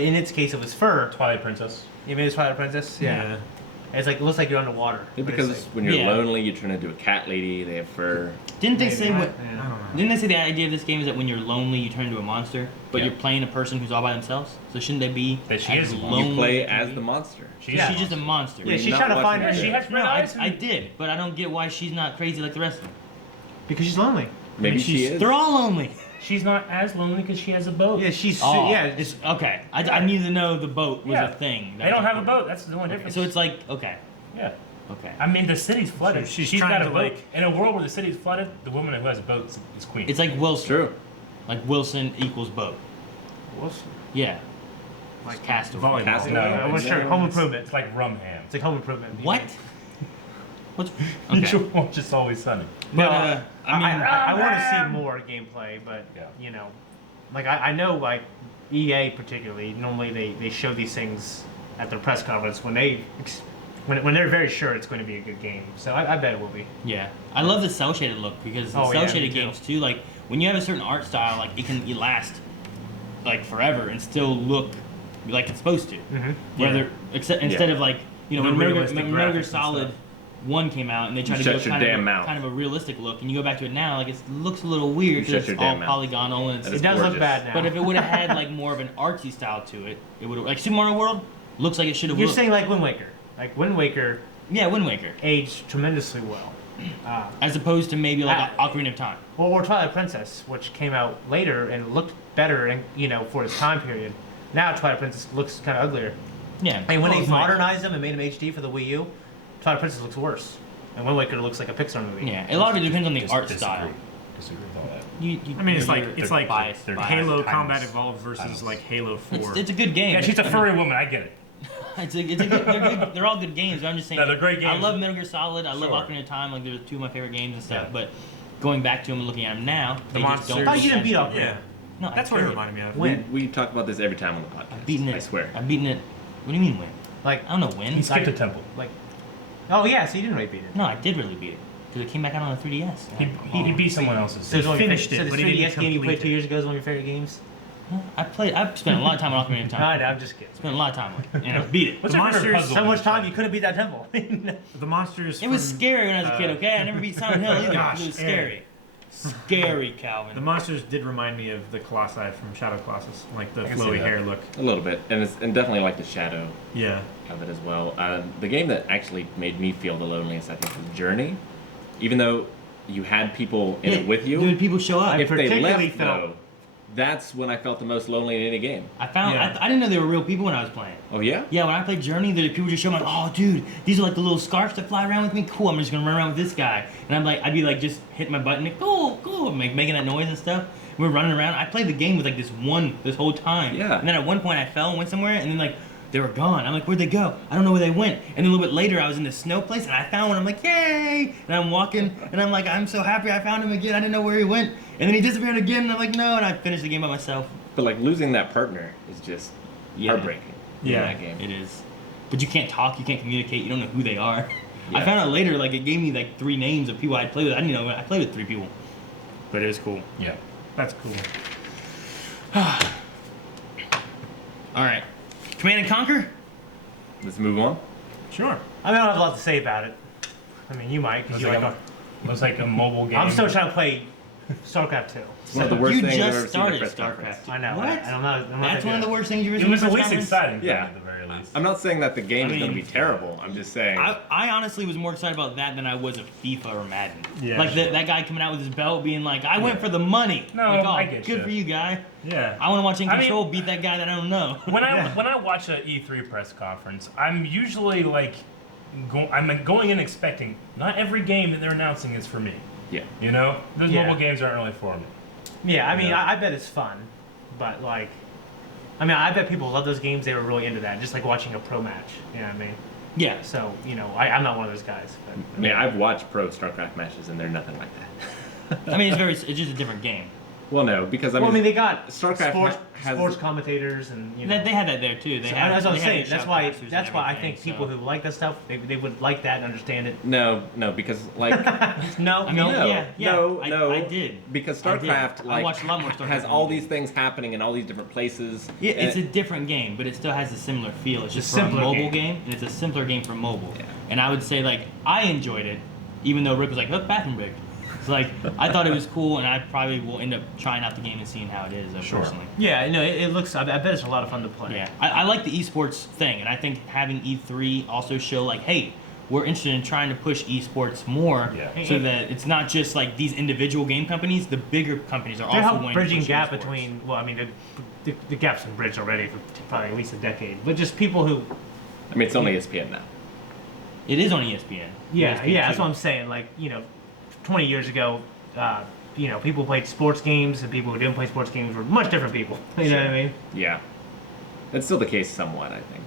in its case, it was fur. Twilight Princess. You mean it's Twilight Princess? Yeah. It's like it looks like you're underwater. maybe but it's because like- when you're Yeah. lonely, you turn into a cat lady. They have fur. Didn't they Maybe. say what? Yeah. I don't know. Didn't they say the idea of this game is that when you're lonely, you turn into a monster, but Yeah. you're playing a person who's all by themselves? So shouldn't they be That she as is a monster. lonely? You play as they as can the be? monster. She's Yeah. She's just a monster. Yeah, she's not trying to find her. watching She it. has No, red I eyes. did, but I don't get why she's not crazy like the rest of them. Because she's lonely. Maybe she She's- is. They're all lonely. She's not as lonely because she has a boat. Yeah, she's Oh, yeah. it's okay. I need to know the boat was Yeah. a thing. They don't have a boat. That's the only difference. So it's like okay, Yeah. okay. I mean, the city's flooded. So she's She's got trying a to, boat. like- In a world where the city's flooded, the woman who has a boat is queen. It's like Wilson. True. Like Wilson equals boat. Wilson. Yeah. Like Castaway. Volleyball. No, I was it's- sure. Home Improvement. It's like rum ham. It's like Home Improvement. What? What's Okay. okay? Just always sunny. But I mean, I want to man. see more gameplay, but Yeah. you know, like I know like EA particularly normally they show these things at their press conference when they're very sure it's going to be a good game. So I bet it will be. yeah, I love the cel shaded look because the Oh, cel yeah, shaded me too. games too. Like when you have a certain art style, like it can last like forever and still look like it's supposed to. Whether instead of like when Metal Gear Solid 1 came out and they tried to go kind of a realistic look, and you go back to it now, like it looks a little weird because it's all polygonal and it does look bad now. But if it would have had like more of an artsy style to it, it would have like Super Mario World looks like it should have. You're saying like Wind Waker, Wind Waker. Yeah, Wind Waker aged tremendously well, as opposed to maybe like Ocarina of Time. Or Twilight Princess, which came out later and looked better, and for its time period. Now Twilight Princess looks kind of uglier. Yeah. And when they modernized them and made them HD for the Wii U, Twilight Princess looks worse. And Wind Waker looks like a Pixar movie. Yeah, a lot of it depends on the art style. Disagree with all that. I mean, it's like biased, Halo Combat Evolved versus like Halo 4. It's a good game. Yeah, she's a furry woman. I get it. It's a good, they're all good games. But I'm just saying. No, they're great games. I love Metal Gear Solid. I love Ocarina of Time. Like they're two of my favorite games and stuff. But going back to them and looking at them now, they just don't. Oh, you didn't beat Ocarina. Yeah. No, that's what it reminded me of. We talk about this every time on the podcast. I've beaten it. I swear. I've beaten it. What do you mean win? Like I don't know win. He skipped a temple. Oh yeah, so you didn't really beat it. No, I did really beat it because it came back out on the 3DS. He beat someone else's. So he finished it, so but the he 3DS didn't game you complete played 2 years ago is one of your favorite games. I've spent a lot of time on Ocarina of Time. I know, I'm just kidding. Spent a lot of time on it, and I beat it. The monsters. So much time you couldn't beat that temple. The monsters. It was scary when I was a kid. Okay, I never beat Silent Hill either. Gosh, it was scary. Scary, Calvin. The monsters did remind me of the Colossi from Shadow Colossus, like the flowy hair look. A little bit, and definitely like the shadow. Yeah. Of it as well. The game that actually made me feel the loneliest, I think, was Journey. Even though you had people in it with you, did people show up? If they left, though, that's when I felt the most lonely in any game. I didn't know they were real people when I was playing. Oh yeah? Yeah, when I played Journey, the people just showed me like, oh dude, these are like the little scarves that fly around with me. Cool, I'm just gonna run around with this guy. And I'd be like just hitting my button, like, cool, making that noise and stuff. We're running around. I played the game with like this whole time. Yeah. And then at one point I fell and went somewhere, and then like they were gone. I'm like, where'd they go? I don't know where they went. And then a little bit later, I was in the snow place, and I found one. I'm like, yay! And I'm walking, and I'm like, I'm so happy I found him again. I didn't know where he went. And then he disappeared again, and I'm like, no. And I finished the game by myself. But like losing that partner is just heartbreaking. Yeah, in that game. It is. But you can't talk, you can't communicate, you don't know who they are. Yeah. I found out later, like it gave me like 3 names of people I'd played with. I didn't know I played with 3 people. But it was cool. Yeah. That's cool. Alright. Command and Conquer? Let's move on. Sure. I don't have a lot to say about it. I mean, you might, because you looks like a mobile game. I'm still trying to play StarCraft 2. It's one of the worst things I've ever seen at a press StarCraft. conference. I know. What? I'm not That's one of the worst things you've ever It seen. was at the a least press exciting thing Yeah. at the very least. I'm not saying that the game is going to mean- be terrible. I'm just saying. I honestly was more excited about that than I was of FIFA or Madden. Yeah, like sure. that guy coming out with his belt being like, I went for the money. No, like, oh, I get good you. for you, guy. Yeah. I want to watch In I mean- Control beat that guy that I don't know. When I watch a E3 press conference, I'm usually like, I'm going in expecting not every game that they're announcing is for me. Yeah. You know, those Yeah. mobile games aren't really for me. Yeah, I mean, Yeah. I bet it's fun, but like, I mean, I bet people love those games. They were really into that, just like watching a pro match. You know what I mean? Yeah. So I'm not one of those guys. But, I mean, I've watched pro StarCraft matches, and they're nothing like that. I mean, it's just a different game. Well, no, because I mean, they got StarCraft has sports commentators, and you know. They had that there too. That's what I'm saying. That's why I think people who like that stuff, they would like that and understand it. No, because like No, I did. Because I did. StarCraft I watched a lot more StarCraft has than all you these things happening in all these different places. Yeah, and it's a different game, but it still has a similar feel. It's just a for a simpler mobile game. game, and it's a simpler game for mobile. Yeah. And I would say like I enjoyed it, even though Rick was like, "Oh, bathroom break." It's like I thought it was cool, and I probably will end up trying out the game and seeing how it is. Personally. Yeah, no, it looks. I bet it's a lot of fun to play. Yeah, I like the esports thing, and I think having E3 also show like, hey, we're interested in trying to push esports more, so that it's not just like these individual game companies. The bigger companies are They're also wanting bridging to push gap esports. between. Well, I mean, the gap's been bridged already for probably at least a decade. But just people who. I mean, it's on ESPN now. It is on ESPN. Yeah, ESPN that's too. what I'm saying. Like 20 years ago, people played sports games, and people who didn't play sports games were much different people. You know what I mean? Yeah, that's still the case somewhat, I think.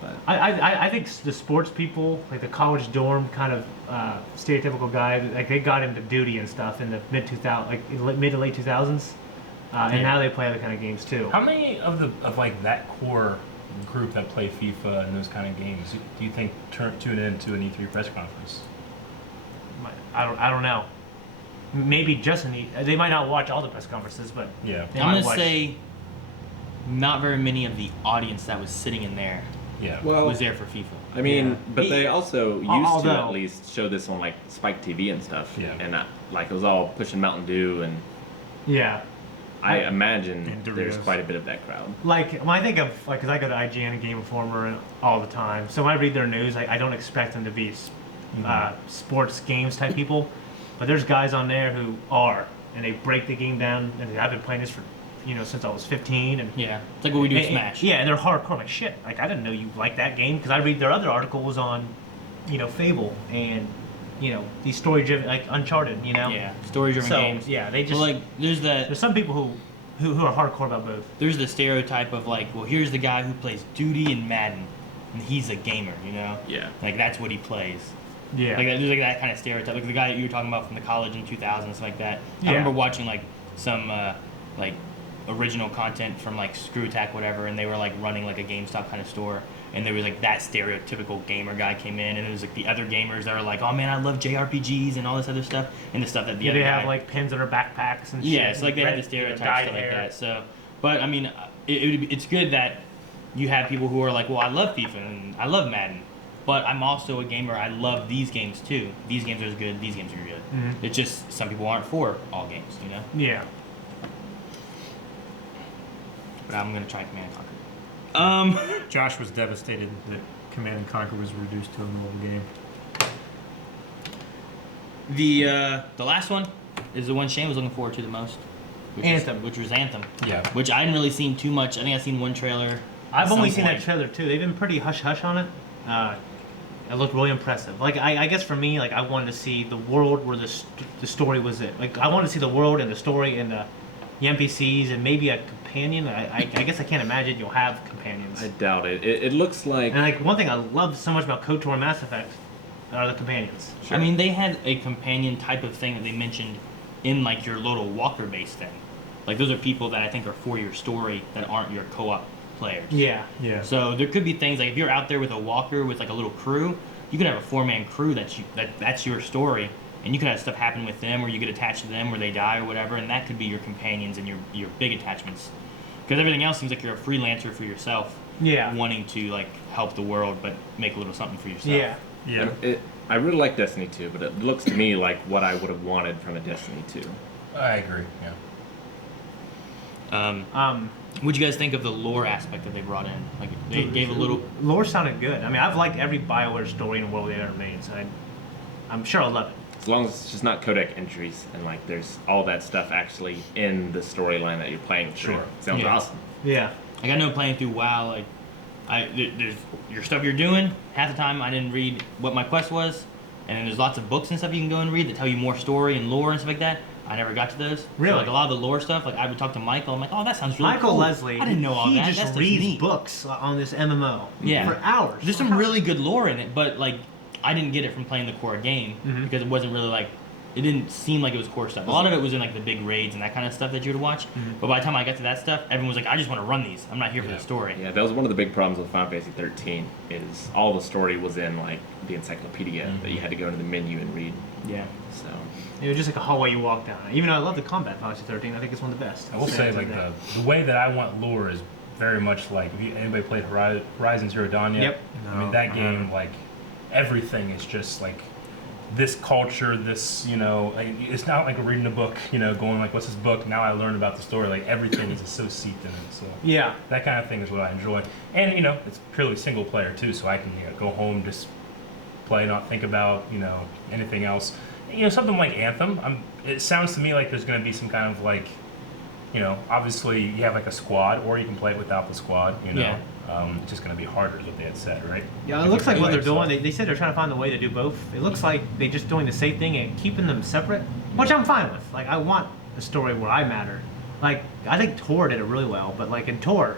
But I think the sports people, like the college dorm kind of stereotypical guy, like they got into duty and stuff in the mid to late 2000s, and now they play other kind of games too. How many of that core group that play FIFA and those kind of games do you think tune into an E3 press conference? I don't know. maybe Justin, they might not watch all the press conferences, but yeah, they I'm might gonna watch. say not very many of the audience that was sitting in there was there for FIFA. I mean, but they also used to Although- at least show this on like Spike TV and stuff. Yeah. And like it was all pushing Mountain Dew, and Yeah. I imagine And there's Doritos. quite a bit of that crowd. Like, when I think of, like, because I go to IGN and Game Informer all the time, so when I read their news, I don't expect them to be sports games type people, but there's guys on there who are, and they break the game down, and I've been playing this for, since I was 15, and Yeah, it's like what we do with Smash. yeah, and they're hardcore. I'm like, shit, like, I didn't know you liked that game, because I read their other articles on, Fable, and, these story-driven, like, Uncharted, Yeah, story-driven so, games. yeah, they just, Well, like, there's some people who are hardcore about both. There's the stereotype of like, well, here's the guy who plays Duty and Madden, and he's a gamer, Yeah. Like that's what he plays. Yeah. Like there's like that kind of stereotype, like the guy that you were talking about from the college in 2000 and stuff like that. Yeah. I remember watching like some like original content from like Screw Attack, whatever, and they were like running like a GameStop kind of store, and there was like that stereotypical gamer guy came in, and it was like the other gamers that were like, oh man, I love JRPGs and all this other stuff, and the stuff that the other they guy, have like pins on their backpacks and shit. yeah, so like they have the red, stereotypes dyed stuff like hair. that. So, but I mean, it's good that you have people who are like, well, I love FIFA and I love Madden, but I'm also a gamer. I love these games too. These games are good. These games are good. Mhm. It's just some people aren't for all games, Yeah. But I'm gonna try Command and Conquer. Josh was devastated that Command and Conquer was reduced to a mobile game. The last one is the one Shane was looking forward to the most. Anthem. Which was Anthem. Yeah. Which I hadn't really seen too much. I think I've seen one trailer. I've at only some seen point. that trailer too. They've been pretty hush hush on it. It looked really impressive. Like I guess for me, like I wanted to see the world where the story was it. Like I wanted to see the world and the story and the NPCs and maybe a companion. I guess I can't imagine you'll have companions. I doubt it. It looks like. And like one thing I love so much about KOTOR and Mass Effect are the companions. I mean, they had a companion type of thing that they mentioned in like your little walker base thing. Like those are people that I think are for your story that aren't your co-op players. Yeah. Yeah. So there could be things like if you're out there with a walker with like a little crew, you could have a 4-man crew that's your story, and you could have stuff happen with them, or you get attached to them, where they die or whatever, and that could be your companions and your big attachments. Because everything else seems like you're a freelancer for yourself. Yeah. Wanting to like help the world, but make a little something for yourself. Yeah. Yeah. I really like Destiny 2, but it looks to me like what I would have wanted from a Destiny 2. I agree. Yeah. What'd you guys think of the lore aspect that they brought in? Like they gave a little. Lore sounded good. I mean, I've liked every BioWare story in the world they've ever made, so I'm sure I'll love it. As long as it's just not codec entries and like there's all that stuff actually in the storyline that you're playing through. Sure. Sounds Yeah. awesome. Yeah. Like I know playing through WoW, like there's your stuff you're doing. Half the time I didn't read what my quest was, and then there's lots of books and stuff you can go and read that tell you more story and lore and stuff like that. I never got to those. Really? So, like a lot of the lore stuff, like I would talk to Michael. I'm like, oh, that sounds really Michael cool. Leslie, I didn't know all he that. just That stuff's reads neat. books on this MMO Yeah. for hours. There's some really good lore in it, but like I didn't get it from playing the core game Mhm. because it wasn't really like it didn't seem like it was core stuff. A lot of it was in like the big raids and that kind of stuff that you would watch. Mhm. But by the time I got to that stuff, everyone was like, I just want to run these. I'm not here for the story. Yeah, that was one of the big problems with Final Fantasy 13 is all the story was in like the encyclopedia that you had to go into the menu and read. Yeah. So It was just like a hallway you walk down. Even though I love the combat Final Fantasy 13, I think it's one of the best. I will say, like, the way that I want lore is very much like, if anybody played Horizon Zero Dawn yet? Yep. I mean, that game, like, everything is just, like, this culture, this, like, it's not like reading a book, going like, what's this book? Now I learned about the story. Like, everything is so seeped in it. So Yeah. that kind of thing is what I enjoy. And, it's purely single player, too, so I can go home, just play, not think about, anything else. Something like Anthem, it sounds to me like there's going to be some kind of like, obviously you have like a squad, or you can play it without the squad, Yeah. It's just going to be harder is what they had said, right? Yeah, it looks like what they're doing. They said they're trying to find a way to do both. It looks like they're just doing the same thing and keeping them separate, which I'm fine with. Like, I want a story where I matter. Like, I think Tor did it really well, but like in Tor,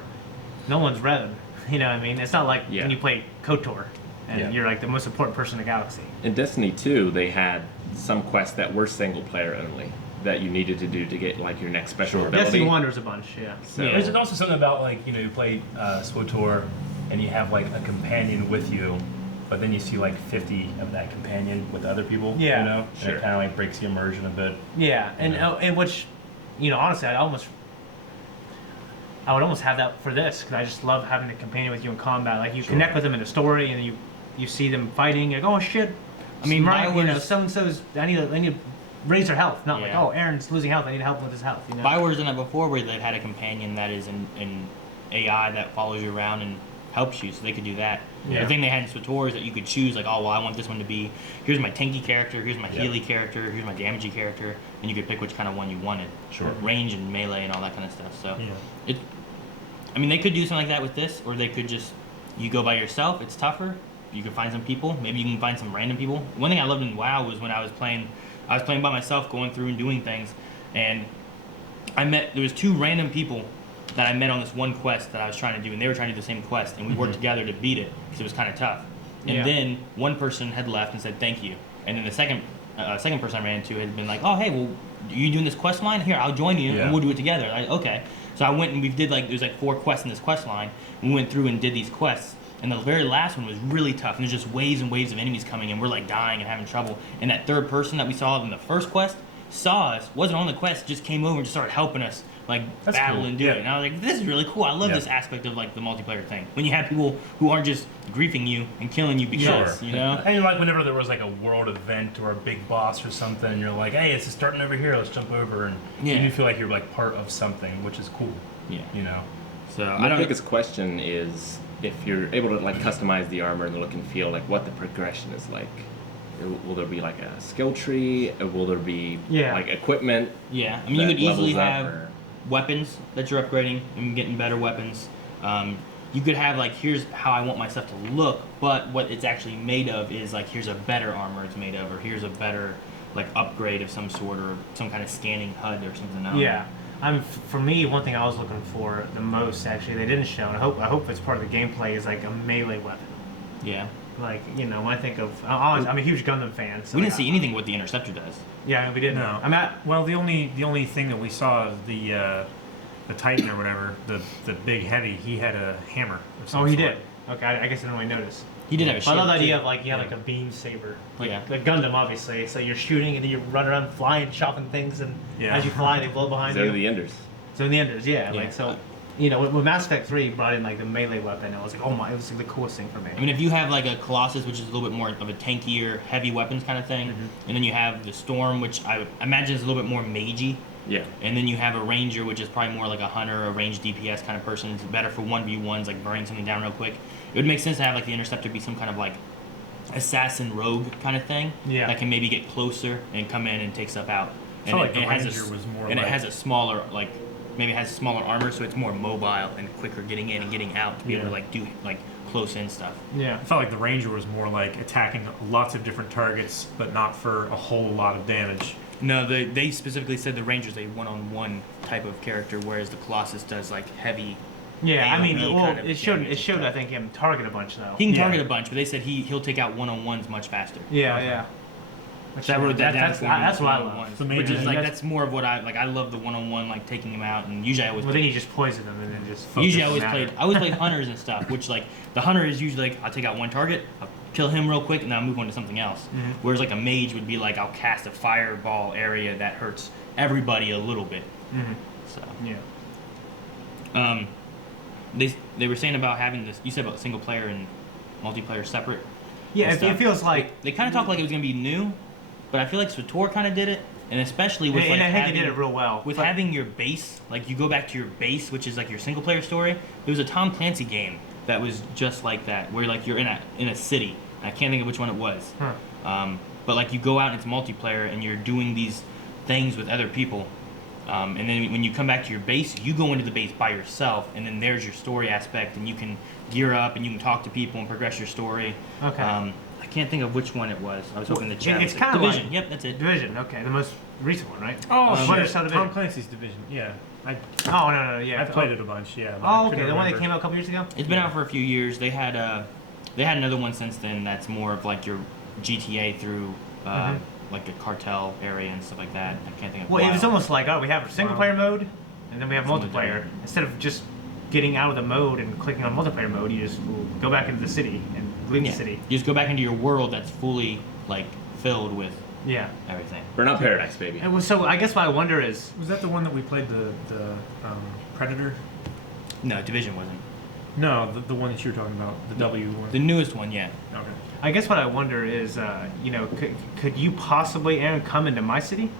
no one's Revan. You know what I mean? It's not like when you play KOTOR and you're like the most important person in the galaxy. in Destiny 2, they had some quests that were single player only that you needed to do to get like your next special ability. Destiny 1 there's a bunch, yeah. So, There's also something about like, you play SWTOR and you have like a companion with you but then you see like 50 of that companion with other people. Yeah, You know, sure. and it kind of like breaks the immersion a bit. Yeah, and which, you know, honestly, I would almost have that for this because I just love having a companion with you in combat. Like you connect with them in a story, and you see them fighting. You're like, oh shit. I mean, right, you know, Bioware's- so and so's. I need to raise their health. Not like, Yeah. oh, Aaron's losing health. I need to help him with his health. You know. Bioware's done that before, where they've had a companion that is an AI that follows you around and helps you, so they could do that. Yeah. The thing they had in SWTOR is that you could choose, like, oh, well, I want this one to be, here's my tanky character, here's my healy character, here's my damagey character, and you could pick which kind of one you wanted. Sure. Range and melee and all that kind of stuff. So, Yeah. I mean, they could do something like that with this, or they could just, you go by yourself, it's tougher. You could find some people, maybe you can find some random people. One thing I loved in WoW was when I was playing by myself, going through and doing things, and there was 2 random people that I met on this one quest that I was trying to do, and they were trying to do the same quest, and we worked together to beat it because it was kind of tough. And then one person had left and said thank you, and then the second person I ran into had been like, oh hey, well, are you doing this quest line? Here, I'll join you and we'll do it together. Okay. So I went and we did there's 4 quests in this quest line. We went through and did these quests, and the very last one was really tough, and there's just waves and waves of enemies coming, and we're like dying and having trouble. And that third person that we saw in the first quest saw us, wasn't on the quest, just came over and just started helping us like battle and do it. And I was like, this is really cool. I love this aspect of like the multiplayer thing. When you have people who aren't just griefing you and killing you because, you know? And like whenever there was like a world event or a big boss or something, and you're like, hey, it's starting over here, let's jump over, and you feel like you're like part of something, which is cool. Yeah. You know? So my biggest question is if you're able to like customize the armor and the look and feel, like what the progression is like. Will there be like a skill tree? Or will there be like equipment? Yeah, I mean, you could easily have weapons that you're upgrading and getting better weapons. You could have like, here's how I want my stuff to look, but what it's actually made of is like, here's a better armor it's made of, or here's a better like upgrade of some sort, or some kind of scanning HUD or something else. Yeah. I mean, for me, one thing I was looking for the most, actually, they didn't show, and I hope it's part of the gameplay, is like a melee weapon. Yeah. Like, you know, when I think of, I'm a huge Gundam fan. So we didn't see anything what the Interceptor does. Yeah, we didn't. No. I'm at. Well, the only thing that we saw is the Titan or whatever, the big heavy. He had a hammer. Of some Oh, he sort. did. Okay, I guess I didn't really notice. He did have a I shield. love the idea too. of like you have like a beam saber, like Yeah. the Gundam obviously. So you're shooting and then you run around flying, chopping things, and as you fly, they blow behind you. So the Enders. So in the Enders, like so. You know, when Mass Effect 3 brought in like the melee weapon, I was like, oh my, it was like the coolest thing for me. I mean, if you have like a Colossus, which is a little bit more of a tankier, heavy weapons kind of thing, and then you have the Storm, which I imagine is a little bit more magey. Yeah. And then you have a Ranger, which is probably more like a hunter, a range DPS kind of person. It's better for 1v1s, like burning something down real quick. It would make sense to have like the Interceptor be some kind of like assassin rogue kind of thing. Yeah. That can maybe get closer and come in and take stuff out. I felt like the Ranger was more and like... it has a smaller like. Maybe it has smaller armor, so it's more mobile and quicker getting in and getting out to be able to like do like close in stuff. Yeah, I felt like the Ranger was more like attacking lots of different targets, but not for a whole lot of damage. No, they specifically said the Ranger's a one-on-one type of character, whereas the Colossus does like heavy. Yeah, I mean, AoE well, kind of it showed damage and I stuff. think him target a bunch though. He can target a bunch, but they said he'll take out one-on-ones much faster. Yeah. Which I wrote that down for me. That's what I love. One-on-ones, So maybe which is like that's- that's more of what I love the one-on-one, like taking him out, and usually I always. Well, then you just poison them and then just. Usually I always played hunters and stuff, which like the hunter is usually like I'll take out one target, I'll kill him real quick, and then I'll move on to something else. Whereas like a mage would be like I'll cast a fireball area that hurts everybody a little bit. So yeah. They were saying about having this. You said about single player and multiplayer separate. Yeah, and it stuff. feels like they kind of talked like it was gonna be new, but I feel like SWTOR kind of did it, and especially with and I think they did it real well. With having your base, like you go back to your base, which is like your single player story. There was a Tom Clancy game that was just like that, where like you're in a city. I can't think of which one it was. But like you go out and it's multiplayer, and you're doing these things with other people. And then when you come back to your base, you go into the base by yourself, and then there's your story aspect, and you can gear up and you can talk to people and progress your story. Okay. I can't think of which one it was. I was hoping the chat. It's kind of Division. like Yep, that's it. Division. Okay, the most recent one, right? Oh, Splinter shit. Cell Tom Division. Clancy's Division. Yeah. No, yeah. I've played it a bunch. Yeah. but I Oh, couldn't okay. The one that remember. came out a couple years ago. It's been out for a few years. They had another one since then that's more of like your GTA through like the cartel area and stuff like that. I can't think of. Well, it was Wild. almost like we have single player mode, and then we have Single multiplayer. player. Instead of just getting out of the mode and clicking on multiplayer mode, you just go back into the city and leave the city. You just go back into your world that's fully like filled with everything. Burnout Paradise, baby. And so I guess what I wonder is, was that the one that we played the Predator? No, Division wasn't. No, the one that you were talking about, the W one. The newest one, yeah. Okay. I guess what I wonder is, could you possibly, Aaron, come into my city?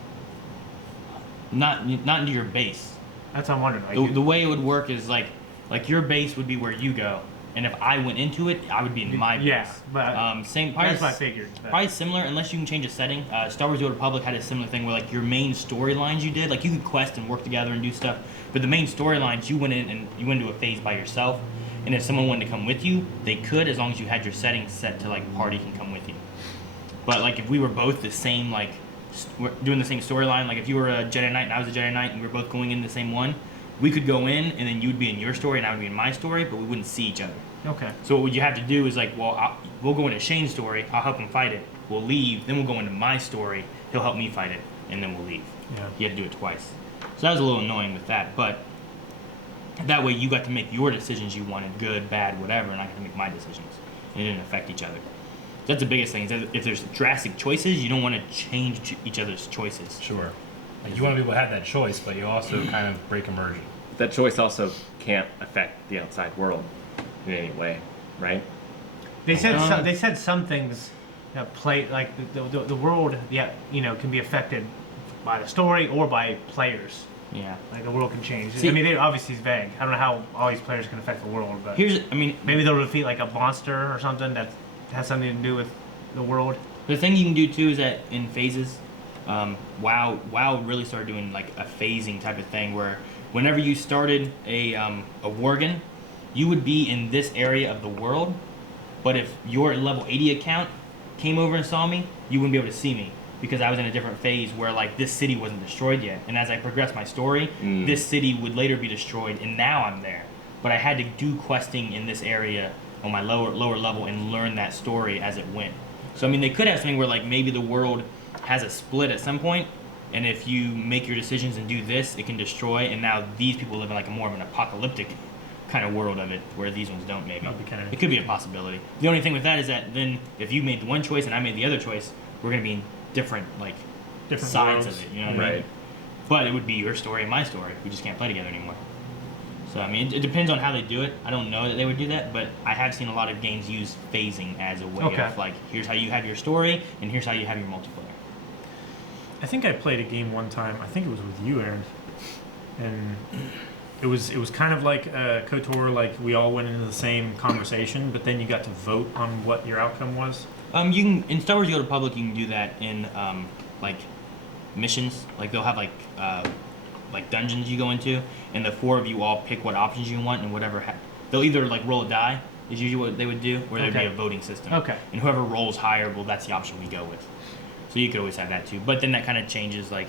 Not into your base. That's what I'm wondering. Like, The way it would work is like your base would be where you go, and if I went into it, I would be in my base. Yeah, but same. that's what I figured. Probably similar, unless you can change a setting. Star Wars: The Old Republic had a similar thing where like your main storylines you did, like you could quest and work together and do stuff, but the main storylines you went in and you went into a phase by yourself, and if someone wanted to come with you, they could, as long as you had your settings set to like party can come with you. But like if we were both the same, like we're doing the same storyline, like if you were a Jedi Knight and I was a Jedi Knight and we were both going in the same one, we could go in and then you'd be in your story and I would be in my story, but we wouldn't see each other. Okay. So what you have to do is like, we'll go into Shane's story, I'll help him fight it, we'll leave, then we'll go into my story, he'll help me fight it, and then we'll leave. Yeah. You had to do it twice. So that was a little annoying with that, but that way you got to make your decisions you wanted, good, bad, whatever, and I got to make my decisions. And it didn't affect each other. That's the biggest thing, is that if there's drastic choices, you don't want to change each other's choices. Sure. Like you want to be able to have that choice, but you also kind of break immersion. That choice also can't affect the outside world in any way, right? They said some things that play like the world, can be affected by the story or by players. Yeah. Like the world can change. See, I mean, obviously it's vague. I don't know how all these players can affect the world, but maybe they'll defeat like a monster or something that has something to do with the world. The thing you can do too is that in phases, WoW really started doing like a phasing type of thing where whenever you started a Worgen, you would be in this area of the world, but if your level 80 account came over and saw me, you wouldn't be able to see me because I was in a different phase where like this city wasn't destroyed yet. And as I progressed my story, this city would later be destroyed, and now I'm there. But I had to do questing in this area on my lower level and learn that story as it went. So I mean, they could have something where like maybe the world has a split at some point, and if you make your decisions and do this, it can destroy, and now these people live in like a more of an apocalyptic kind of world of it, where these ones don't maybe. It could be a possibility. The only thing with that is that then if you made the one choice and I made the other choice, we're going to be in different sides worlds. of it, you know what I mean? But it would be your story and my story. We just can't play together anymore. So I mean, it depends on how they do it. I don't know that they would do that, but I have seen a lot of games use phasing as a way of like, here's how you have your story, and here's how you have your multiplayer. I think I played a game one time. I think it was with you, Aaron, and it was kind of like KOTOR. Like we all went into the same conversation, but then you got to vote on what your outcome was. You can in Star Wars: The Old Republic, you can do that in like missions. Like they'll have like dungeons you go into, and the four of you all pick what options you want, and whatever they'll either like roll a die is usually what they would do, or there'd be a voting system. Okay. And whoever rolls higher, well, that's the option we go with. So you could always have that too, but then that kind of changes, like,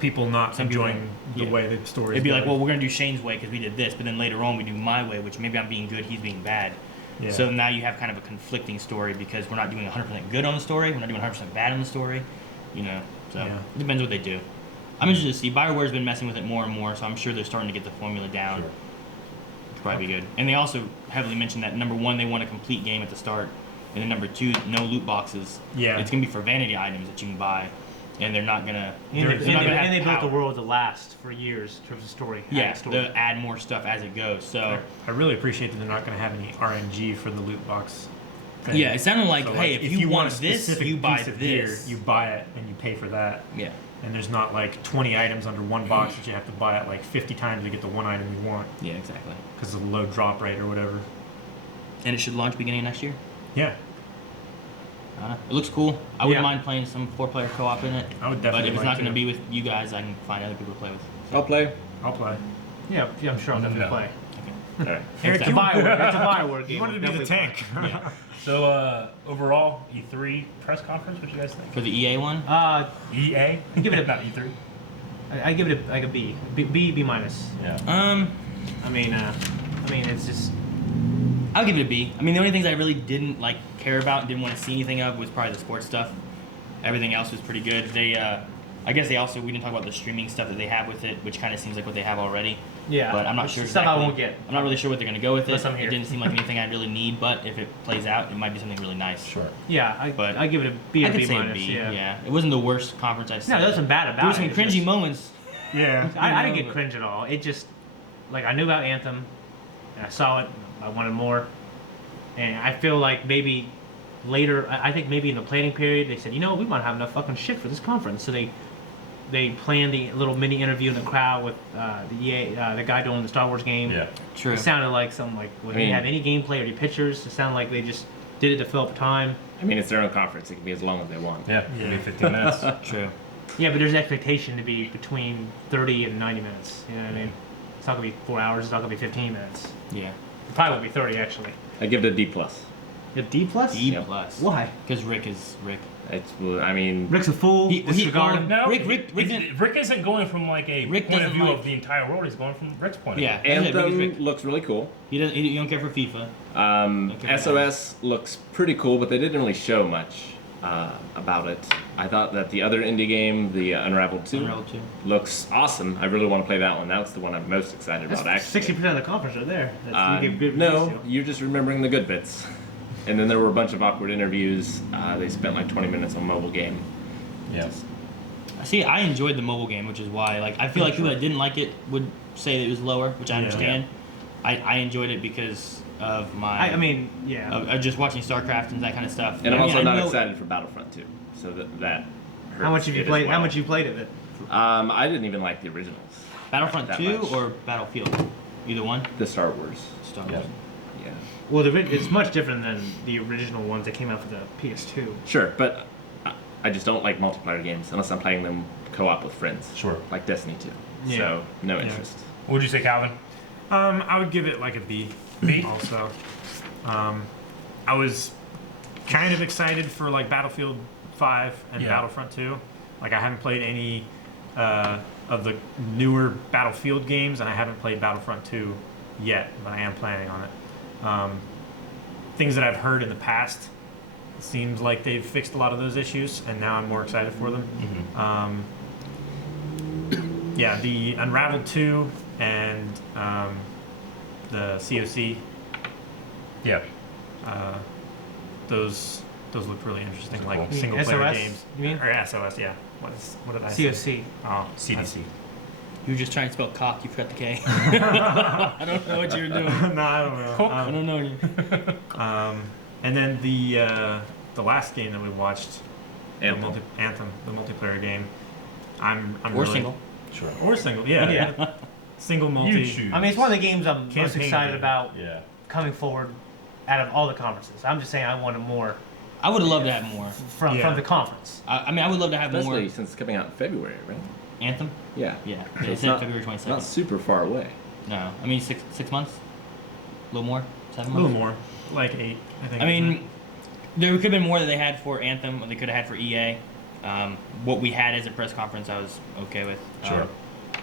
people not enjoying the way the story. It'd be like, well, we're gonna do Shane's way because we did this, but then later on we do my way, which maybe I'm being good, he's being bad. Yeah. So now you have kind of a conflicting story because we're not doing 100% good on the story, we're not doing 100% bad on the story, So it depends what they do. I'm interested to see. BioWare's been messing with it more and more, so I'm sure they're starting to get the formula down. Sure. It'll probably be good. And they also heavily mentioned that number one, they want a complete game at the start. And then number two, no loot boxes. Yeah. It's going to be for vanity items that you can buy. And they're not going to... And they built the world to last for years in terms of story. Yeah, they'll add more stuff as it goes. So I really appreciate that they're not going to have any RNG for the loot box thing. Yeah, it sounded like, So, hey, if you want this, you buy piece of this. gear, you buy it and you pay for that. Yeah. And there's not like 20 items under one box that you have to buy it like 50 times to get the one item you want. Yeah, exactly. Because of the low drop rate or whatever. And it should launch beginning of next year? Yeah. It looks cool. I wouldn't mind playing some 4-player co-op in it. I would definitely. But if it's not going to to be with you guys, I can find other people to play with. I'll play. Yeah, I'm sure I'll definitely play. Okay. All right. It's a Bioware game. You wanted to be the tank. Yeah. So overall, E3 press conference. What do you guys think? For the EA one? EA? Give it a not E3. I give it like a B. B minus. Yeah. I mean, it's just. I'll give it a B. I mean, the only things I really didn't care about and didn't want to see anything of was probably the sports stuff. Everything else was pretty good. They, I guess we didn't talk about the streaming stuff that they have with it, which kind of seems like what they have already. Yeah. But I'm not sure Stuff exactly. I won't get. I'm not really sure what they're going to go with it. Unless I'm here. It didn't seem like anything I really need, but if it plays out, it might be something really nice. Sure. Yeah, I give it a B I or could B say minus. A B. Yeah. It wasn't the worst conference I've seen. No, there wasn't bad about There were some it. It's cringy just- moments. Yeah. I didn't get cringe at all. It just, like, I knew about Anthem, and I saw it. I wanted more, and I feel like maybe later, I think maybe in the planning period, they said, you know, we might have enough fucking shit for this conference, so they planned the little mini interview in the crowd with the guy doing the Star Wars game. Yeah, true. It sounded like something like, well, they didn't have any gameplay or any pictures. It sounded like they just did it to fill up time. I mean, it's their own conference. It can be as long as they want. Yeah, it can be 15 minutes. True. Yeah, but there's an expectation to be between 30 and 90 minutes. You know what I mean? It's not going to be 4 hours. It's not going to be 15 minutes. Yeah. It probably won't be 30, actually. I give it a D plus. A D plus? D plus. Why? Because Rick is Rick. It's. I mean. Rick's a fool. Disregard him. No, Rick isn't going from like a Rick point of doesn't view like- of the entire world. He's going from Rick's point of Yeah. view. Anthem looks really cool. He doesn't. You don't care for FIFA. Okay. SOS looks pretty cool, but they didn't really show much about it. I thought that the other indie game, the Unravel 2, looks awesome. I really want to play that one. That's the one I'm most excited about, actually. 60% of the conference right there. That's, you give good No, reviews to. you're just remembering the good bits. And then there were a bunch of awkward interviews. They spent like 20 minutes on mobile game. Yes. See, I enjoyed the mobile game, which is why, like, I feel like people that didn't like it would say it was lower, which I understand. I enjoyed it because of my. I mean, yeah. Of just watching StarCraft and that kind of stuff. And I'm I mean, also I not know- excited for Battlefront 2. So that hurts How much have you it as played? well. How much you played of it? I didn't even like the originals. Battlefront that 2 much. or Battlefield? Either one? The Star Wars. Star Wars. Yeah. Well, it's much different than the original ones that came out for the PS2. Sure, but I just don't like multiplayer games unless I'm playing them co-op with friends. Sure. Like Destiny 2. Yeah. So, no Yeah. interest. What would you say, Calvin? I would give it like a B. B? Also. I was kind of excited for like Battlefield 5 and Yeah. Battlefront 2. Like I haven't played any of the newer Battlefield games, and I haven't played Battlefront 2 yet, but I am planning on it. Things that I've heard in the past, it seems like they've fixed a lot of those issues, and now I'm more excited for them. Yeah, the Unravel 2 and the COC. Yeah. Those look really interesting, like cool. single player SOS, games. you mean? Or SOS, yeah. What did I say? COC. Oh, CDC. You were just trying to spell cock, you forgot the K. I don't know what you were doing. No, I don't know. I don't know. And then the last game that we watched, Anthem. The multiplayer game. I'm Or really, single. Sure. Or single, yeah. Single multi. You choose. I mean, it's one of the games I'm most Campaign excited game. about Yeah. coming forward out of all the conferences. I'm just saying I wanted more I would have loved to have more. from the conference. I mean, I would love to have Especially more. since it's coming out in February, right? Anthem? Yeah. Yeah. So It it's said not- February 22nd. Not super far away. No. I mean, six months? A little more? 7 A months? little more, like 8, I think. I mean, there could have been more that they had for Anthem, or they could have had for EA. What we had as a press conference, I was okay with. Sure.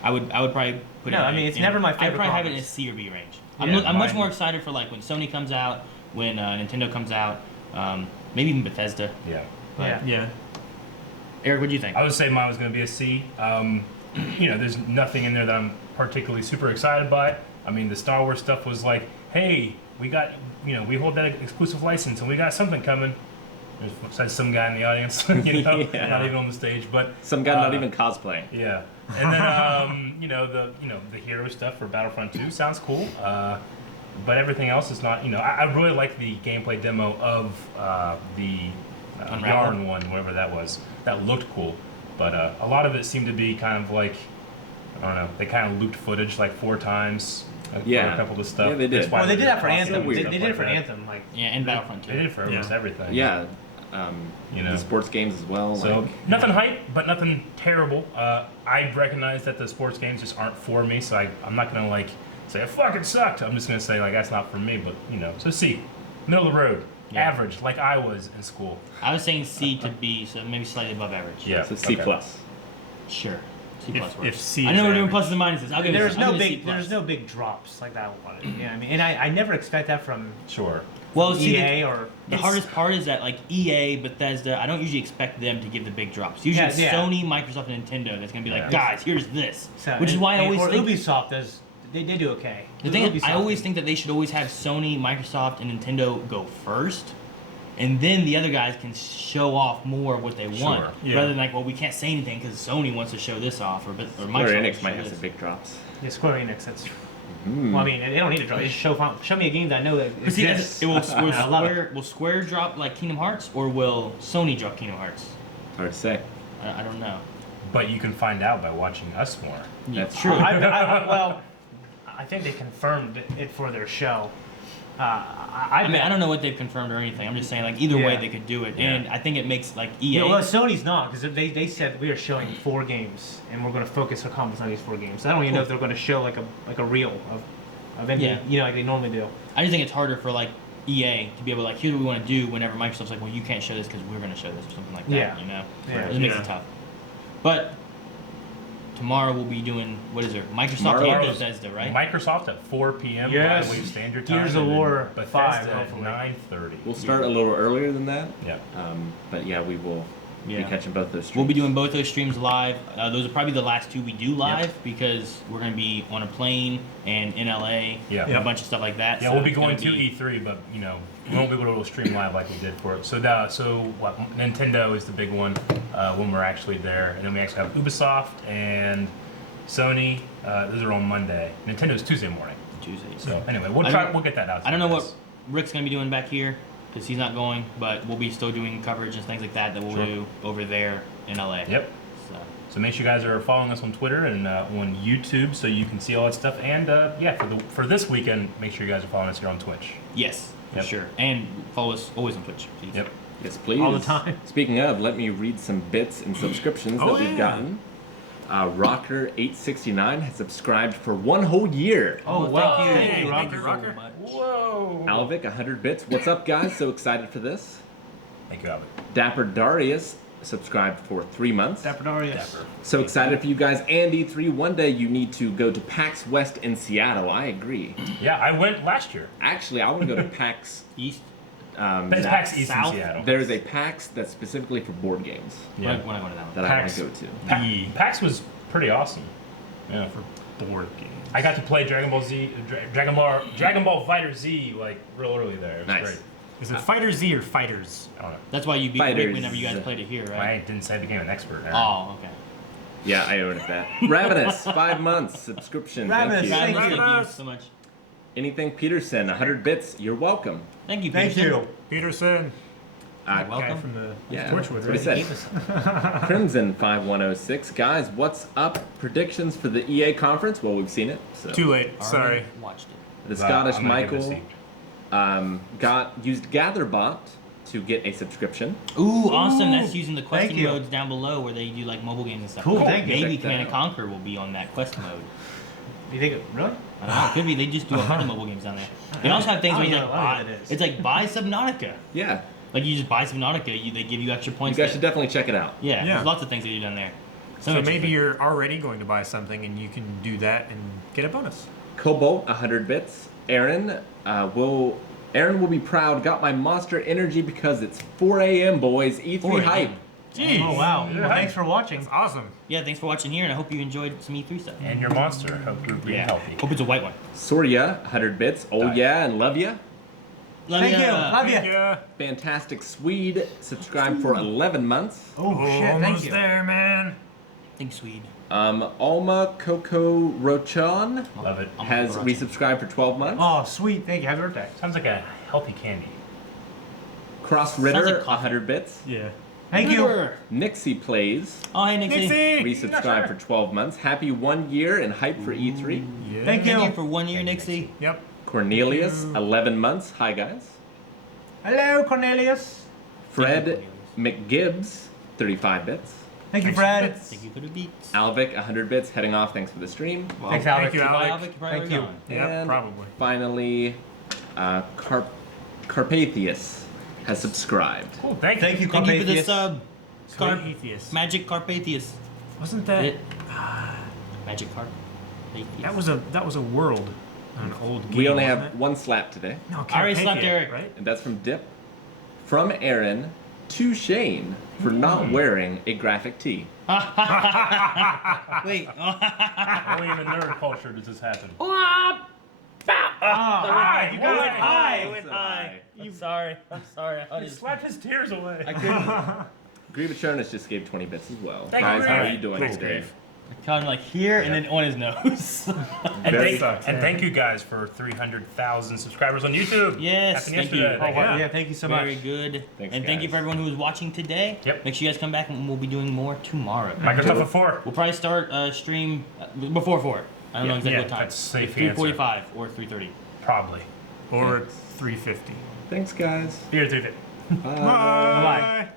I would probably put it. No, I mean, it's never my favorite I'd probably have it in a conference. C or B range. Yeah, I'm much mine- more excited for like when Sony comes out, when Nintendo comes out, maybe even Bethesda. Yeah. But, yeah. Eric, what do you think? I would say mine was going to be a C. There's nothing in there that I'm particularly super excited by. I mean, the Star Wars stuff was like, hey, we got, we hold that exclusive license and we got something coming. Besides some guy in the audience, Yeah. not even on the stage, but Some guy not even cosplaying. yeah. And then the hero stuff for Battlefront 2 sounds cool, but everything else is not. I really like the gameplay demo of the Unravel? Yarn one, whatever that was. That looked cool, but a lot of it seemed to be kind of like, I don't know. They kind of looped footage like 4 times. For Yeah. a couple of the stuff. Yeah, they did. That's why Well, they did that for they're Anthem. awesome They and did stuff it for like that. Anthem. Like, Yeah, and Battlefront 2. They did it for almost everything. Yeah. You know. The sports games as well. So like, nothing hype, but nothing terrible. I recognize that the sports games just aren't for me, so I'm not gonna like say it fucking sucked. I'm just gonna say like that's not for me. But so C, middle of the road, Yeah. average, like I was in school. I was saying C to B, so maybe slightly above average. Yeah. So C okay. plus. Sure. C plus works. If C I is know we're doing average. pluses and minuses. I'll give there's it. I'll no give it C big plus. there's no big drops like that. I wanted. You know what I mean? And I never expect that from Sure. Well, see, EA or the hardest part is that like EA, Bethesda, I don't usually expect them to give the big drops. Usually it's Yeah. Sony, Microsoft, and Nintendo that's gonna be like, Yeah. guys, here's this, So, which is why I always or think. Ubisoft does they do okay. The thing is, I always think that they should always have Sony, Microsoft, and Nintendo go first, and then the other guys can show off more of what they want, rather than like, well, we can't say anything because Sony wants to show this off, or Microsoft. Square Enix might have some big drops. Yeah, Square Enix. That's. Well, I mean, they don't need to drop. Just show me a game that I know that exists. Will Square drop like Kingdom Hearts, or will Sony drop Kingdom Hearts? Hard to say. I don't know. But you can find out by watching us more. Yeah, That's true. Well, I think they confirmed it for their show. I mean, I don't know what they've confirmed or anything. I'm just saying, like, either way they could do it, and I think it makes like EA. Yeah, well, Sony's not, because they said we are showing 4 games, and we're going to focus our comments on these 4 games. I don't even know if they're going to show like a reel of any, like they normally do. I just think it's harder for like EA to be able to like, here's what we want to do whenever Microsoft's like, well, you can't show this because we're going to show this or something like that. Yeah. You know, Yeah. it makes it tough. But tomorrow we'll be doing, what is it? Microsoft and Bethesda, right? Microsoft at 4 p.m. Yes. by the way standard time. Gears of War Bethesda 5, at hopefully. 9:30. We'll start a little earlier than that. Yeah. But yeah, we will be catching both those streams. We'll be doing both those streams live. Those are probably the last 2 we do live because we're going to be on a plane and in LA and a bunch of stuff like that. Yeah, so we'll be it's going gonna to E3, but we won't be able to stream live like we did for it. So Nintendo is the big one when we're actually there, and then we actually have Ubisoft and Sony. Those are on Monday. Nintendo's Tuesday morning. Tuesday. So anyway, we'll get that out. I don't know what Rick's going to be doing back here because he's not going, but we'll be still doing coverage and things like that we'll do over there in LA. Yep. So make sure you guys are following us on Twitter and on YouTube so you can see all that stuff. And for this weekend, make sure you guys are following us here on Twitch. Yes, for sure. And follow us always on Twitch. Please. Yep. Yes, please. All the time. Speaking of, let me read some bits and subscriptions that we've gotten. Rocker869 has subscribed for 1 whole year. Oh, wow. Thank you, Rocker. Whoa. Alvic, 100 bits. What's up, guys? So excited for this. Thank you, Alvic. Dapper Darius subscribed for 3 months. Dapper Darius. So excited for you guys. And E3, one day you need to go to PAX West in Seattle. I agree. Yeah, I went last year. Actually, I want to go to PAX East. It's PAX East in Seattle. There's a PAX that's specifically for board games. Yeah. When I go to that one. That I want to go to. PAX was pretty awesome. Yeah, for board games. I got to play Dragon Ball Fighter Z like real early there. It was Nice. great. Is it Fighter Z or Fighters? I don't know. That's why you beat Fighters. Rick whenever you guys played it here, right? I didn't say I became an expert. Aaron. Oh, okay. Yeah, I noticed that. Ravenous, 5 months subscription. Ravenous, Thank you. Thank you so much. Anything Peterson, 100 bits. You're welcome. Thank you, Thank Peterson. you. Peterson. Uh, welcome. Guy from the Yeah, Torchwood, that's what he said. Crimson 5106. Guys, what's up? Predictions for the EA conference? Well, we've seen it. So. Too late. Sorry. Watched it. The Scottish I'm gonna give it a Michael C. used GatherBot to get a subscription. Ooh, awesome. That's using the Thank questing you. modes down below where they do like mobile games and stuff. Cool, thank you. Maybe Check that Command and out. Conquer will be on that quest mode. You think really? I don't know. It could be. They just do a ton of mobile games down there. They also have things where I you don't like know buy, what it is. it's like buy Subnautica. Yeah. Like you just buy Subnautica, they give you extra You points. guys should definitely check it out. Yeah, Yeah. there's lots of things they do down there. So maybe interesting. you're already going to buy something and you can do that and get a bonus. Cobalt, 100 bits. Aaron will be proud. Got my Monster Energy because it's 4 a.m. boys. E3 4 hype. a.m. Jeez. Oh wow. Well, thanks for watching. That's awesome. Yeah, thanks for watching here, and I hope you enjoyed some E3 stuff. And your monster. Hope you're being healthy. Hope it's a white one. Soria, 100 bits. Oh Nice. yeah, and love ya. Thank you. Love you. Yeah. Fantastic Swede subscribed for 11 months. Oh shit. Thank Almost you. there, man. Think Swede. Alma Coco Rochon Love it. has resubscribed for 12 months. Oh sweet. Thank you. Happy birthday. Sounds like a healthy candy. Cross Sounds Ritter, like coffee. 100 bits. Yeah. Thank you. Ritter. Nixie Plays Oh, hey, Nixie. resubscribed for 12 months. Happy 1 year and hype for E3. Yeah. Thank you. Thank you for 1 year, Nixie. Yep. Cornelius, 11 months. Hi guys. Hello, Cornelius. Fred McGibbs, 35 bits. Thank you, Fred. Thank you for the beats. Alvic, 100 bits. Heading off. Thanks for the stream. Thanks, Alec. Thank you, Bye, Alec. Alvic. You're probably Thank you. gone. Yeah, And probably. Finally, Carpathius has subscribed. Cool. Thank you. Thank you, Thank you for the Carpathius. sub. Carpathius. Magic Carpathius. Wasn't that? Magic Carpathius. That was a world. An old game. We only wasn't have it? one slap today, No, I already slapped Carpathia, Eric. right? and that's from Dip. From Aaron, to Shane for not wearing a graphic tee. Wait. Only in the nerd culture does this happen. You went high. I'm sorry. He slapped his tears away. I couldn't. Grievous Chernus just gave 20 bits as well. Thank Guys, you, how are Grieve. you doing Thanks, today? Grieve. Caught him like here and then on his nose. And thank you guys for 300,000 subscribers on YouTube. Yes, Happened thank you. yesterday. Thank you so much. Very good. Thanks, and thank you guys. for everyone who was watching today. Yep. Make sure you guys come back and we'll be doing more tomorrow. Microsoft at 4. We'll probably start stream before 4. I don't know exactly what time. That's safe 3:45 or 3:30. Probably. Or 3:50. Thanks, guys. Here, 3:50. Bye. Bye.